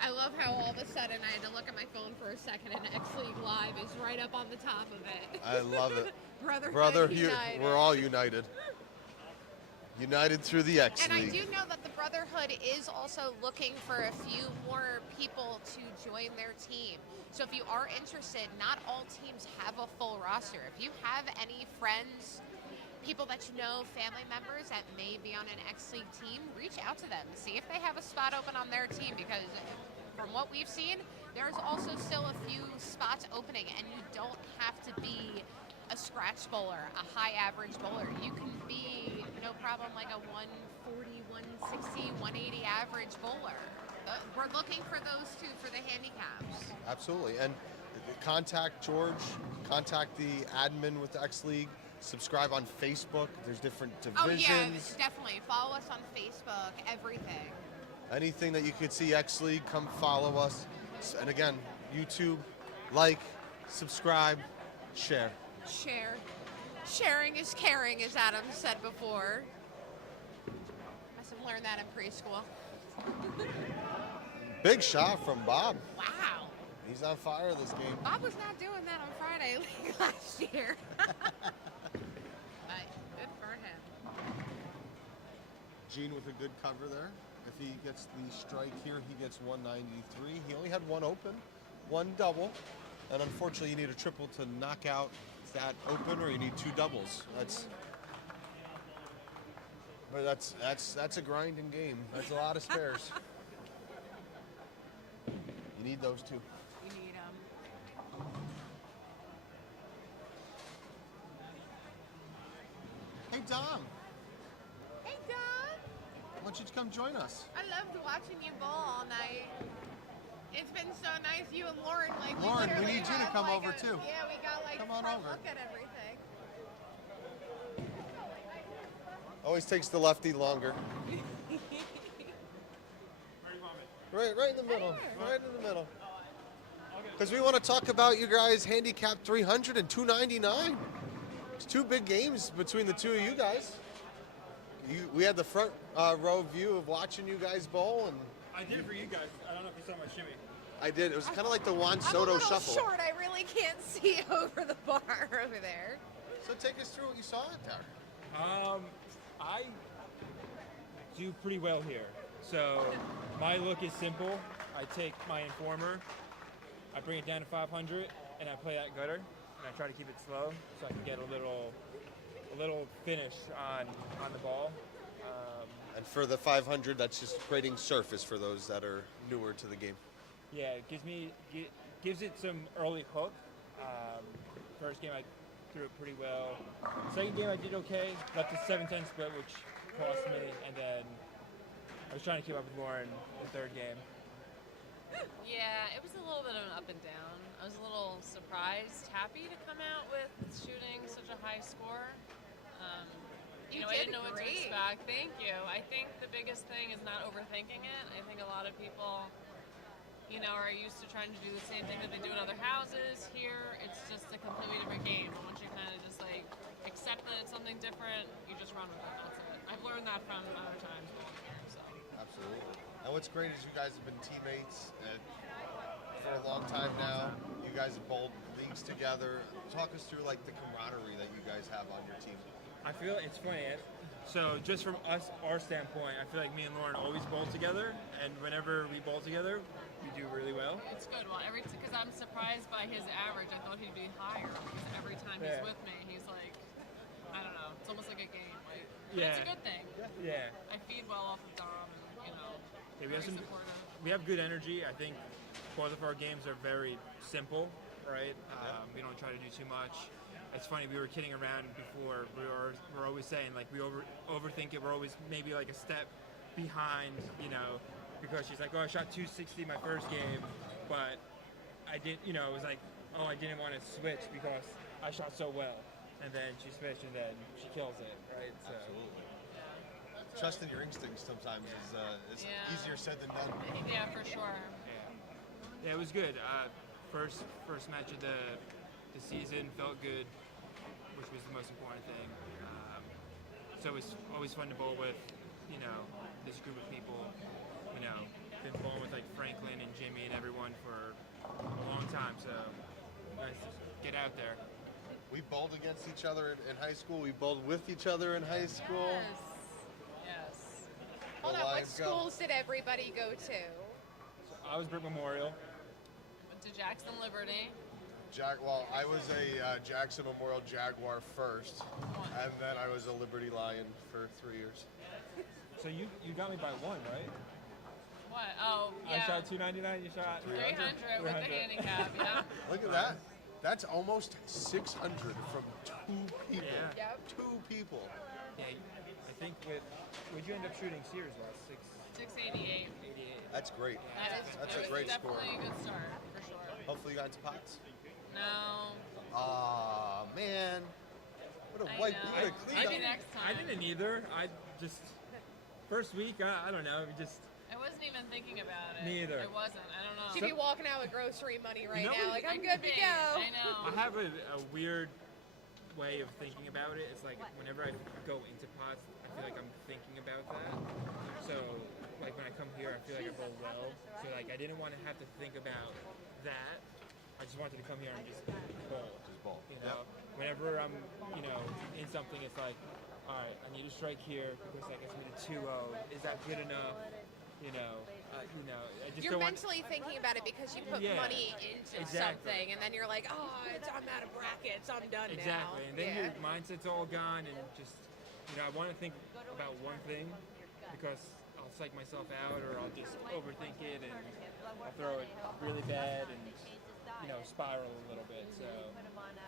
I love how all of a sudden I had to look at my phone for a second and X League Live is right up on the top of it. I love it. Brotherhood United. We're all united. United through the X And I League. do know that the Brotherhood is also looking for a few more people to join their team. So if you are interested, not all teams have a full roster. If you have any friends people that you know, family members that may be on an X League team, reach out to them. See if they have a spot open on their team, because from what we've seen, there's also still a few spots opening, and you don't have to be a scratch bowler, a high average bowler. You can be, no problem, like a 140, 160, 180 average bowler. We're looking for those two for the handicaps. Absolutely. And contact George, contact the admin with the X League, subscribe on Facebook. There's different divisions. Oh yeah, definitely. Follow us on Facebook, everything. Anything that you could see X League, come follow us. And again, YouTube, like, subscribe, share. Share. Sharing is caring, as Adam said before. Must have learned that in preschool. Big shot from Bob. Wow. He's on fire this game. Bob was not doing that on Friday like last year. But good for him. Gene with a good cover there. If he gets the strike here, he gets 193. He only had one open, one double, and unfortunately you need a triple to knock out that open, or you need two doubles. That's a grinding game. That's a lot of spares. You need those two. You need them. Hey Dom, Hey, Don. why don't you come join us? I loved watching you bowl all night. It's been so nice. You and Lauren, Lauren, we literally need you to have, come like, over, too. Yeah, we got Come on front over. look at everything. Always takes the lefty longer. Right in the middle. Right in the middle. Because we want to talk about you guys handicap 300 and 299. It's two big games between the two of you guys. We had the front row view of watching you guys bowl, and I did it for you guys. I don't know if you saw my shimmy. I did. It was kind of like the Juan I'm a Soto little shuffle. short. I really can't see over the bar over there. So take us through what you saw out there. I do pretty well here. So my look is simple. I take my informer, I bring it down to 500, and I play that gutter, and I try to keep it slow so I can get a little finish on the ball. And for the 500, that's just creating surface for those that are newer to the game. Yeah, it gives it some early hook. First game I threw it pretty well. Second game I did okay. Left a 7-10 split, which cost me, and then I was trying to keep up with Lauren the third game. Yeah, it was a little bit of an up and down. I was a little surprised, happy to come out with shooting such a high score. You I did didn't know what to great. expect. Thank you. I think the biggest thing is not overthinking it. I think a lot of people, are used to trying to do the same thing that they do in other houses. Here, it's just a completely different game. And once you kind of just accept that it's something different, you just run with it. That's it. I've learned that from other times here. So. Absolutely. And what's great is you guys have been teammates for a long time now. You guys have bowled leagues together. Talk us through the camaraderie that you guys have on your team. I feel it's funny. So just from our standpoint, I feel like me and Lauren always bowl together, and whenever we bowl together, we do really well. It's good. Well, because I'm surprised by his average. I thought he'd be higher because every time he's with me, he's like, I don't know. It's almost like a game. But it's a good thing. Yeah. I feed well off of Dom, and Yeah, very supportive. we have good energy. I think both of our games are very simple, right? We don't try to do too much. It's funny, we were kidding around before. We're always saying we overthink it. We're always maybe a step behind, because she's like, oh, I shot 260 my first game, but I did, it was like, oh, I didn't want to switch because I shot so well. And then she switched, and then she kills it, right? So. Absolutely. Trusting your instincts sometimes is easier said than done. Yeah, for sure. Yeah, it was good. First match of the season felt good, which was the most important thing. So it's always fun to bowl with, this group of people. Been bowling with Franklin and Jimmy and everyone for a long time. So nice to get out there. We bowled against each other in high school. We bowled with each other in high school. Yes. Hold on, what schools did everybody go to? I was Brick Memorial. Went to Jackson Liberty. Well, I was a Jackson Memorial Jaguar first, and then I was a Liberty Lion for 3 years. So you got me by one, right? What? Oh, yeah. I shot 299. You shot 300 with the handicap. Yeah. Look at that. That's almost 600 from 2 people. Yep. 2 people. Yeah, I think would you end up shooting Sears last 688. 88. That's great. That's a It was great score. definitely a good start, for sure. Hopefully you got into pots. No. Aw, man. What a I white. know. We could have cleaned Maybe up. next time. I didn't either. I just first week. I don't know. I wasn't even thinking about it. Me either. It wasn't. I don't know. She'd be walking out with grocery money right You know now. what- Like, I'm good to go. I know. I have a weird way of thinking about it. It's like whenever I go into pots, I feel like I'm thinking about that. So like when I come here, I feel like I bowl well. So like I didn't want to have to think about that. I just wanted to come here and just bowl. You know, whenever I'm in something, it's like, all right, I need to strike here because that gets me to 2-0. Is that good enough? I just You're don't want. mentally thinking about it because you put Yeah. money into Exactly. something, and then you're like, oh, I'm out of brackets. I'm done now. Exactly, and then Yeah. your mindset's all gone, and just I want to think about one thing because I'll psych myself out, or I'll just overthink it, and I'll throw it really bad, and spiral a little bit. So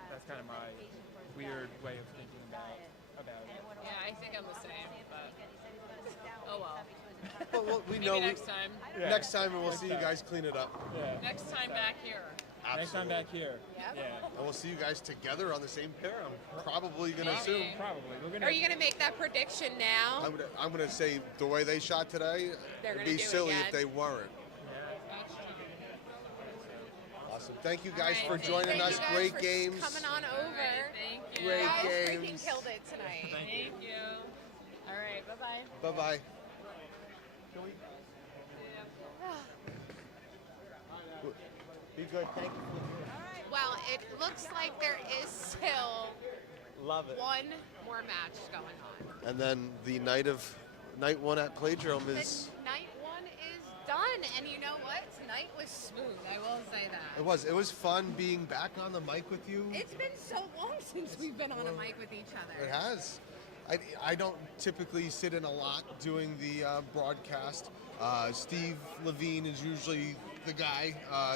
that's kind of my weird way of thinking about it. Yeah, I think I'm the same, but oh well. Well, we Maybe know. next time. Yeah. Next time, and we'll Next see you time. guys clean it up. Yeah. Next time back here. Next time back here. Yep. Yeah. And we'll see you guys together on the same pair. I'm probably gonna Maybe. assume. Probably. We're gonna. Are you going to make that prediction now? I'm gonna say the way they shot today, They're it'd gonna be do it silly again. if they weren't. That's true. Awesome. Thank you guys All for right, joining Thank us. you guys Great for games. coming on over. All right, thank you. Great You guys games. freaking killed it tonight. Thank you. All right, bye-bye. Bye bye. Be good. Thank you. Well, it looks like there is still Love it. one more match going on. And then the night one at Playdrome is. The night one is done, and you know what? Tonight was smooth. I will say that. It was fun being back on the mic with you. It's been so long since we've been on a mic with each other. It has. I don't typically sit in a lot doing the broadcast. Steve Levine is usually the guy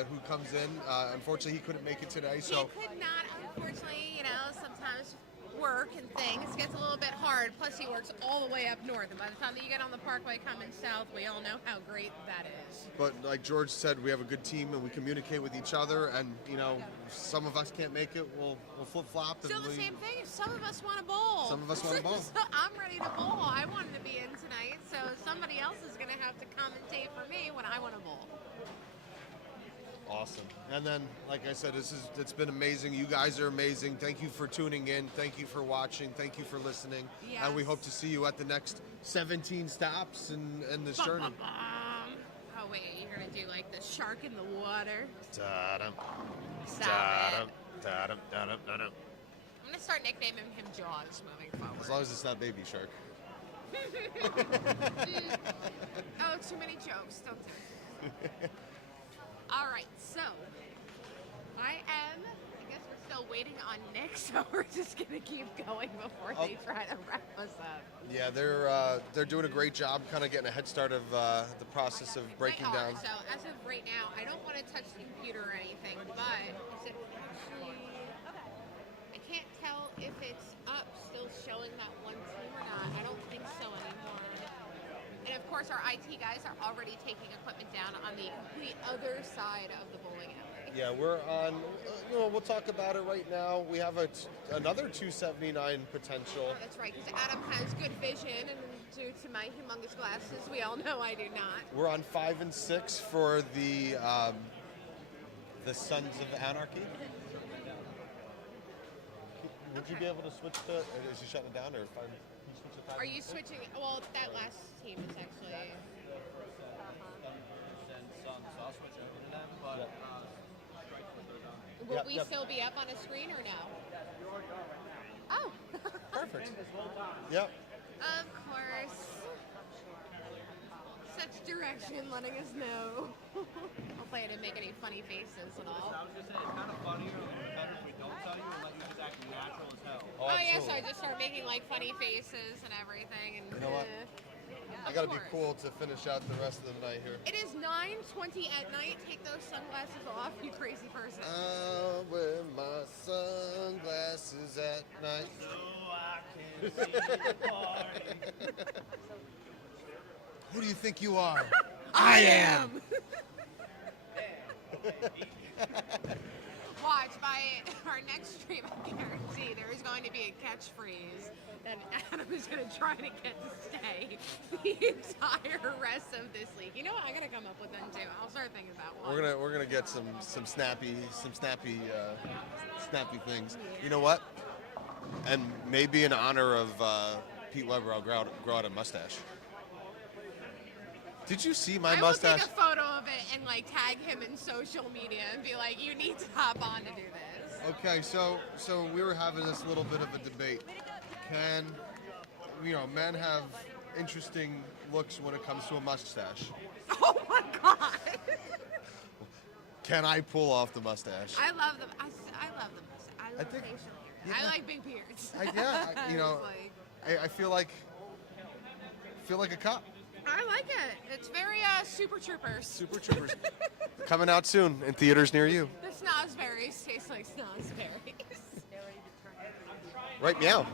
who comes in. Unfortunately, he couldn't make it today, so. He could not, unfortunately, sometimes work and things gets a little bit hard. Plus, he works all the way up north, and by the time that you get on the Parkway coming south, we all know how great that is. But like George said, we have a good team and we communicate with each other. And if some of us can't make it, we'll flip flop. Still the same thing. Some of us want to bowl. Some of us wanna bowl. So I'm ready to bowl. I wanted to be in tonight, so somebody else is going to have to commentate for me when I want to bowl. Awesome. And then, like I said, it's been amazing. You guys are amazing. Thank you for tuning in. Thank you for watching. Thank you for listening. Yes. And we hope to see you at the next 17 stops in this journey. Oh wait, you're gonna do like the shark in the water. Da-dum, Stop it. da-dum, da-dum, da-dum. I'm gonna start nicknaming him Jaws moving forward. As long as it's not Baby Shark. Oh, too many jokes. Don't do it. All right, so I guess we're still waiting on Nick, so we're just gonna keep going before they try to wrap us up. Yeah, they're doing a great job, kind of getting a head start of the process of breaking They are. down. So as of right now, I don't want to touch the computer or anything, but is it actually? I can't tell if it's up, still showing that one team or not. I don't think so anymore. And of course, our IT guys are already taking equipment down on the complete other side of the bowling alley. Yeah, we're on. We'll talk about it right now. We have another 279 potential. Oh, that's right, because Adam has good vision, and due to my humongous glasses, we all know I do not. We're on 5 and 6 for the Sons of Anarchy. Would you be able to switch to? Is he shutting it down, or can you switch to 5 Are and you 6? switching? Well, that last team is actually. Will we still be up on a screen or no? Oh. Perfect. Yep. Of course. Such direction, letting us know. Hopefully I didn't make any fun funny faces and all. I was just saying, it's kind of funnier or better if we don't tell you and let you just act natural as hell. Oh yeah, so I just start making like funny faces and everything. And You know what? I gotta be cool to finish out the rest of the night here. It is 9:20 at night. Take those sunglasses off, you crazy person. I'll wear my sunglasses at night. So I can see the party. Who do you think you are? I am. Watch, by our next stream, I guarantee there is going to be a catchphrase that Adam is going to try to get to stay the entire rest of this league. You know what? I got to come up with them too. I'll start thinking about one. We're gonna get some snappy things. You know what? And maybe in honor of Pete Weber, I'll grow out a mustache. Did you see my mustache? I will take a photo of it and like tag him in social media and be like, you need to hop on to do this. Okay, so we were having this little bit of a debate. Can men have interesting looks when it comes to a mustache? Oh my god! Can I pull off the mustache? I love them. I love the mustache. I love facial hair. I like big beards. I feel like a cop. I like it. It's very Super Troopers. Super Troopers. Coming out soon in theaters near you. The snozberries taste like snozberries. Right, meow.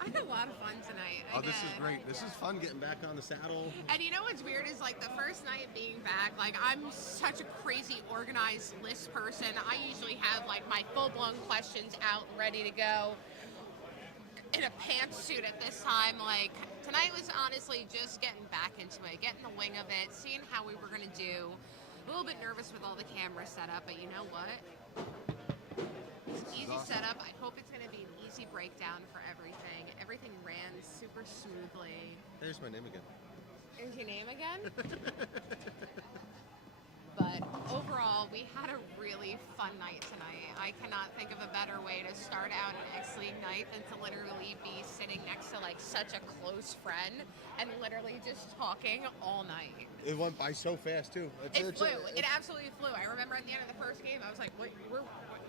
I had a lot of fun tonight. Oh, this is great. This is fun getting back on the saddle. And you know what's weird is like the first night being back, like I'm such a crazy organized list person. I usually have like my full-blown questions out and ready to go in a pantsuit at this time. Like tonight was honestly just getting back into it, getting the wing of it, seeing how we were gonna do. A little bit nervous with all the cameras set up, but you know what? It's an easy setup. I hope it's gonna be an easy breakdown for everything. Everything ran super smoothly. There's my name again. There's your name again? But overall, we had a really fun night tonight. I cannot think of a better way to start out an X-League night than to literally be sitting next to like such a close friend and literally just talking all night. It went by so fast too. It flew. It absolutely flew. I remember at the end of the first game, I was like, "What?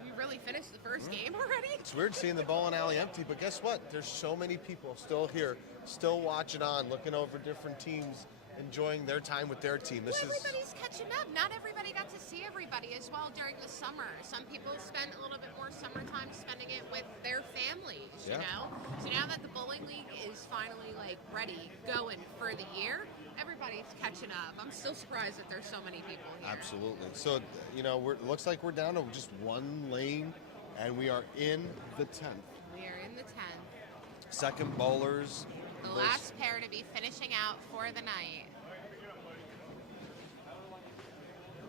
We really finished the first game already?" It's weird seeing the bowling alley empty, but guess what? There's so many people still here, still watching on, looking over different teams, enjoying their time with their team. Everybody's catching up. Not everybody got to see everybody as well during the summer. Some people spent a little bit more summertime spending it with their families, you know? So now that the bowling league is finally like ready, going for the year, everybody's catching up. I'm still surprised that there's so many people here. Absolutely. So, it looks like we're down to just one lane, and we are in the 10th. We are in the 10th. Second bowlers. The last pair to be finishing out for the night.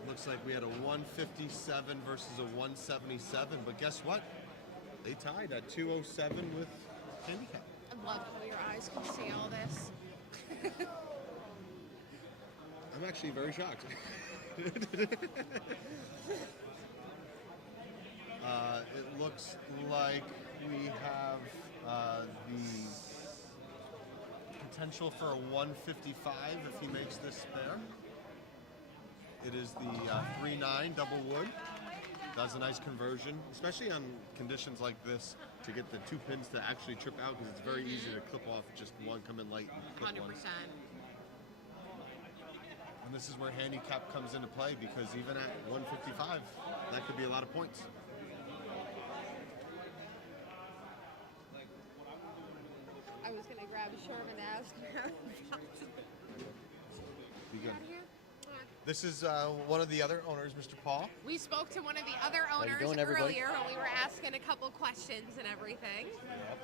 Looks like we had a 157 versus a 177, but guess what? They tied at 207 with handicap. I love how your eyes can see all this. I'm actually very shocked. It looks like we have the potential for a 155 if he makes this spare. It is the 3-9 double wood. That's a nice conversion, especially on conditions like this, to get the two pins to actually trip out, because it's very easy to clip off just one, come in light and clip 100%. one. And this is where handicap comes into play, because even at 155, that could be a lot of points. I was going to grab a Sherman and ask her. Be good. This is one of the other owners, Mr. Paul. We spoke to one of the other owners earlier when we were asking a couple questions and everything.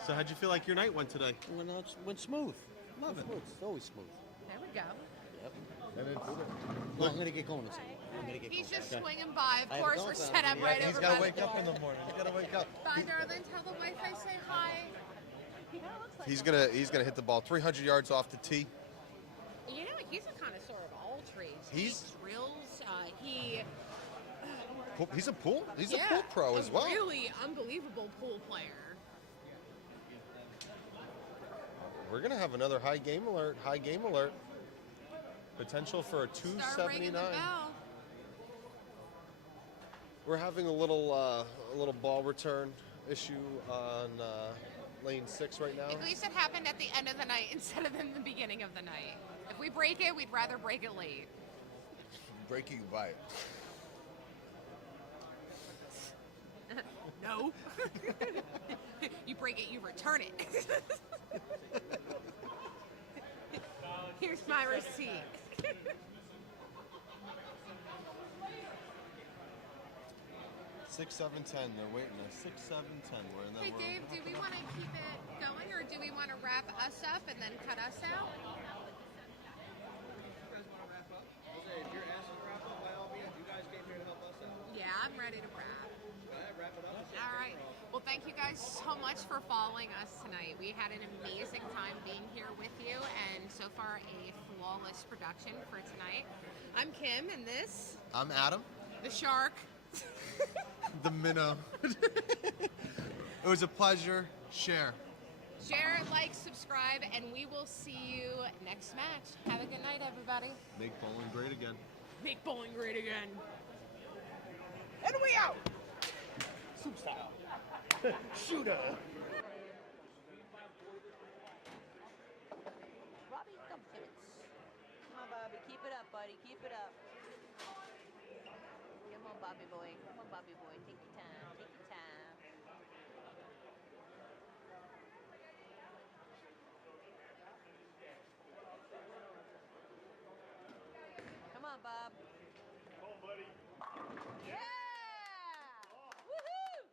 So how'd you feel like your night went today? Went smooth. Love it. It's always smooth. There we go. Yep. And it's, Well, I'm going to get going. He's just swinging by. Of course, we're set up right over by the door. He's got to wake up in the morning. He's got to wake up. Bye, darling. Tell the wife I say hi. He's gonna hit the ball 300 yards off the tee. You know, he's a connoisseur of all trades. He's drills. He's a pool pro as well. Really unbelievable pool player. We're gonna have another high game alert. High game alert. Potential for a Start ringing the 279. bell. We're having a little ball return issue on lane 6 right now. At least it happened at the end of the night instead of in the beginning of the night. If we break it, we'd rather break it late. Break it, you buy it. No. You break it, you return it. Here's my receipt. 6, 7, 10. They're waiting. 6, 7, 10. We're in that. Hey Dave, do we want to keep it going or do we want to wrap us up and then cut us out? If you're asking to wrap up, by all means, you guys came here to help us out. Yeah, I'm ready to wrap. Go ahead, wrap it up. All right. Well, thank you guys so much for following us tonight. We had an amazing time being here with you, and so far a flawless production for tonight. I'm Kim, and this, I'm Adam. the shark. The minnow. It was a pleasure. Share. Share, like, subscribe, and we will see you next match. Have a good night, everybody. Make bowling great again. Make bowling great again. And we out. Soup style. Shooter. Robbie, come Timmons. Come on, Bobby. Keep it up, buddy. Keep it up. Come on, Bobby boy. Come on, Bobby boy. Take your time. Take your time. Come on, Bob. Come on, buddy. Yeah! Woohoo!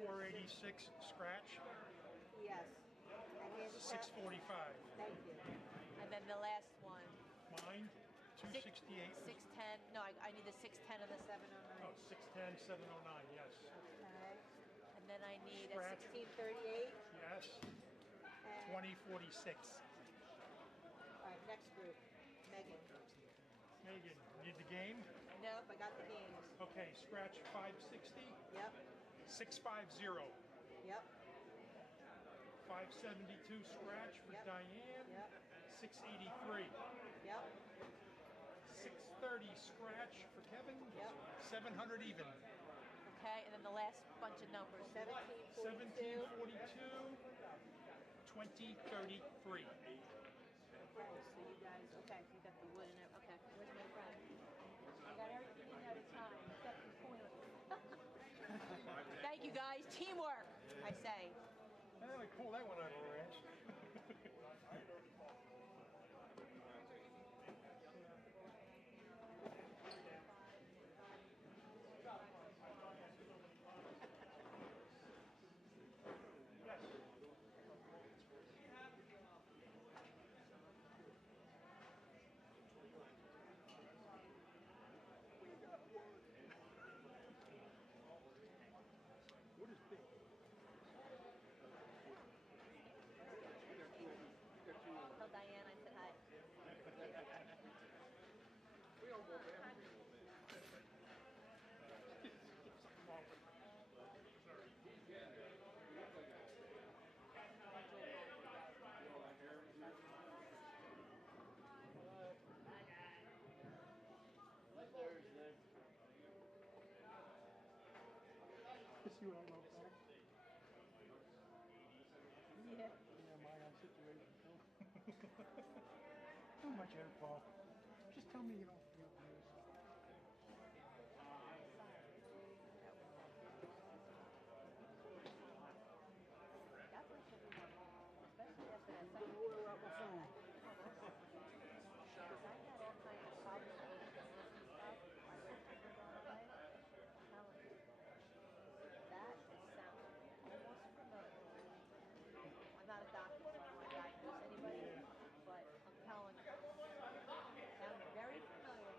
486 scratch, Yes. And handicap? 645. Thank you. And then the last one. Mine, 268. 610. No, I need the 610 and the 709. Oh, 610, 709, yes. Okay. And then I need a Scratch. 1638. Yes. And 2046. all right, next group. Megan. Megan, need the game? Nope, I got the games. Okay, scratch 560. Yep. 650. Yep. 572 scratch for Yep. Diane. Yep. 683. Yep. 630 scratch for Kevin. Yep. 700 even. Okay, and then the last bunch of numbers. 1742. 1742. 2033. Okay, so you guys, okay, so you got the wood and everything. Okay, where's my friend? I got everything in there at a time, except the toilet. Thank you guys, teamwork, I say. I pull that one out of her ass. What is big? Tell Diane I said hi. We don't go back. See what I wrote back? Yeah. Yeah, my own situation too. How much air, Paul? Just tell me you don't feel news. Definitely should be more calm, especially after that second order up my phone. Because I had all kinds of problems with the list and stuff. My list was going away. I'm telling you. That sounds almost familiar. I'm not a doctor, so I don't want to diagnose anybody, but I'm telling you. It sounds very familiar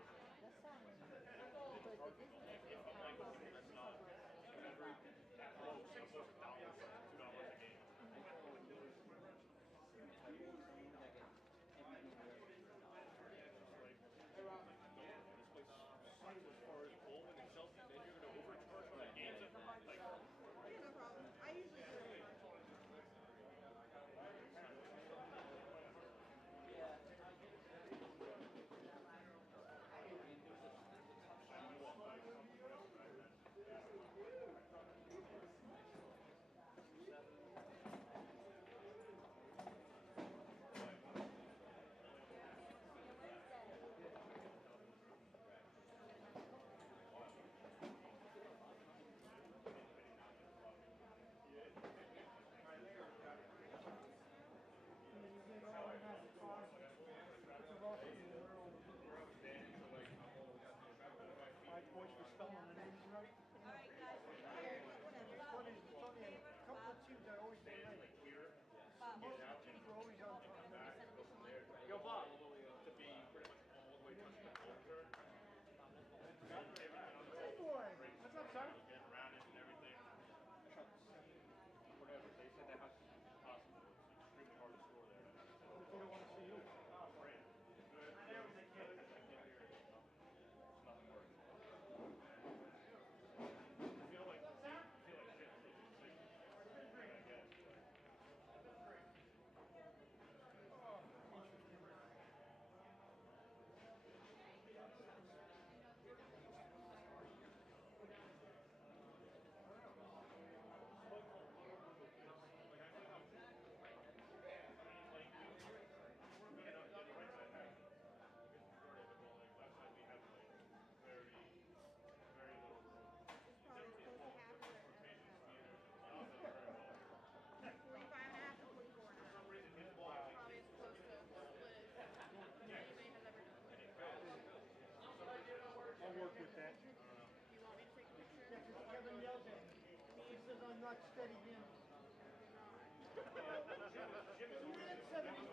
not steady handed. He ran 75.